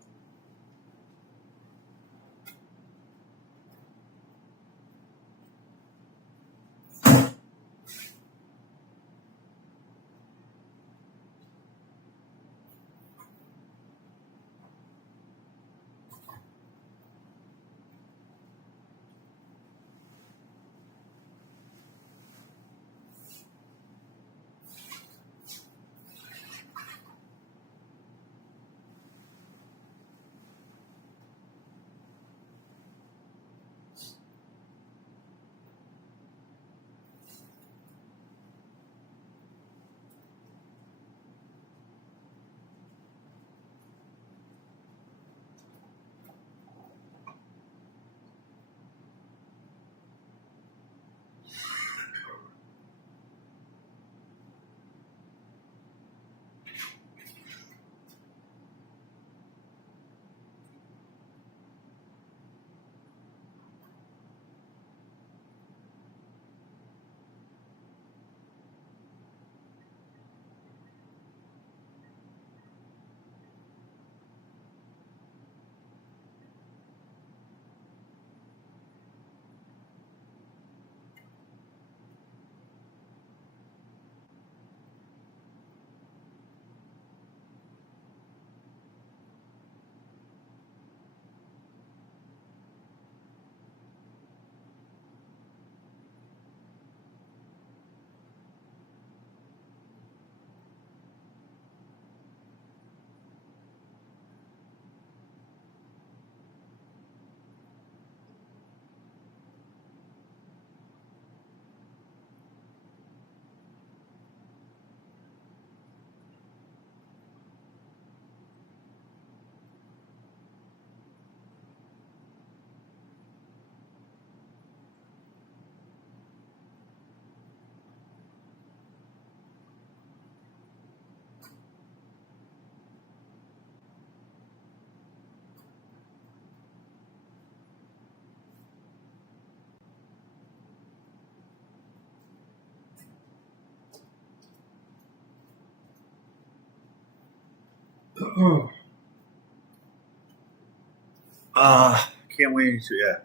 Can't wait to, yeah.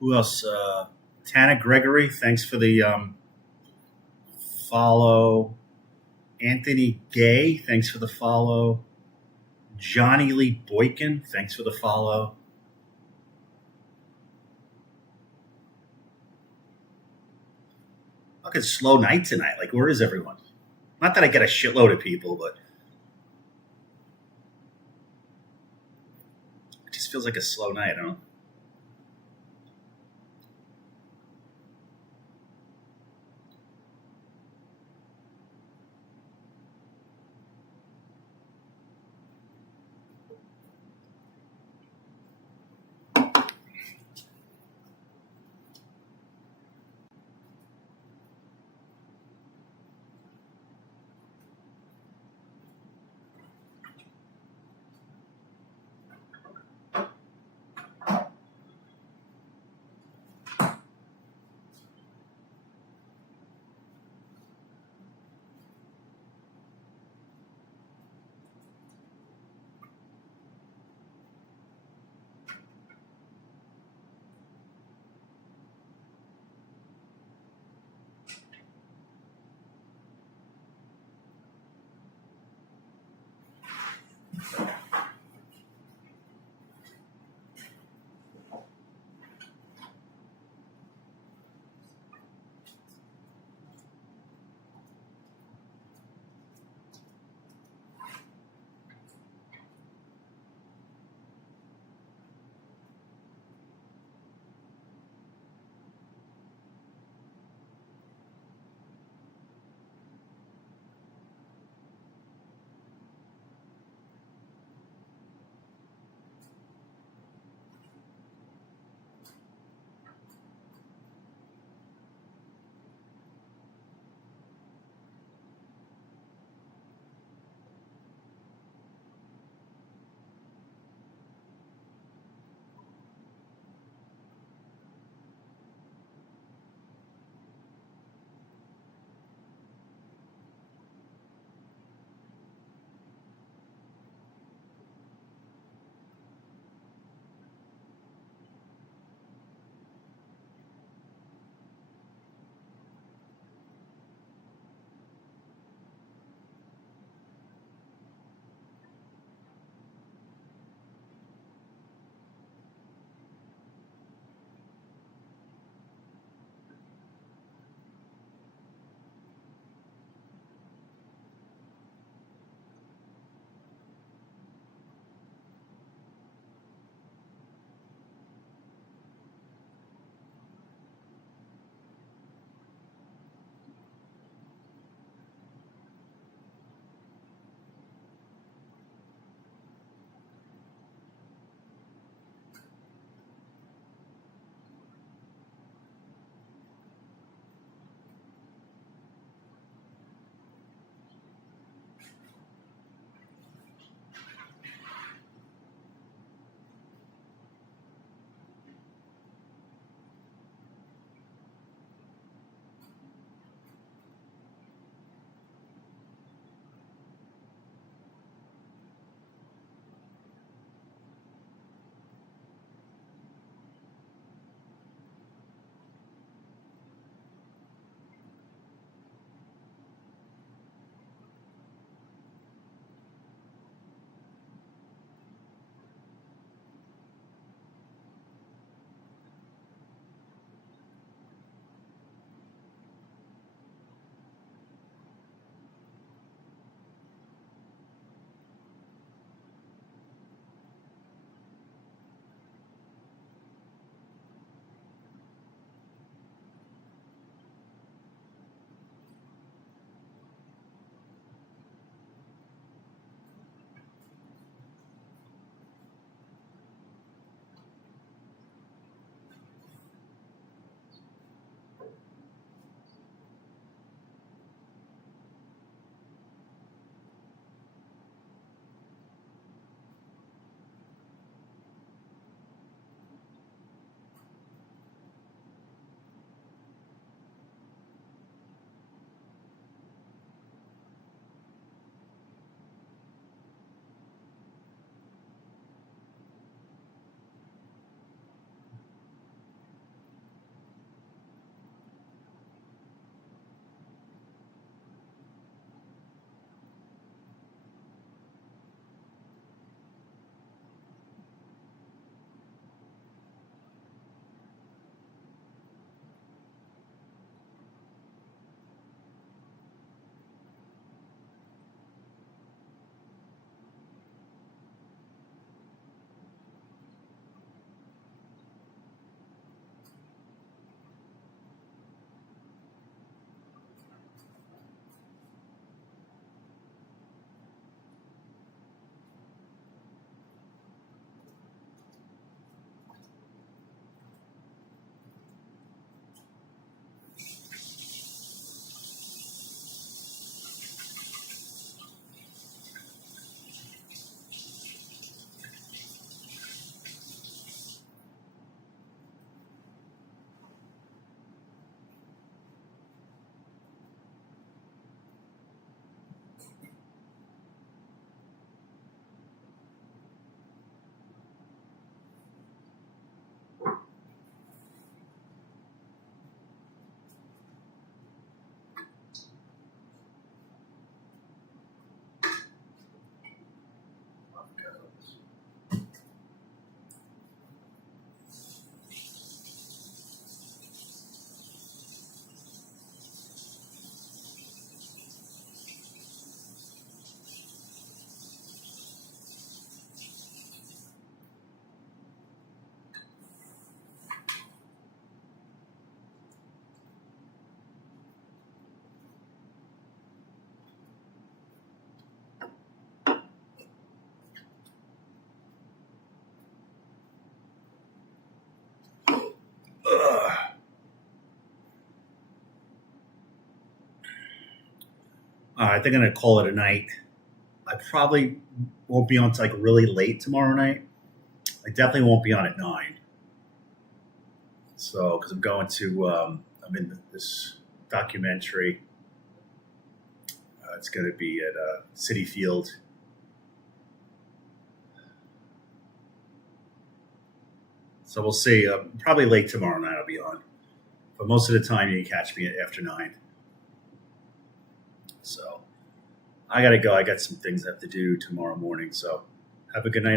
Who else? Tana Gregory, thanks for the follow. Anthony Gay, thanks for the follow. Johnny Lee Boykin, thanks for the follow. Fucking slow night tonight. Like, where is everyone? Not that I get a shitload of people, but it just feels like a slow night. I don't know. I think I'm going to call it a night. I probably won't be on to like really late tomorrow night. I definitely won't be on at 9. So, because I'm going to, I'm in this documentary. It's going to be at City Field. So we'll see. Probably late tomorrow night I'll be on. But most of the time you can catch me after 9. So I got to go. I got some things I have to do tomorrow morning. So have a good night.